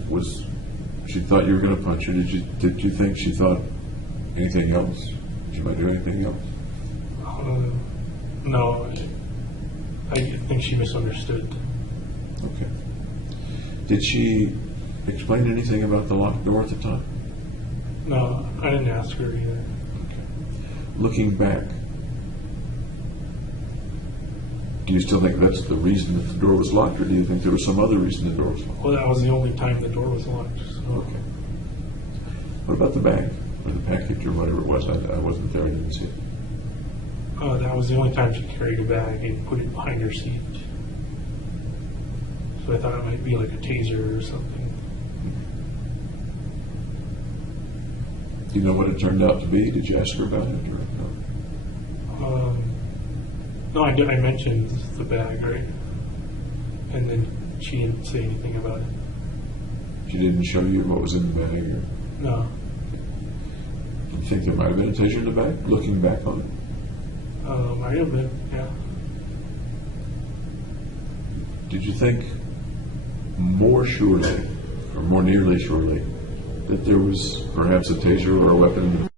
was she thought you were going to punch her? Did you think she thought anything else? She might do anything else? No, I think she misunderstood. Okay. Did she explain anything about the locked door at the time? No, I didn't ask her either. Looking back, do you still think that's the reason that the door was locked, or do you think there was some other reason the door was locked? Well, that was the only time the door was locked. So. Okay. What about the bag, or the package, or whatever it was? I wasn't there, I didn't see it. That was the only time she carried a bag and put it behind her seat. So I thought it might be like a taser or something. Do you know what it turned out to be? Did you ask her about it, or no? No, I mentioned the bag, right? And then she didn't say anything about it. She didn't show you what was in the bag, or? No. You think there might have been a taser in the back, looking back on it? Might have been, yeah. Did you think more surely, or more nearly surely, that there was perhaps a taser or a weapon in the